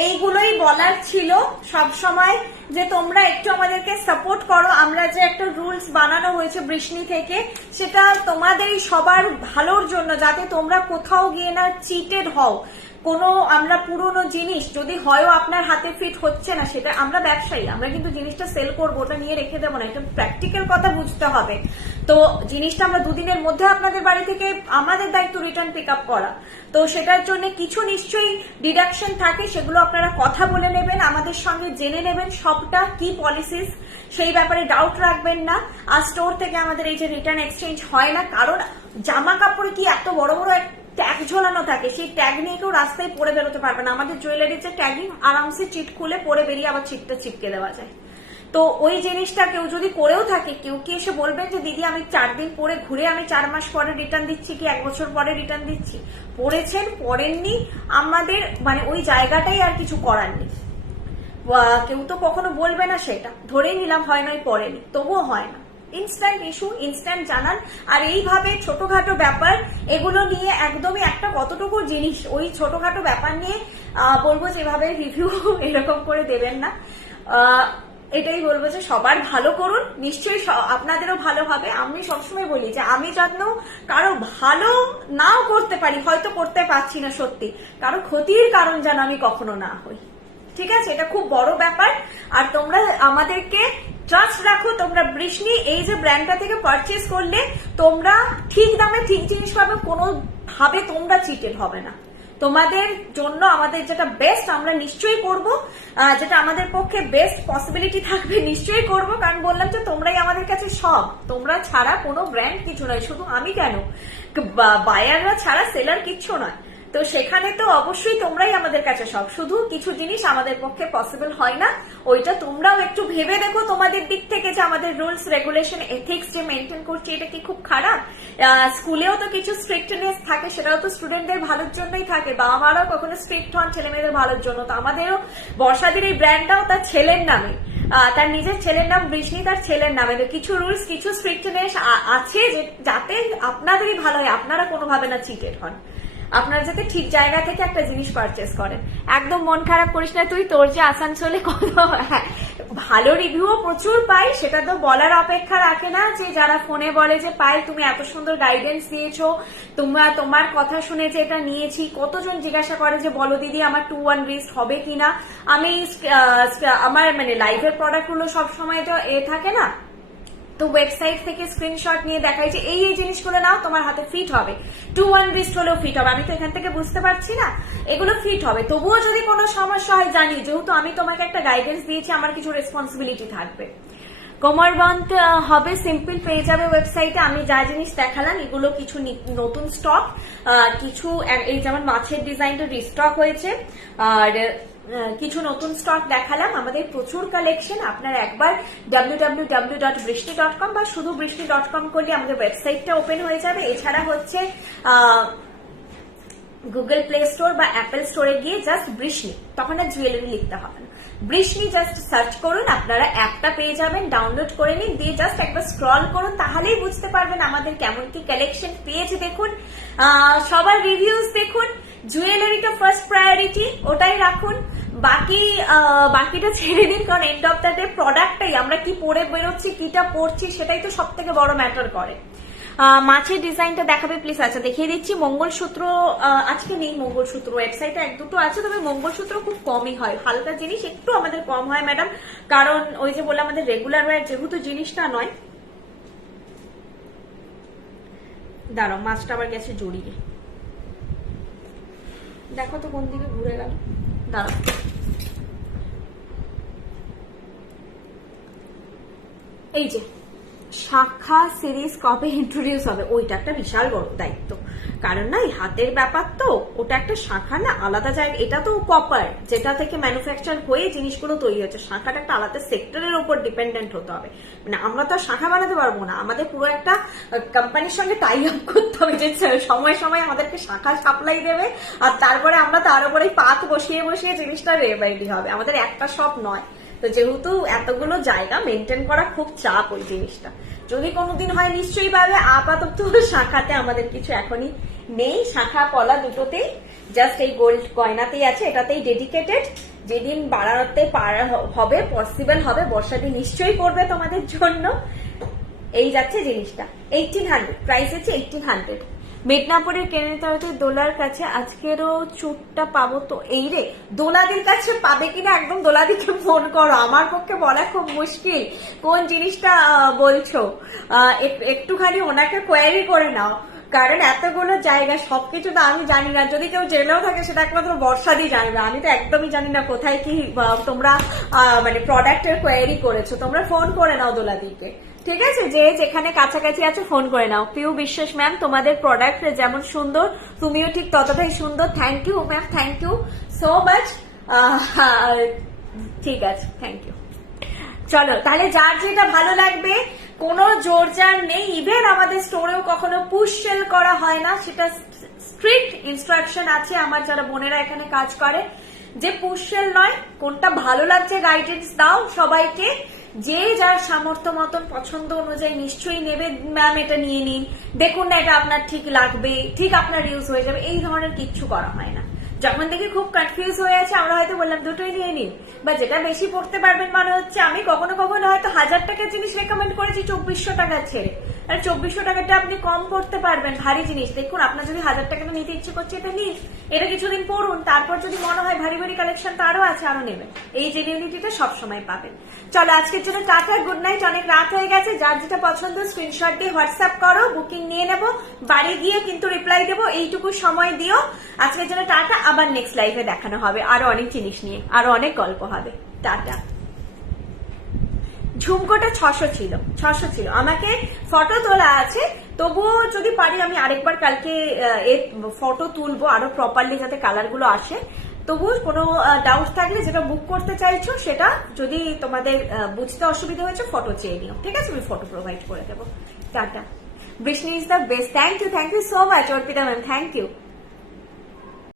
এইগুলোই বলার ছিল সব সময়, যে তোমরা একটু আমাদেরকে সাপোর্ট করো। আমরা যে একটা রুলস বানানো হয়েছে বৃষ্ণি থেকে, সেটা তোমাদের সবার ভালোর জন্য, যাতে তোমরা কোথাও গিয়ে না চিটেড হও। কোনো আমরা পুরনো জিনিস যদি হয়ও আপনার হাতে ফিট হচ্ছে না, সেটা আমরা ব্যবসায়ী, আমরা কিন্তু জিনিসটা সেল করবো, ওটা নিয়ে রেখে দেবো না, এটা প্র্যাকটিক্যাল কথা বুঝতে হবে। তো জিনিসটা আমরা 2 দিনের মধ্যে আপনাদের বাড়ি থেকে, আমাদের দায়িত্ব রিটার্ন পিক আপ করা, তো সেটার জন্য কিছু নিশ্চয়ই ডিডাকশন থাকে, সেগুলো আপনারা কথা বলে নেবেন, আমাদের সঙ্গে জেনে নেবেন সবটা কি পলিসিস, সেই ব্যাপারে ডাউট রাখবেন না। আর স্টোর থেকে আমাদের এই যে রিটার্ন এক্সচেঞ্জ হয় না, কারণ জামা কাপড়ে কি এত বড় বড় ট্যাগ ঝোলানো থাকে, সেই ট্যাগ নিয়ে কেউ রাস্তায় পরে বেরোতে পারবে না। আমাদের জুয়েলারির যে ট্যাগিং, আরামসে চিট খুলে পরে বেরিয়ে আবার চিটটা চিপকে দেওয়া যায়। তো ওই জিনিসটা কেউ যদি করেও থাকে, কেউ কি এসে বলবেন যে দিদি আমি 4 দিন পরে ঘুরে আমি 4 মাস পরে রিটার্ন দিচ্ছি কি 1 বছর পরে রিটার্ন দিচ্ছি, পড়েছেন পড়েননি, আমাদের মানে ওই জায়গাটাই আর কিছু করার নেই। কেউ তো কখনো বলবে না, সেটা ধরেই নিলাম হয় নয় পড়েনি, তবুও হয় না। ইনস্ট্যান্ট ইস্যু, ইনস্ট্যান্ট জানান। আর এইভাবে ছোটখাটো ব্যাপার এগুলো নিয়ে একদমই একটা কতটুকু জিনিস, ওই ছোটখাটো ব্যাপার নিয়ে বলবো যেভাবে রিভিউ এরকম করে দেবেন না। এটাই বলবো যে সবার ভালো করুন, নিশ্চয়ই আপনাদেরও ভালো হবে। আমি সবসময় বলি যে আমি যত্ন কারো ভালো নাও করতে পারি, হয়তো করতে পারছি না সত্যি, কারো ক্ষতির কারণ যেন আমি কখনো না হই, ঠিক আছে? এটা খুব বড় ব্যাপার। আর তোমরা আমাদেরকে ট্রাস্ট রাখো, তোমরা বৃষ্ণি এই যে ব্র্যান্ডটা থেকে পারচেস করলে তোমরা ঠিক দামে ঠিক জিনিস পাবে, কোনো ভাবে তোমরা চিটেড হবে না। তোমাদের জন্য আমাদের যেটা বেস্ট আমরা নিশ্চয়ই করব, যেটা আমাদের পক্ষে বেস্ট পসিবিলিটি থাকবে নিশ্চয়ই করব, কারণ বললাম যে তোমরাই আমাদের কাছে সব, তোমরা ছাড়া কোনো ব্র্যান্ড কিছু নয়, শুধু আমি কেন, বায়াররা ছাড়া সেলার কিচ্ছু নয়। তো সেখানে তো অবশ্যই তোমরাই আমাদের কাছে সব, শুধু কিছু জিনিস আমাদের পক্ষে পসিবল হয় না, ওইটা তোমরাও একটু ভেবে দেখো তোমাদের দিক থেকে, যে আমাদের রুলস রেগুলেশন এথিক্স যে মেনটেন করছি এটা কি খুব খারাপ? স্কুলেও তো কিছু স্ট্রিক্টনেস থাকে, সেটাও তো স্টুডেন্টদের ভালোর জন্যই থাকে, বাবা মারাও কখনো স্ট্রিক্ট হন ছেলে মেয়েদের ভালোর জন্য। তো আমাদেরও বর্ষাদির এই ব্র্যান্ডটাও তার ছেলের নামে, তার নিজের ছেলের নাম বৃষ্ণি, তার ছেলের নামে কিছু রুলস কিছু স্ট্রিক্টনেস আছে, যাতে আপনাদেরই ভালো হয়, আপনারা কোনোভাবে না চিটেড হন, আপনারা যাতে ঠিক জায়গা থেকে একটা জিনিস পারচেস করেন। একদম মন খারাপ করিস না তুই, তোর যে আসানসোলে কত ভালো রিভিউও প্রচুর পাই, সেটা তো বলার অপেক্ষা রাখে না, যে যারা ফোনে বলে যে পাই তুমি এত সুন্দর গাইডেন্স দিয়েছো, তোমার কথা শুনে যে এটা নিয়েছি, কতজন জিজ্ঞাসা করে যে বলো দিদি আমার 2-1 রিস্ট হবে কিনা। আমি আমার মানে লাইভের প্রোডাক্ট গুলো সবসময় তো থাকে না, তো ওয়েবসাইট থেকে স্ক্রিনশট নিয়ে দেখাই যে এই জিনিসগুলো নাও তোমার হাতে ফিট হবে, 2-1 রিস্ট হলেও ফিট হবে। আমি তো এখান থেকে বুঝতে পারছি না এগুলো ফিট হবে, তবুও যদি কোনো সমস্যা হয় জানি, যেহেতু আমি তোমাকে একটা গাইডেন্স দিয়েছি আমার কিছু রেসপন্সিবিলিটি থাকবে। কোমরবন্ধ হবে সিম্পল পেয়ে যাবে ওয়েবসাইটে। আমি যা জিনিস দেখালাম এগুলো কিছু নতুন স্টক, কিছু এই যেমন মাছের ডিজাইনটা রিস্টক হয়েছে, আর কিছু নতুন স্টক দেখালাম। আমাদের প্রচুর কালেকশন, আপনারা একবার www.brishni.com বা শুধু brishni.com করলে আমাদের ওয়েবসাইটটা ওপেন হয়ে যাবে। এছাড়া হচ্ছে 2 3 গুগল প্লে স্টোর বা অ্যাপেল স্টোরে গিয়ে জাস্ট বৃষ্ণি, তখন আর জুয়েলারি লিখতে হবে না, বৃষ্ণি জাস্ট সার্চ করুন, আপনারা অ্যাপটা পেয়ে যাবেন, ডাউনলোড করে নিন, দিয়ে জাস্ট একবার স্ক্রল করুন, তাহলেই বুঝতে পারবেন আমাদের কেমন কি কালেকশন পেয়েছে। দেখুন সবার রিভিউজ দেখুন, জুয়েলারিটা ফার্স্ট প্রায়োরিটি, ওটাই রাখুন, বাকিটা ছেড়ে দিন, কারণ এন্ড অফ দ্য ডে প্রোডাক্টটাই, আমরা কি পরে বেরোচ্ছি, কিটা পরছি, সেটাই তো সব থেকে বড় ম্যাটার করে। মাছের ডিজাইনটা দেখাবে প্লিজ? আচ্ছা দেখিয়ে দিচ্ছি। মঙ্গলসূত্র আজকে নেই, মঙ্গলসূত্র ওয়েবসাইটে এক দুটো আছে, তবে মঙ্গলসূত্র খুব কমই হয়, হালকা জিনিস একটু আমাদের কম হয় ম্যাডাম, কারণ ওই যে বললাম আমাদের রেগুলার ওয়্যার যেহেতু জিনিসটা নয়। দাঁড়াও, মাছটা আবার গেছে জড়িয়ে, দেখো তো কোন দিকে ঘুরে গেল, দাঁড়াও। এই যে শাখা সিরিজ কবে ইন্ট্রোডিউস হবে, ওইটা একটা বিশাল বড় দায়িত্ব, কারণ না এই হাতের ব্যাপার তো, ওটা একটা শাখা না আলাদা জায়গা, এটা তো কপার যেটা থেকে ম্যানুফ্যাকচার হয়ে জিনিসগুলো তৈরি হচ্ছে, শাখাটা একটা আলাদা সেক্টরের উপর ডিপেন্ডেন্ট হতে হবে, মানে আমরা তো শাখা বানাতে পারবো না, আমাদের পুরো একটা কোম্পানির সঙ্গে টাই আপ করতে হবে যে সময় সময় আমাদেরকে শাখা সাপ্লাই দেবে, আর তারপরে আমরা তার উপরেই পাত বসিয়ে বসিয়ে জিনিসটা রেডি হবে, আমাদের একটা শপ নয়। তো যেহেতু এতগুলো জায়গা মেনটেন করা খুব চাপ ওই জিনিসটা, যদি কোনোদিন হয় নিশ্চয়ই পাবে। আপাতত শাখাতে আমাদের কিছু এখনই নেই, শাখা পলা দুটোতেই, জাস্ট এই গোল্ড গয়নাতেই আছে, এটাতেই ডেডিকেটেড। যেদিন বাড়াতে হবে, পসিবল হবে, বর্ষাদি নিশ্চয়ই করবে তোমাদের জন্য। এই যাচ্ছে জিনিসটা 1800, প্রাইস হচ্ছে 1800। মেদিনীপুরের কেনেতারতে দোলার কাছে আজকেরও চুটটা পাবো তো? এই রে, দোলাদির কাছে পাবে কিনা একদম দোলাদিকে ফোন করো, আমার পক্ষে বলা খুব মুশকিল কোন জিনিসটা বলছো, একটুখানি ওনাকে কোয়ারি করে নাও, কারণ এতগুলো জায়গা সবকিছু তো আমি জানি না, যদি কেউ জেনেও থাকে সেটা একমাত্র বর্ষাদি জানবে, আমি তো একদমই জানি না কোথায় কি তোমরা মানে প্রোডাক্টের কোয়ারি করেছো, তোমরা ফোন করে নাও দোলাদিকে, ঠিক আছে, যে যেখানে কাছাকাছি আছে ফোন করে নাও। পিউ বিশ্বাস ম্যাম, তোমাদের প্রোডাক্ট যেমন সুন্দর তুমিও ঠিক ততটাই সুন্দর, thank you ma'am, thank you so much. ঠিক আছে, থ্যাংক ইউ। চলো তাহলে যার যেটা ভালো লাগবে, কোনো জোরজার নেই, ইভেন আমাদের স্টোরেও কখনো পুশ সেল করা হয় না, সেটা স্ট্রিক্ট ইনস্ট্রাকশন আছে আমার যারা বোনেরা এখানে কাজ করে, যে পুশ সেল নয়, কোনটা ভালো লাগছে গাইডেন্স দাও সবাইকে, যে যার সামর্থ্য মতন পছন্দ অনুযায়ী নিশ্চয়ই নেবে, ম্যাম এটা নিয়ে নিন, দেখুন না এটা আপনার ঠিক লাগবে, ঠিক আপনার ইউজ হয়ে যাবে, এই ধরনের কিচ্ছু করা হয় না। যখন দেখি খুব কনফিউজ হয়ে আছে, আমরা হয়তো বললাম দুটোই নিয়ে নিন, বা যেটা বেশি পড়তে পারবেন, মানে হচ্ছে আমি কখনো কখনো হয়তো 1000 টাকার জিনিস রেকমেন্ড করেছি 2400 টাকা ছেড়ে, আর 2400 টাকাটা আপনি কম করতে পারবেন, ভারী জিনিস দেখুন, আপনার যদি 1000 টাকাটা নিতে ইচ্ছে করছে এটা নিন, এটা কিছুদিন পড়ুন, তারপর যদি মনে হয় ভারী ভারী কালেকশন তো আরো আছে, আরো নেবেন, এই জেনুইনিটিটা সবসময় পাবেন। চলো আজকের জন্য টাটা, গুড নাইট, অনেক রাত হয়ে গেছে, যার যেটা পছন্দ স্ক্রিনশট দিয়ে হোয়াটসঅ্যাপ করো, বুকিং নিয়ে নেবো, বাড়ি গিয়ে কিন্তু রিপ্লাই দেবো, এইটুকু সময় দিও। আজকের জন্য টাটা, আবার নেক্সট লাইভে দেখানো হবে আরো অনেক জিনিস নিয়ে, আরো অনেক গল্প হবে, টাটা। ঝুমকোটা 600 ছিল, আমাকে ফটো তোলা আছে, তবুও যদি পারি আমি আরেকবার কালকে ফটো তুলবো আরো প্রপারলি, যাতে কালার গুলো আসে। তবুও কোনো ডাউট থাকলে, যেটা বুক করতে চাইছো সেটা যদি তোমাদের বুঝতে অসুবিধা হয়েছে, ফটো চেয়ে নিও, ঠিক আছে, আমি ফটো প্রোভাইড করে দেবো। Ta-ta. Brishni is the best, thank you so much Arpita ma'am, thank you.